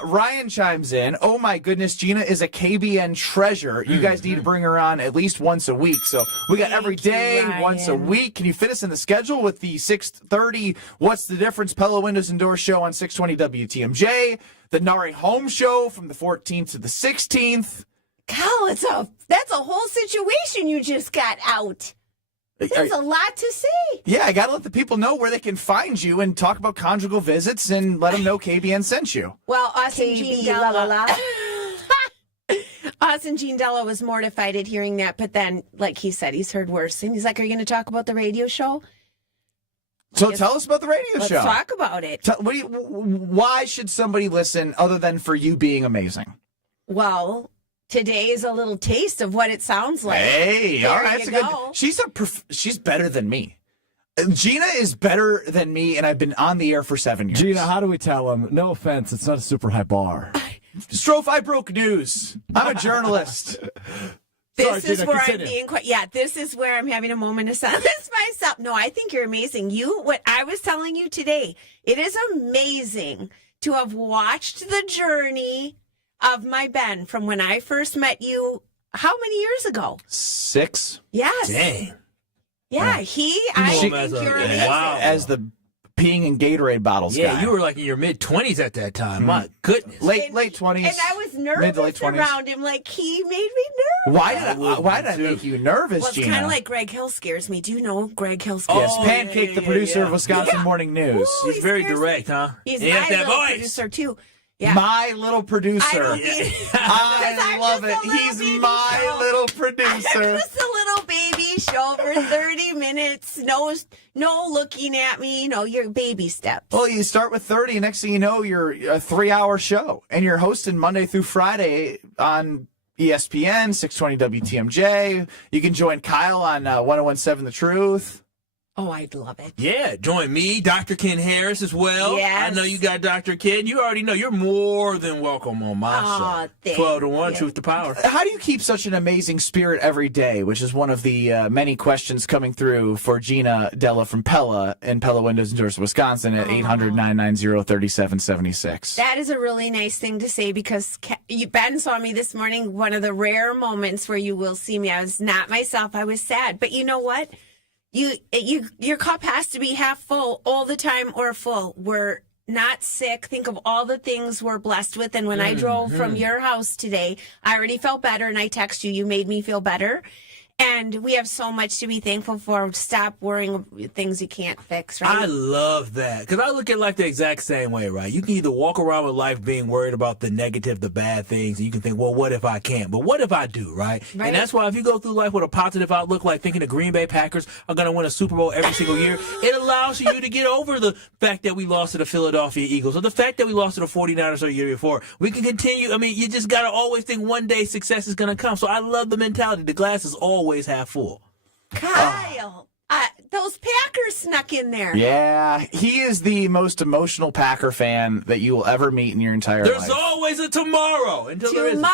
Ryan chimes in. Oh, my goodness. Gina is a KBN treasure. You guys need to bring her on at least once a week. So we got every day, once a week. Can you fit us in the schedule with the 6:30 What's the Difference Pella Windows and Doors show on 620 WTMJ, the Nari Home show from the 14th to the 16th? Cal, that's a whole situation you just got out. There's a lot to say. Yeah, I got to let the people know where they can find you and talk about conjugal visits and let them know KBN sent you. Well, Austin Jean Della. Austin Jean Della was mortified at hearing that, but then, like he said, he's heard worse. And he's like, are you going to talk about the radio show? So tell us about the radio show. Let's talk about it. Why should somebody listen other than for you being amazing? Well, today is a little taste of what it sounds like. Hey, all right, that's a good. She's better than me. Gina is better than me, and I've been on the air for 7 years. Gina, how do we tell them? No offense, it's not a super high bar. Strofe, I broke news. I'm a journalist. This is where I'm being quite. Yeah, this is where I'm having a moment of silence myself. No, I think you're amazing. What I was telling you today, it is amazing to have watched the journey of my Ben from when I first met you. How many years ago? 6. Yes. Dang. Yeah, I think you're amazing. Wow. As the peeing in Gatorade bottles guy. Yeah, you were like in your mid-20s at that time. My goodness. Late 20s. And I was nervous around him. Like, he made me nervous. Why did I make you nervous, Well, it's Gina? kind of like Greg Hill scares me. Do you know Greg Hill Yes, scares me? Pancake, the producer of Wisconsin Morning News. He's very direct, huh? He's my my little producer, too. Yeah. My little producer. I love it. He's my little producer. Just a little baby show for 30 minutes. No looking at me. Your baby steps. Well, you start with 30. Next thing you know, you're a 3-hour show. And you're hosting Monday through Friday on ESPN, 620 WTMJ. You can join Kyle on 1017 The Truth. Oh, I'd love it. Yeah, join me, Dr. Ken Harris as well. Yes. I know you got Dr. Ken. You already know you're more than welcome on my show. 12 to 1, Truth to Power. How do you keep such an amazing spirit every day, which is one of the many questions coming through for Gina Della from Pella in Pella Windows and Doors, Wisconsin at 800-990-3776. That is a really nice thing to say because Ben saw me this morning, one of the rare moments where you will see me. I was not myself. I was sad. But you know what? Your cup has to be half full all the time or full. We're not sick. Think of all the things we're blessed with. And when I drove from your house today, I already felt better. And I text you. You made me feel better. And we have so much to be thankful for. Stop worrying about things you can't fix, right? I love that. Because I look at it like the exact same way, right? You can either walk around with life being worried about the negative, the bad things, and you can think, well, what if I can't? But what if I do, right? And that's why if you go through life with a positive outlook, like thinking the Green Bay Packers are going to win a Super Bowl every single year, it allows you to get over the fact that we lost to the Philadelphia Eagles or the fact that we lost to the 49ers a year before. We can continue. I mean, you just got to always think one day success is going to come. So I love the mentality. The glass is always half full. Kyle, those Packers snuck in there. Yeah, he is the most emotional Packer fan that you will ever meet in your entire life. There's always a tomorrow. Until there isn't.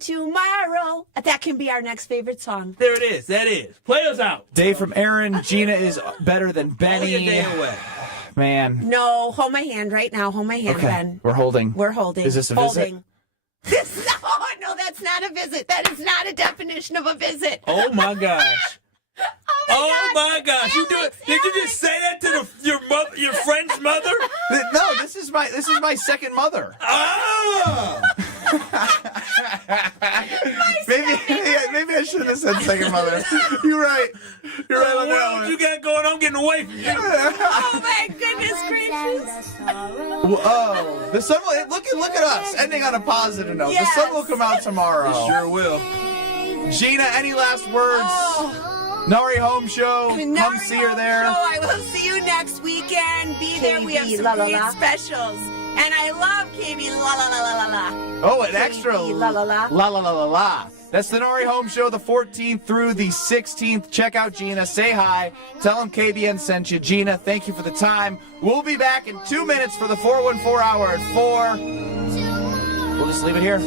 Tomorrow. That can be our next favorite song. There it is. That is. Play us out. Dave from Aaron. Gina is better than Benny. Only a day away. Man. No, hold my hand right now. Hold my hand, Ben. We're holding. Is this a visit? No, that's not a visit. That is not a definition of a visit. Oh my gosh. Oh my gosh. You do it. Did you just say that to your friend's mother? No, this is my second mother. Oh. Maybe I shouldn't have said second mother. You're right. You're right on that one. What you got going on? I'm getting away from you. Oh my goodness gracious. Oh, the sun will look at us ending on a positive note. Yes. The sun will come out tomorrow. It sure will. Gina, any last words? Nari Home Show. Come see her there. I will see you next weekend. Be there. We have some great specials. And I love KB La La La La La La. Oh, an extra La La La. La La La La La. That's the Nori Home Show, the 14th through the 16th. Check out Gina. Say hi. Tell him KBN sent you. Gina, thank you for the time. We'll be back in 2 minutes for the 414 hour at 4. We'll just leave it here.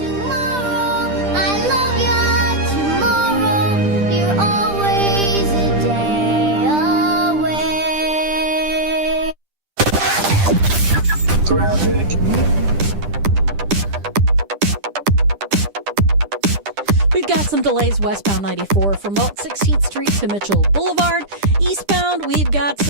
We've got some delays westbound 94 from 16th Street to Mitchell Boulevard. Eastbound, we've got